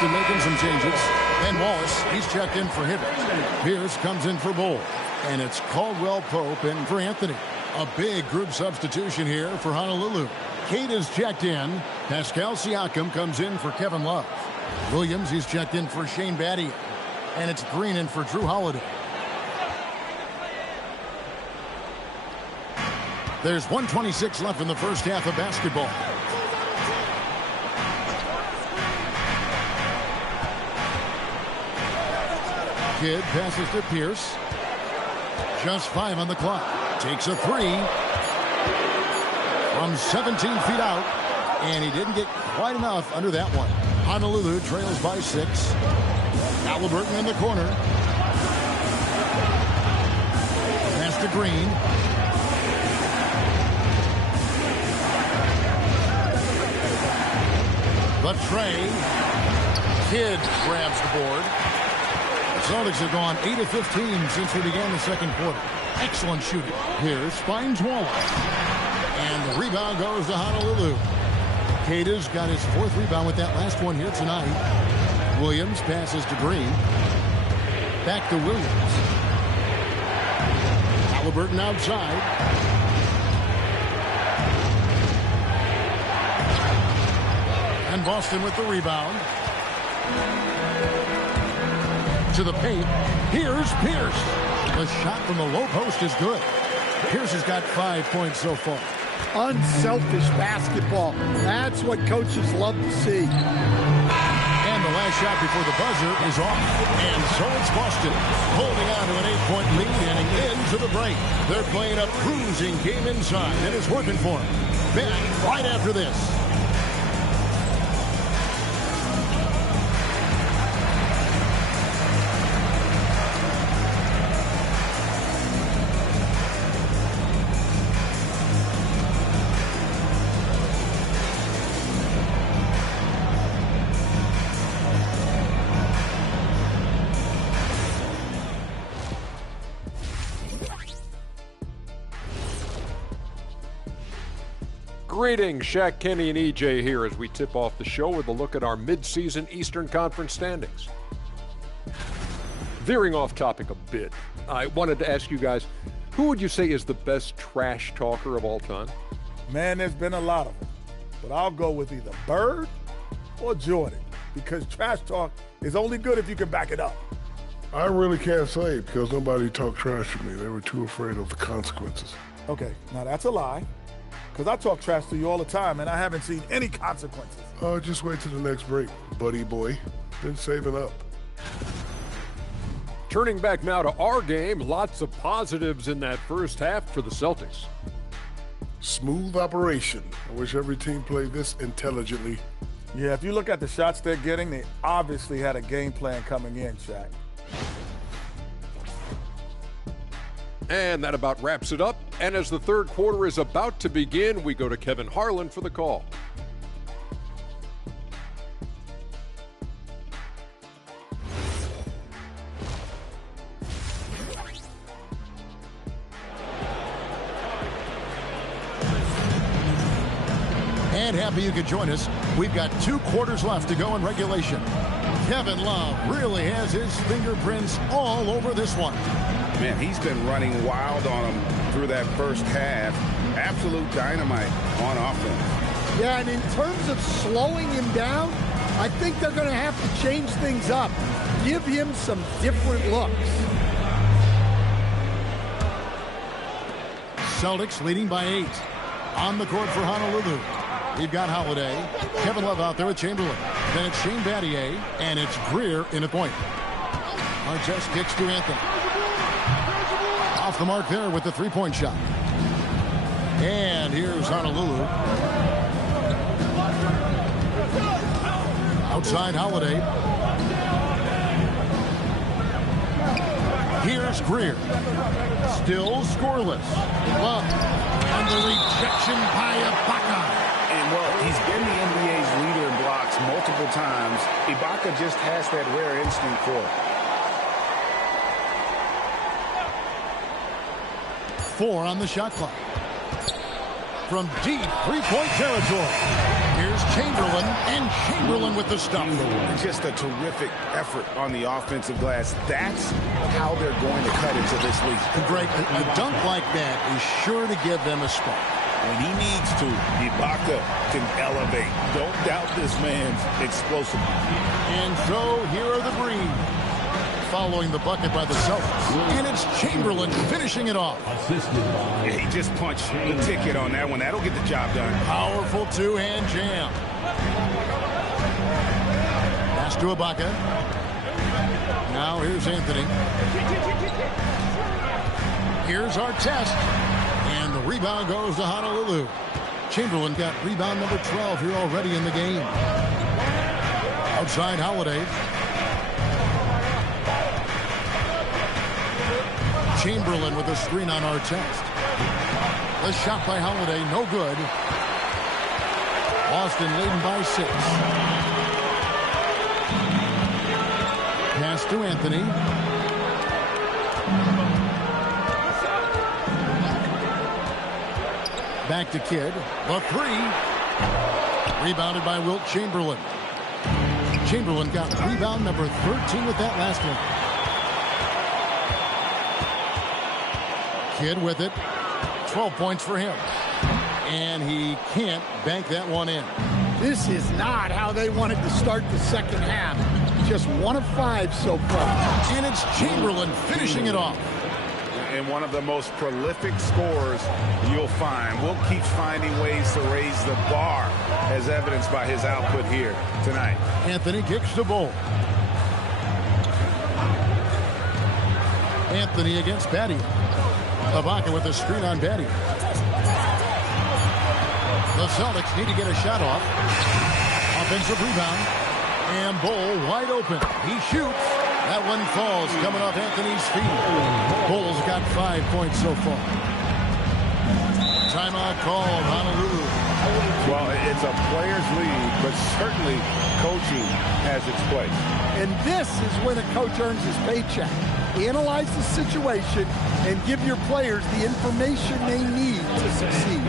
Making some changes. And Wallace, he's checked in for Hibbert. Pierce comes in for Bull. And it's Caldwell Pope in for Anthony. A big group substitution here for Honolulu. Kate is checked in. Pascal Siakam comes in for Kevin Love. Williams, he's checked in for Shane Battier. And it's Green in for Drew Holiday. There's 1:26 left in the first half of basketball. Kidd passes to Pierce. Just 5 on the clock. Takes a three from 17 feet out. And he didn't get quite enough under that one. Honolulu trails by 6. Halliburton in the corner. Pass to Green. But Trey. Kidd grabs the board. Celtics have gone 8 of 15 since we began the second quarter. Excellent shooting. Here's finds Wallace. And the rebound goes to Honolulu. Keita's got his 4th rebound with that last one here tonight. Williams passes to Green. Back to Williams. Halliburton outside. And Boston with the rebound. To the paint. Here's Pierce. The shot from the low post is good. Pierce has got 5 points so far. Unselfish basketball. That's what coaches love to see. And the last shot before the buzzer is off. And so it's Boston holding on to an 8-point lead and into the break. They're playing a cruising game inside, and it's working for them. Back right after this. Greetings, Shaq, Kenny, and EJ here as we tip off the show with a look at our midseason Eastern Conference standings. Veering off topic a bit, I wanted to ask you guys, who would you say is the best trash talker of all time? Man, there's been a lot of them. But I'll go with either Bird or Jordan, because trash talk is only good if you can back it up. I really can't say because nobody talked trash to me. They were too afraid of the consequences. Okay, now that's a lie, because I talk trash to you all the time, and I haven't seen any consequences. Just wait till the next break, buddy boy. Been saving up. Turning back now to our game, lots of positives in that first half for the Celtics. Smooth operation. I wish every team played this intelligently. Yeah, if you look at the shots they're getting, they obviously had a game plan coming in, Shaq. And that about wraps it up. And as the third quarter is about to begin, we go to Kevin Harlan for the call. And happy you could join us. We've got 2 quarters left to go in regulation. Kevin Love really has his fingerprints all over this one. Man, he's been running wild on him through that first half. Absolute dynamite on offense. Yeah, and in terms of slowing him down, I think they're going to have to change things up. Give him some different looks. Celtics leading by 8. On the court for Honolulu. We've got Holiday, Kevin Love out there with Chamberlain. Then it's Shane Battier, and it's Greer in at point. Artest kicks to Anthony. Off the mark there with the three-point shot. And here's Honolulu. Outside Holiday. Here's Greer. Still scoreless. Love. And the rejection by Ibaka. And, well, he's been the NBA's leader in blocks multiple times. Ibaka just has that rare instinct for it. 4 on the shot clock. From deep three-point territory. Here's Chamberlain, and Chamberlain with the stop. Just a terrific effort on the offensive glass. That's how they're going to cut into this league. Greg, a dunk like that is sure to give them a spark. When he needs to, Ibaka can elevate. Don't doubt this man's explosiveness. And so here are the Green. Following the bucket by the Celtics. And it's Chamberlain finishing it off. Yeah, he just punched the ticket on that one. That'll get the job done. Powerful two-hand jam. Pass to Ibaka. Now here's Anthony. Here's Artest. And the rebound goes to Honolulu. Chamberlain got rebound number 12 here already in the game. Outside Holiday. Chamberlain with a screen on Artest. The shot by Holiday, no good. Boston leading by 6. Pass to Anthony. Back to Kidd. The 3. Rebounded by Wilt Chamberlain. Chamberlain got rebound number 13 with that last one. Kidd with it. 12 points for him. And he can't bank that one in. This is not how they wanted to start the second half. Just 1 of 5 so far. And it's Chamberlain finishing it off. And one of the most prolific scorers you'll find. Wilt keeps finding ways to raise the bar, as evidenced by his output here tonight. Anthony kicks the ball. Anthony against Battier. Ibaka with a screen on Battier. The Celtics need to get a shot off. Offensive rebound. And Bol wide open. He shoots. That one falls coming off Anthony's feet. Bol's got 5 points so far. Timeout called, Honolulu. Well, it's a player's league, but certainly coaching has its place. And this is when a coach earns his paycheck. Analyze the situation and give your players the information they need to succeed.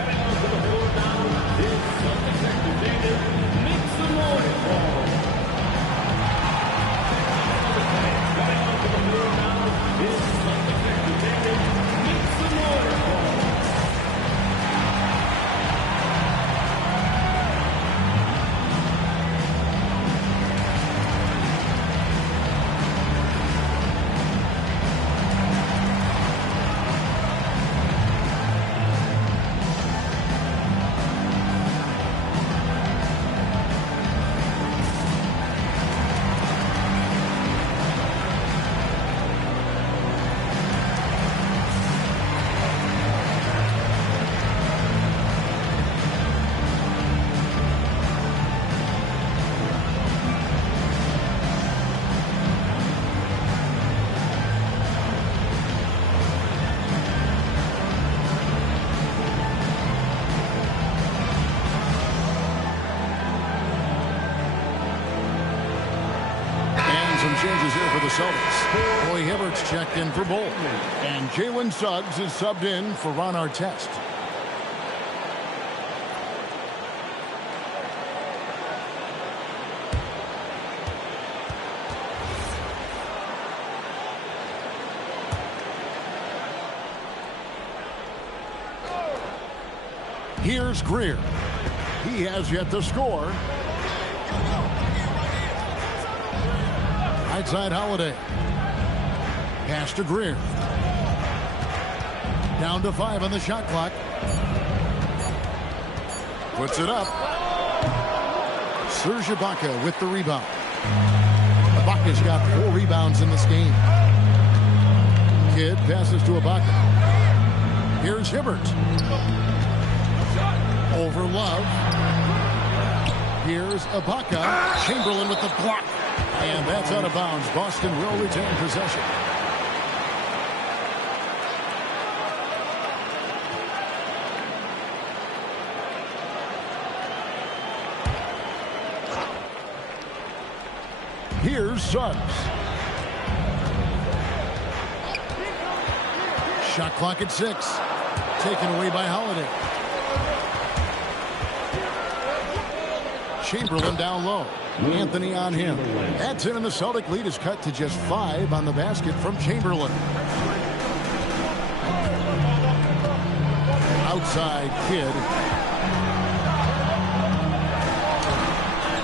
is here for the Celtics. Roy Hibbert's checked in for Bull. And Jalen Suggs is subbed in for Ron Artest. Here's Greer. He has yet to score. Right side Holiday. Pass to Greer. Down to 5 on the shot clock. Puts it up. Serge Ibaka with the rebound. Ibaka's got 4 rebounds in this game. Kidd passes to Ibaka. Here's Hibbert. Over Love. Here's Ibaka. Chamberlain with the block. And that's out of bounds. Boston will retain possession. Here's Suggs. Shot clock at 6. Taken away by Holiday. Chamberlain down low. Anthony on him. That's in, and the Celtic lead is cut to just 5 on the basket from Chamberlain. Outside Kidd.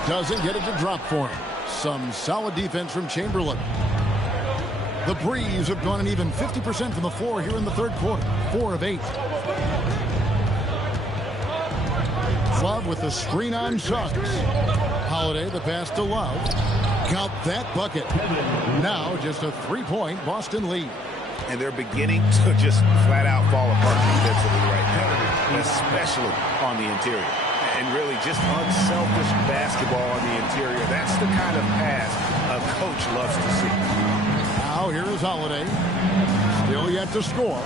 Doesn't get it to drop for him. Some solid defense from Chamberlain. The Breeze have gone an even 50% from the floor here in the third quarter. 4 of 8. Love with the screen on Suggs. Holiday, the pass to Love. Count that bucket. Now just a 3-point Boston lead. And they're beginning to just flat out fall apart defensively right now, especially on the interior. And really just unselfish basketball on the interior. That's the kind of pass a coach loves to see. Now here is Holiday. Still yet to score.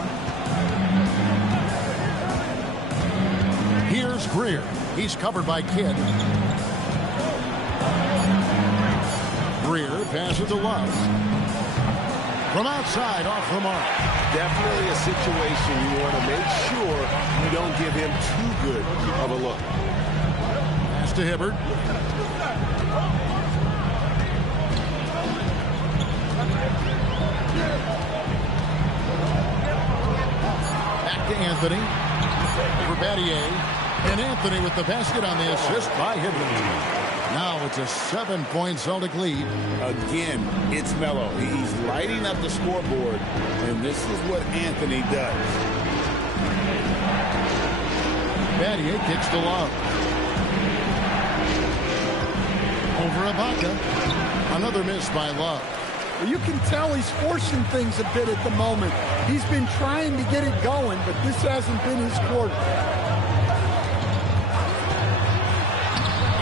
Here's Greer. He's covered by Kidd. Greer passes to Love. From outside, off the mark. Definitely a situation you want to make sure you don't give him too good of a look. Pass to Hibbert. Back to Anthony. For Battier. And Anthony with the basket on the assist by Hibbert. Now it's a 7-point Celtic lead. Again, it's Melo. He's lighting up the scoreboard, and this is what Anthony does. Battier kicks to Love. Over Ibaka. Another miss by Love. Well, you can tell he's forcing things a bit at the moment. He's been trying to get it going, but this hasn't been his quarter.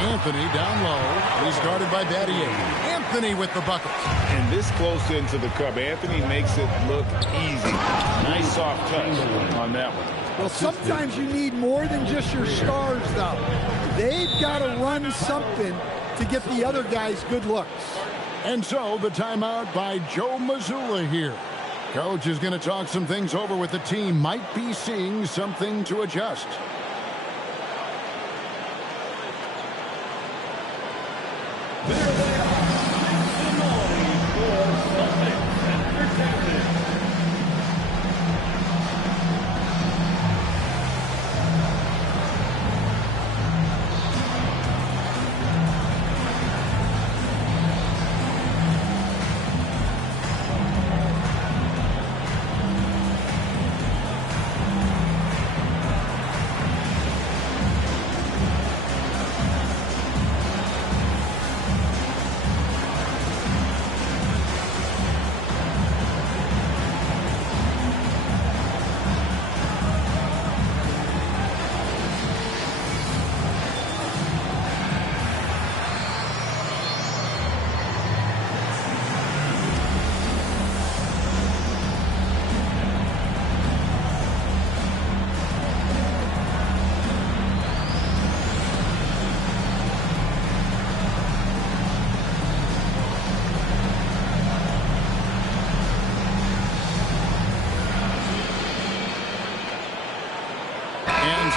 Anthony down low. He's guarded by Battier. Anthony with the bucket. And this close into the cup, Anthony makes it look easy. Nice soft touch on that one. Well, sometimes you need more than just your stars, though. They've got to run something to get the other guys good looks. And so the timeout by Joe Mazzulla here. Coach is going to talk some things over with the team. Might be seeing something to adjust. There they are. The noise for Celtics Entertainment.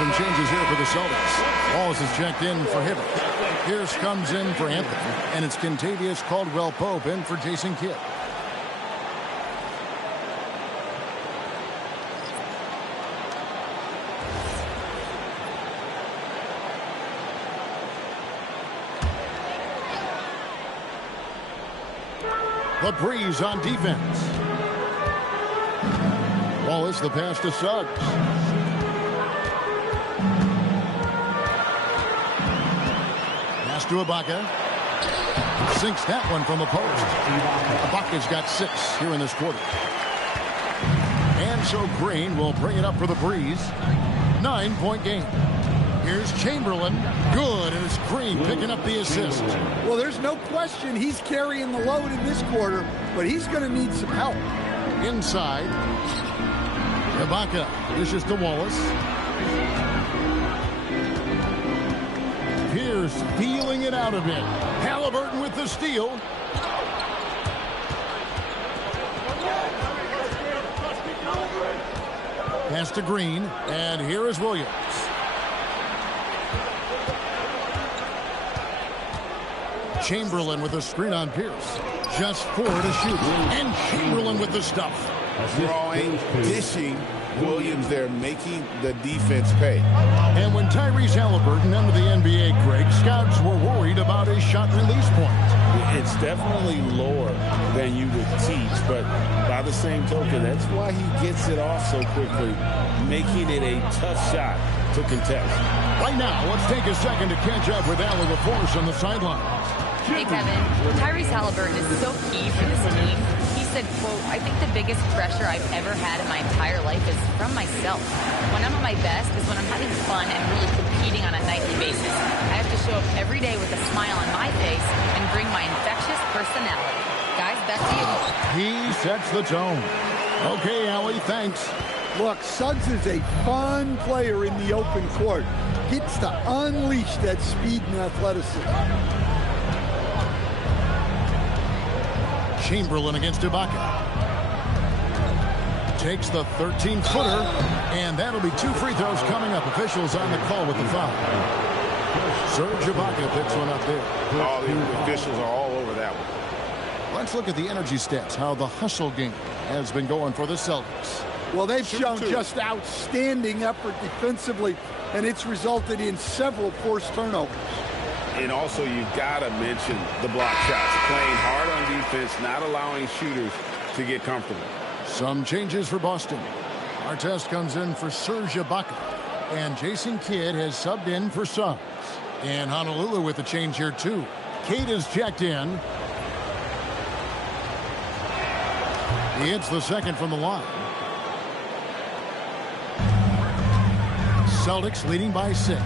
some changes here for the Celtics. Wallace is checked in for Hibbert. Pierce comes in for Anthony. And it's Kentavious Caldwell-Pope in for Jason Kidd. The Breeze on defense. Wallace, the pass to Suggs. Pass to Ibaka. Sinks that one from the post. Ibaka's got 6 here in this quarter. And so Green will bring it up for the Breeze. 9-point game. Here's Chamberlain. Good, and it's Green picking up the assist. Well, there's no question he's carrying the load in this quarter, but he's going to need some help. Inside. Ibaka dishes to Wallace. Pierce feeling it out a bit. Halliburton with the steal. Pass to Green, and here is Williams. Chamberlain with a screen on Pierce. Just 4 to shoot. And Chamberlain with the stuff. Drawing, dishing. Williams there making the defense pay. And when Tyrese Halliburton entered the NBA, Greg, scouts were worried about his shot release point. It's definitely lower than you would teach, but by the same token, that's why he gets it off so quickly, making it a tough shot to contest. Right now, let's take a second to catch up with Allie LaForce on the sidelines. Hey, Kevin. Tyrese Halliburton is so key for this team. He said, quote, I think the biggest pressure I've ever had in my entire life is from myself. When I'm at my best is when I'm having fun and really competing on a nightly basis. I have to show up every day with a smile on my face and bring my infectious personality. Guys, back to you. He sets the tone. Okay, Allie, thanks. Look, Suggs is a fun player in the open court. Gets to unleash that speed and athleticism. Chamberlain against Ibaka. Takes the 13-footer, and that'll be 2 free throws coming up. Officials on the call with the foul. Serge Ibaka picks one up there. All the officials are all over that one. Let's look at the energy stats, how the hustle game has been going for the Celtics. Well, they've shown just outstanding effort defensively, and it's resulted in several forced turnovers. And also, you've got to mention the block shots. Playing hard on defense, not allowing shooters to get comfortable. Some changes for Boston. Artest comes in for Serge Ibaka. And Jason Kidd has subbed in for Suggs. And Honolulu with the change here, too. Cade is checked in. He hits the second from the line. Celtics leading by 6.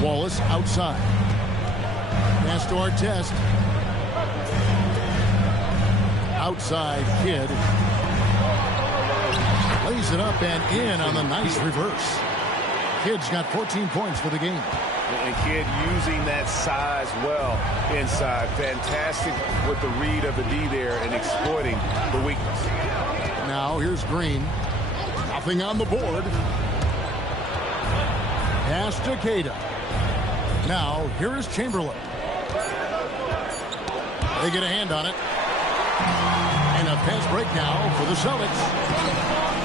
Wallace outside. Pass to Artest. Outside Kidd. Lays it up and in on the nice reverse. Kidd's got 14 points for the game. And Kidd using that size well inside. Fantastic with the read of the D there and exploiting the weakness. Now here's Green. Nothing on the board. Pass to Queta. Now, here is Chamberlain. They get a hand on it. And a fast break now for the Celtics.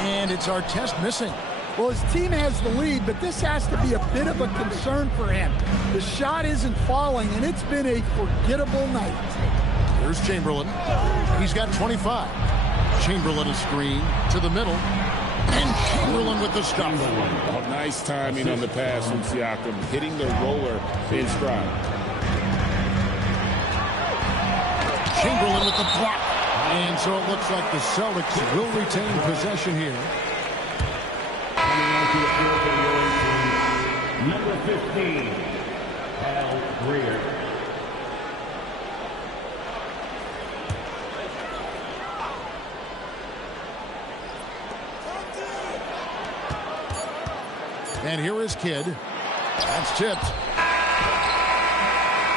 And it's Artest missing. Well, his team has the lead, but this has to be a bit of a concern for him. The shot isn't falling, and it's been a forgettable night. Here's Chamberlain. He's got 25. Chamberlain is screen to the middle. And Chamberlain with the stop. Nice timing on the pass from Siakam, hitting the roller in stride. Chamberlain with the block. And so it looks like the Celtics will retain possession here. Number 15, Hal Greer. And here is Kidd. That's tipped.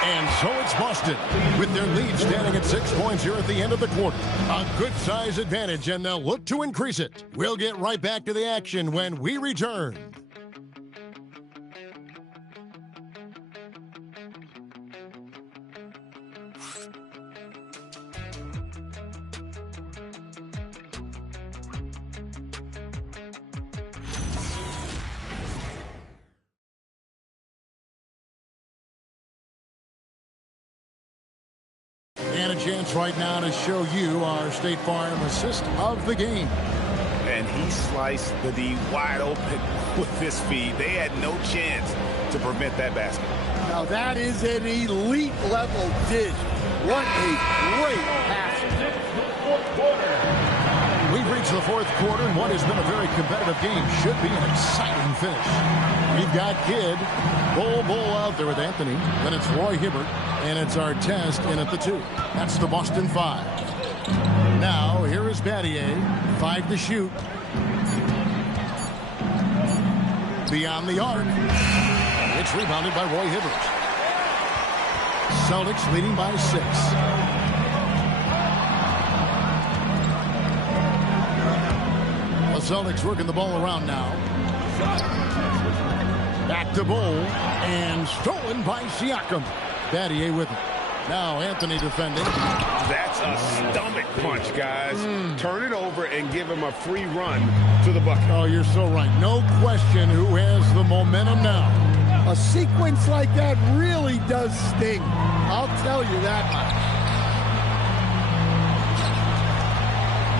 And so it's Boston with their lead standing at 6 points here at the end of the quarter. A good size advantage, and they'll look to increase it. We'll get right back to the action when we return. And a chance right now to show you our State Farm assist of the game. And he sliced the D wide open with his feed. They had no chance to prevent that basket. Now that is an elite level dish. What a great pass. We've reached the fourth quarter, and what has been a very competitive game should be an exciting finish. We've got Kidd, Bull out there with Anthony. Then it's Roy Hibbert, and it's Artest in at the 2. That's the Boston 5. Now, here is Battier, 5 to shoot. Beyond the arc. It's rebounded by Roy Hibbert. Celtics leading by 6. The Celtics working the ball around now. Back to Bull, and stolen by Siakam. Battier with it. Now Anthony defending. That's a stomach punch, guys. Turn it over and give him a free run to the bucket. Oh, you're so right. No question who has the momentum now. A sequence like that really does sting. I'll tell you that much.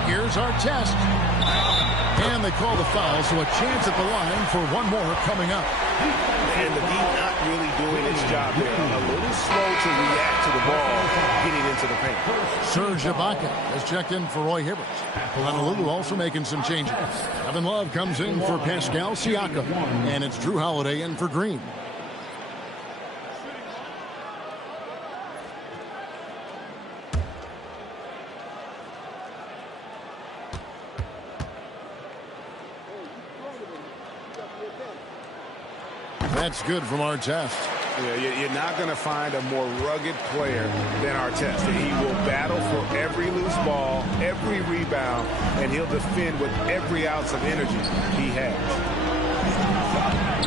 Here's Artest. And they call the foul, so a chance at the line for one more coming up. And the D not really doing its job there. A little slow to react to the ball getting into the paint. Serge Ibaka has checked in for Roy Hibbert. Honolulu also making some changes. Kevin Love comes in for Pascal Siakam. And it's Drew Holiday in for Green. That's good from Artest. Yeah, you're not going to find a more rugged player than Artest. He will battle for every loose ball, every rebound, and he'll defend with every ounce of energy he has.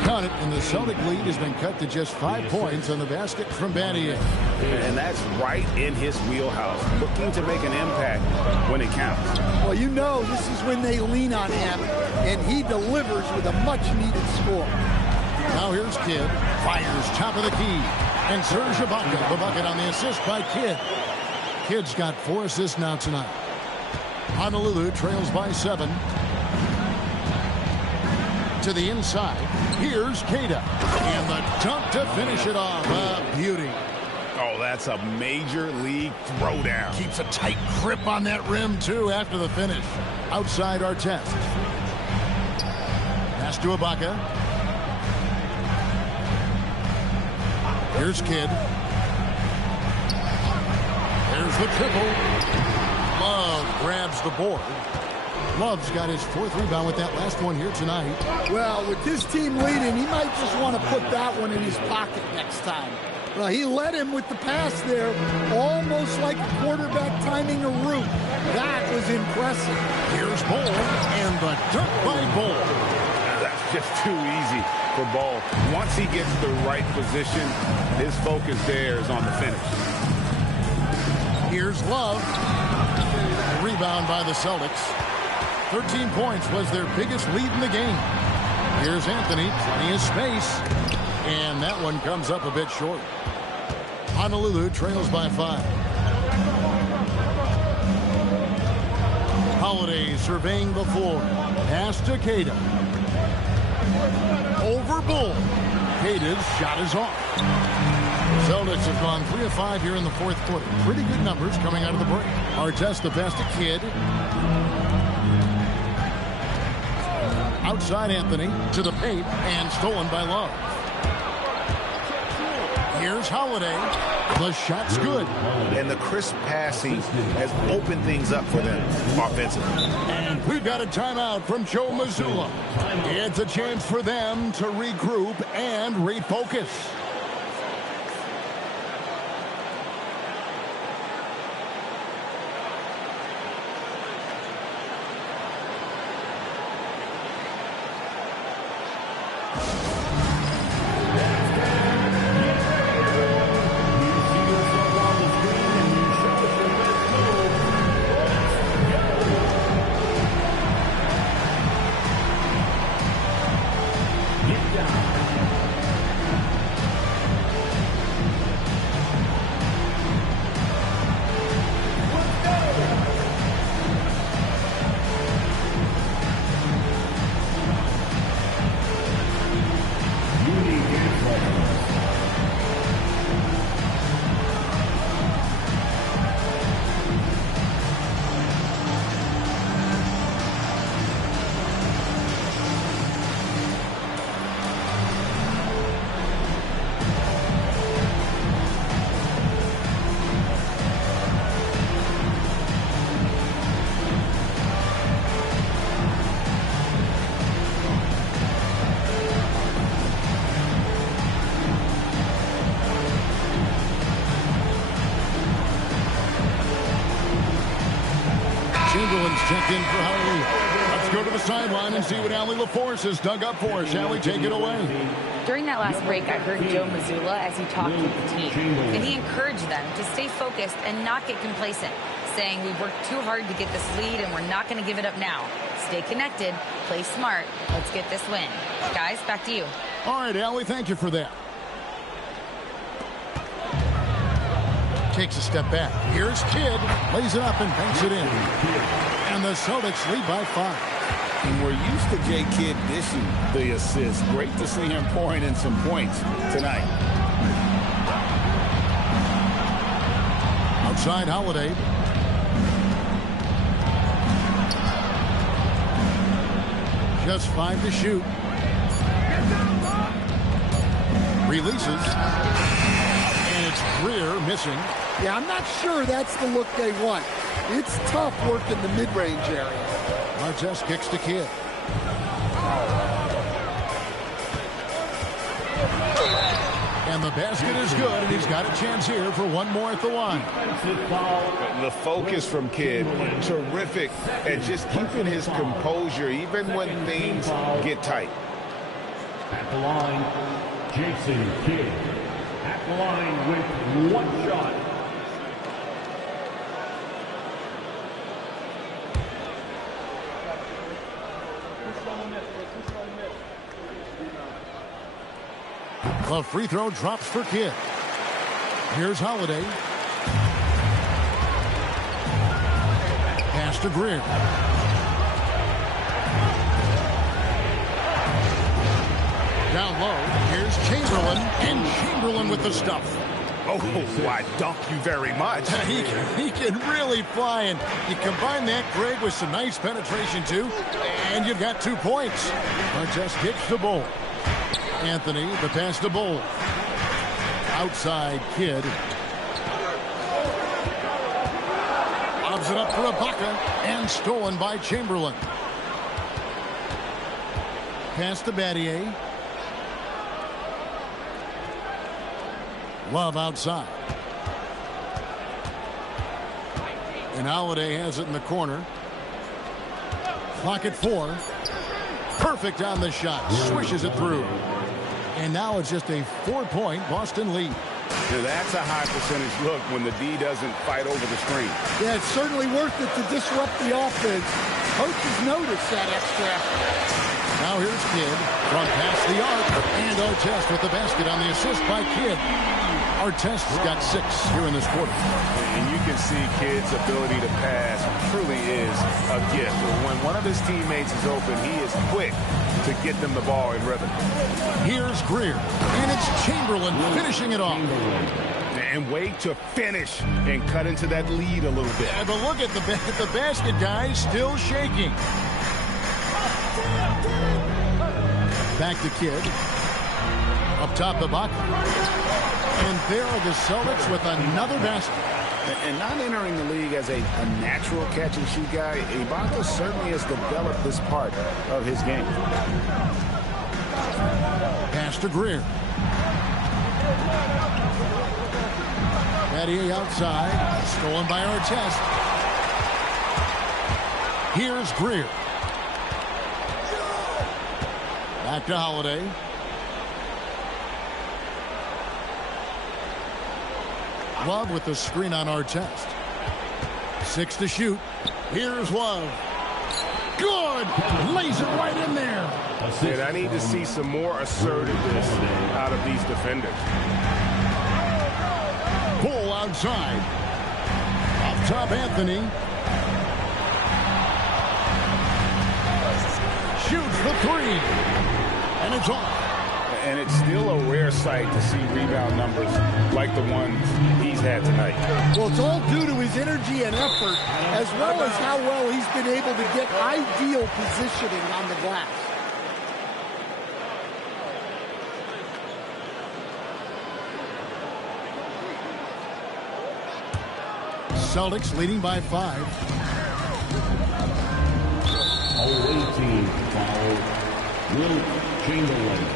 Count it, and the Celtic lead has been cut to just 5 points on the basket from Battier. And that's right in his wheelhouse, looking to make an impact when it counts. Well, you know this is when they lean on him, and he delivers with a much-needed score. Now here's Kidd. Fires top of the key. And Serge Ibaka, the bucket on the assist by Kidd. Kidd's got 4 assists now tonight. Honolulu trails by 7. To the inside. Here's Keita. And the dunk to finish it off. A beauty. Oh, that's a major league throwdown. Keeps a tight grip on that rim, too, after the finish. Outside Artest. Pass to Ibaka. Here's Kidd. There's the triple. Love grabs the board. Love's got his 4th rebound with that last one here tonight. Well, with this team leading, he might just want to put that one in his pocket next time. Well, he led him with the pass there, almost like a quarterback timing a route. That was impressive. Here's Bull, and the dunk by Bull. That's just too easy for Bull. Once he gets the right position, his focus there is on the finish. Here's Love. Rebound by the Celtics. 13 points was their biggest lead in the game. Here's Anthony, plenty of space. And that one comes up a bit short. Honolulu trails by 5. Holiday surveying the floor. Pass to Keita. Over Bull. Keita's shot is off. Celtics have gone 3 of 5 here in the 4th quarter. Pretty good numbers coming out of the break. Artest the best to Kidd. Outside Anthony to the paint and stolen by Love. Here's Holiday. The shot's good. And the crisp passing has opened things up for them offensively. And we've got a timeout from Joe Mazzulla. It's a chance for them to regroup and refocus. Chamberlain's checked in for Howley. Let's go to the sideline and see what Allie LaForce has dug up for us. Allie, take it away. During that last break, I heard Joe Mazzulla as he talked with the team, and he encouraged them to stay focused and not get complacent, saying we worked too hard to get this lead and we're not going to give it up now. Stay connected, play smart, let's get this win. Guys, back to you. All right, Allie, thank you for that. Takes a step back. Here's Kidd, lays it up and banks it in. And the Celtics lead by 5. And we're used to J. Kidd dishing the assist. Great to see him pouring in some points tonight. Outside Holiday. Just 5 to shoot. Releases. And it's Greer missing. Yeah, I'm not sure that's the look they want. It's tough work in the mid-range area. Artest kicks to Kidd. And the basket is good, and he's got a chance here for one more at the line. The focus from Kidd, terrific at just keeping his composure even when things get tight. At the line, Jason Kidd. At the line with one shot. The free throw drops for Kidd. Here's Holiday. Pass to Greer. Down low. Here's Chamberlain. And Chamberlain with the stuff. Oh, I dunk you very much. He can really fly. And you combine that, Greg, with some nice penetration, too. And you've got 2 points. Artest gets the ball. Anthony, the pass to Bull. Outside Kidd. Lobs it up for Ibaka. And stolen by Chamberlain. Pass to Battier. Love outside. And Holiday has it in the corner. Clock at 4. Perfect on the shot. Swishes it through. And now it's just a 4-point Boston lead. Yeah, that's a high percentage look when the D doesn't fight over the screen. Yeah, it's certainly worth it to disrupt the offense. Coaches notice that extra effort. Now here's Kidd from past the arc. And Artest with the basket on the assist by Kidd. Artest's got 6 here in this quarter. And you can see Kidd's ability to pass truly is a gift. When one of his teammates is open, he is quick to get them the ball in rhythm. Here's Greer. And it's Chamberlain finishing it off. And way to finish and cut into that lead a little bit. Yeah, but look at the basket, guys, still shaking. Back to Kidd. Up top, Ibaka. And there are the Celtics with another basket. And not entering the league as a natural catch-and-shoot guy, Ibaka certainly has developed this part of his game. Pass to Greer. Battier outside. Stolen by Artest. Here's Greer. Back to Holiday. Love with the screen on Artest. 6 to shoot. Here's Love. Good. Lays it right in there. And I need to see some more assertiveness out of these defenders. Bull outside. Up top, Anthony. Shoots the 3. And it's off. And it's still a rare sight to see rebound numbers like the ones he's had tonight. Well, it's all due to his energy and effort, as well as how well he's been able to get ideal positioning on the glass. Celtics leading by 5. Away team foul. Will Chamberlain.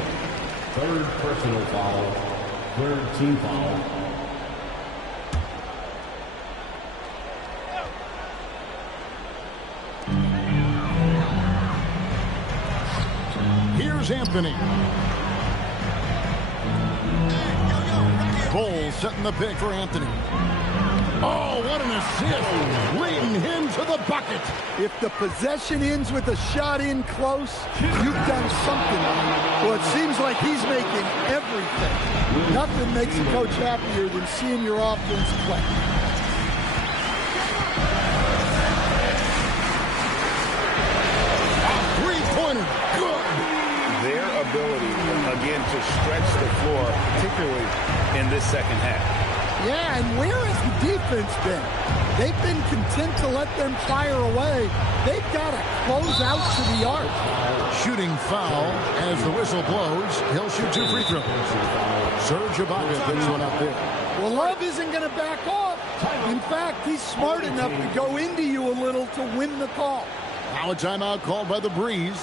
3rd personal foul. 3rd team foul. Here's Anthony. Bull setting the pick for Anthony. Oh, what an assist. Leading him to the bucket. If the possession ends with a shot in close, you've done something. Well, it seems like he's making everything. Nothing makes a coach happier than seeing your offense play. Three-pointer. Good. Their ability, again, to stretch the floor, particularly in this second half. Yeah, and where has the defense been? They've been content to let them fire away. They've got to close out to the arc. Shooting foul as the whistle blows. He'll shoot 2 free throws. Serge Ibaka picks one up there. Well, Love isn't going to back off. In fact, he's smart enough to go into you a little to win the call. Now a timeout called by the Breeze.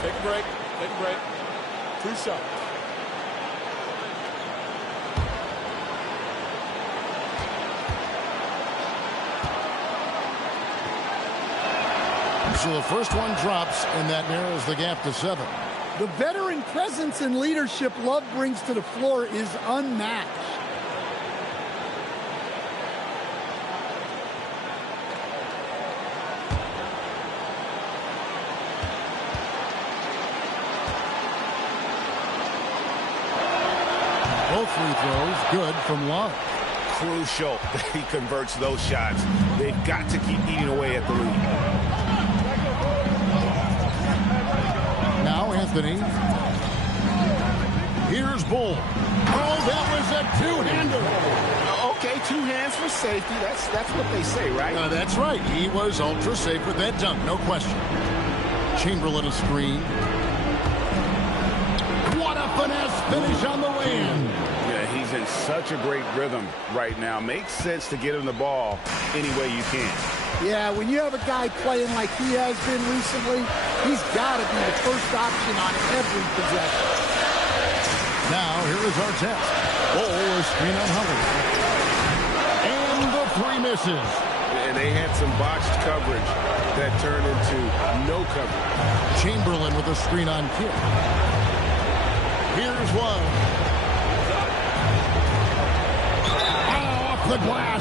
Take a break. Take a break. 2 shots. So the first one drops, and that narrows the gap to 7. The veteran presence and leadership Love brings to the floor is unmatched. Both free throws good from Love. Crucial that he converts those shots. They've got to keep eating away at the lead. Now Anthony. Here's Bull. Oh, that was a two-hander. Okay, 2 hands for safety. That's what they say, right? That's right. He was ultra safe with that dunk, no question. Chamberlain a screen. What a finesse finish on the way in. Yeah, he's in such a great rhythm right now. Makes sense to get him the ball any way you can. Yeah, when you have a guy playing like he has been recently, he's got to be the first option on every possession. Now, here is our test. Bull is screen on Hunter. And the 3 misses. and they had some botched coverage that turned into no coverage. Chamberlain with a screen on kick. Here's one. Oh, off the glass.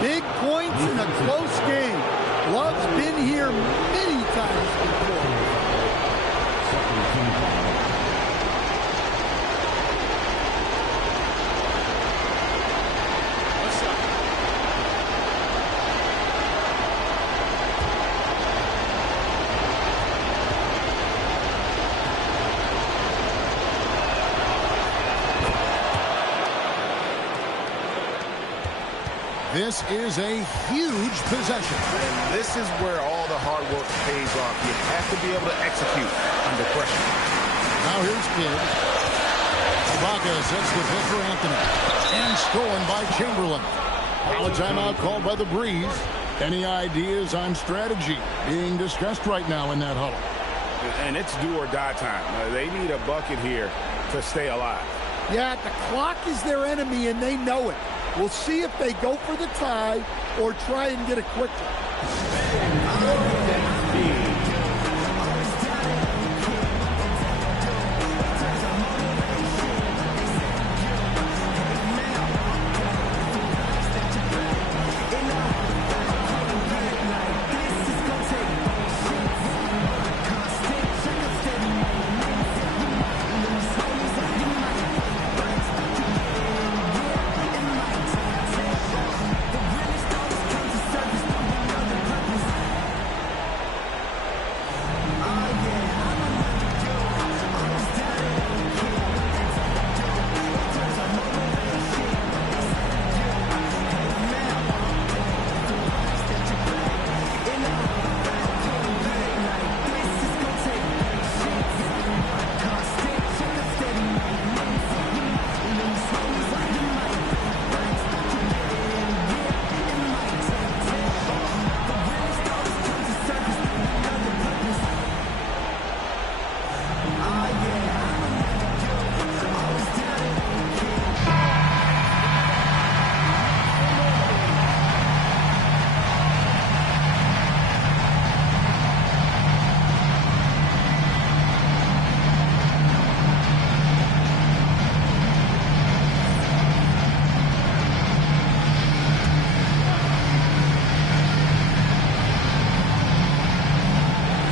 Big points in a close game. Love's been here many times before. This is a huge possession. And this is where all the hard work pays off. You have to be able to execute under pressure. Now here's Kidd. Ibaka sets the pick for Anthony. And stolen by Chamberlain. Now a timeout called by the Breeze. Any ideas on strategy being discussed right now in that huddle? And it's do or die time. They need a bucket here to stay alive. Yeah, the clock is their enemy, and they know it. We'll see if they go for the tie or try and get it quickly.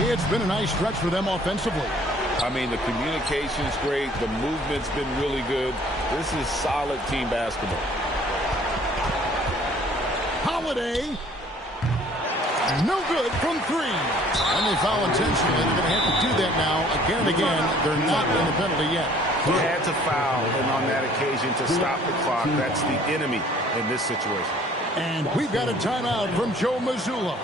It's been a nice stretch for them offensively. I mean, the communication's great. The movement's been really good. This is solid team basketball. Holiday. No good from three. And they foul intentionally. They're going to have to do that now again and again. They're not in the penalty yet. He had to foul, and on that occasion to stop the clock. That's the enemy in this situation. And we've got a timeout from Joe Mazzulla.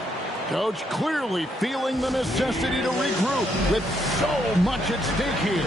Coach clearly feeling the necessity to regroup with so much at stake here.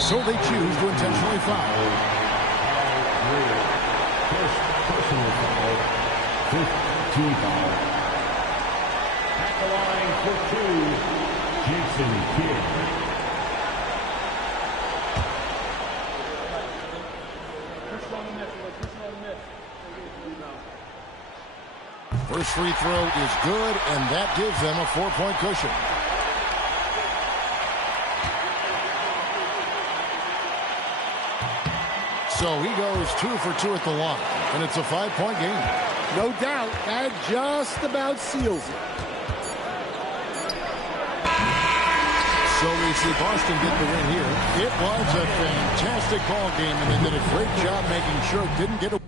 So they choose to intentionally foul. First personal foul, 15 foul. At the line for 2, Jason Kidd. First free throw is good, and that gives them a 4-point cushion. So he goes 2 for 2 at the line, and it's a 5-point game. No doubt, that just about seals it. So we see Boston get the win here. It was a fantastic ball game, and they did a great job making sure it didn't get away.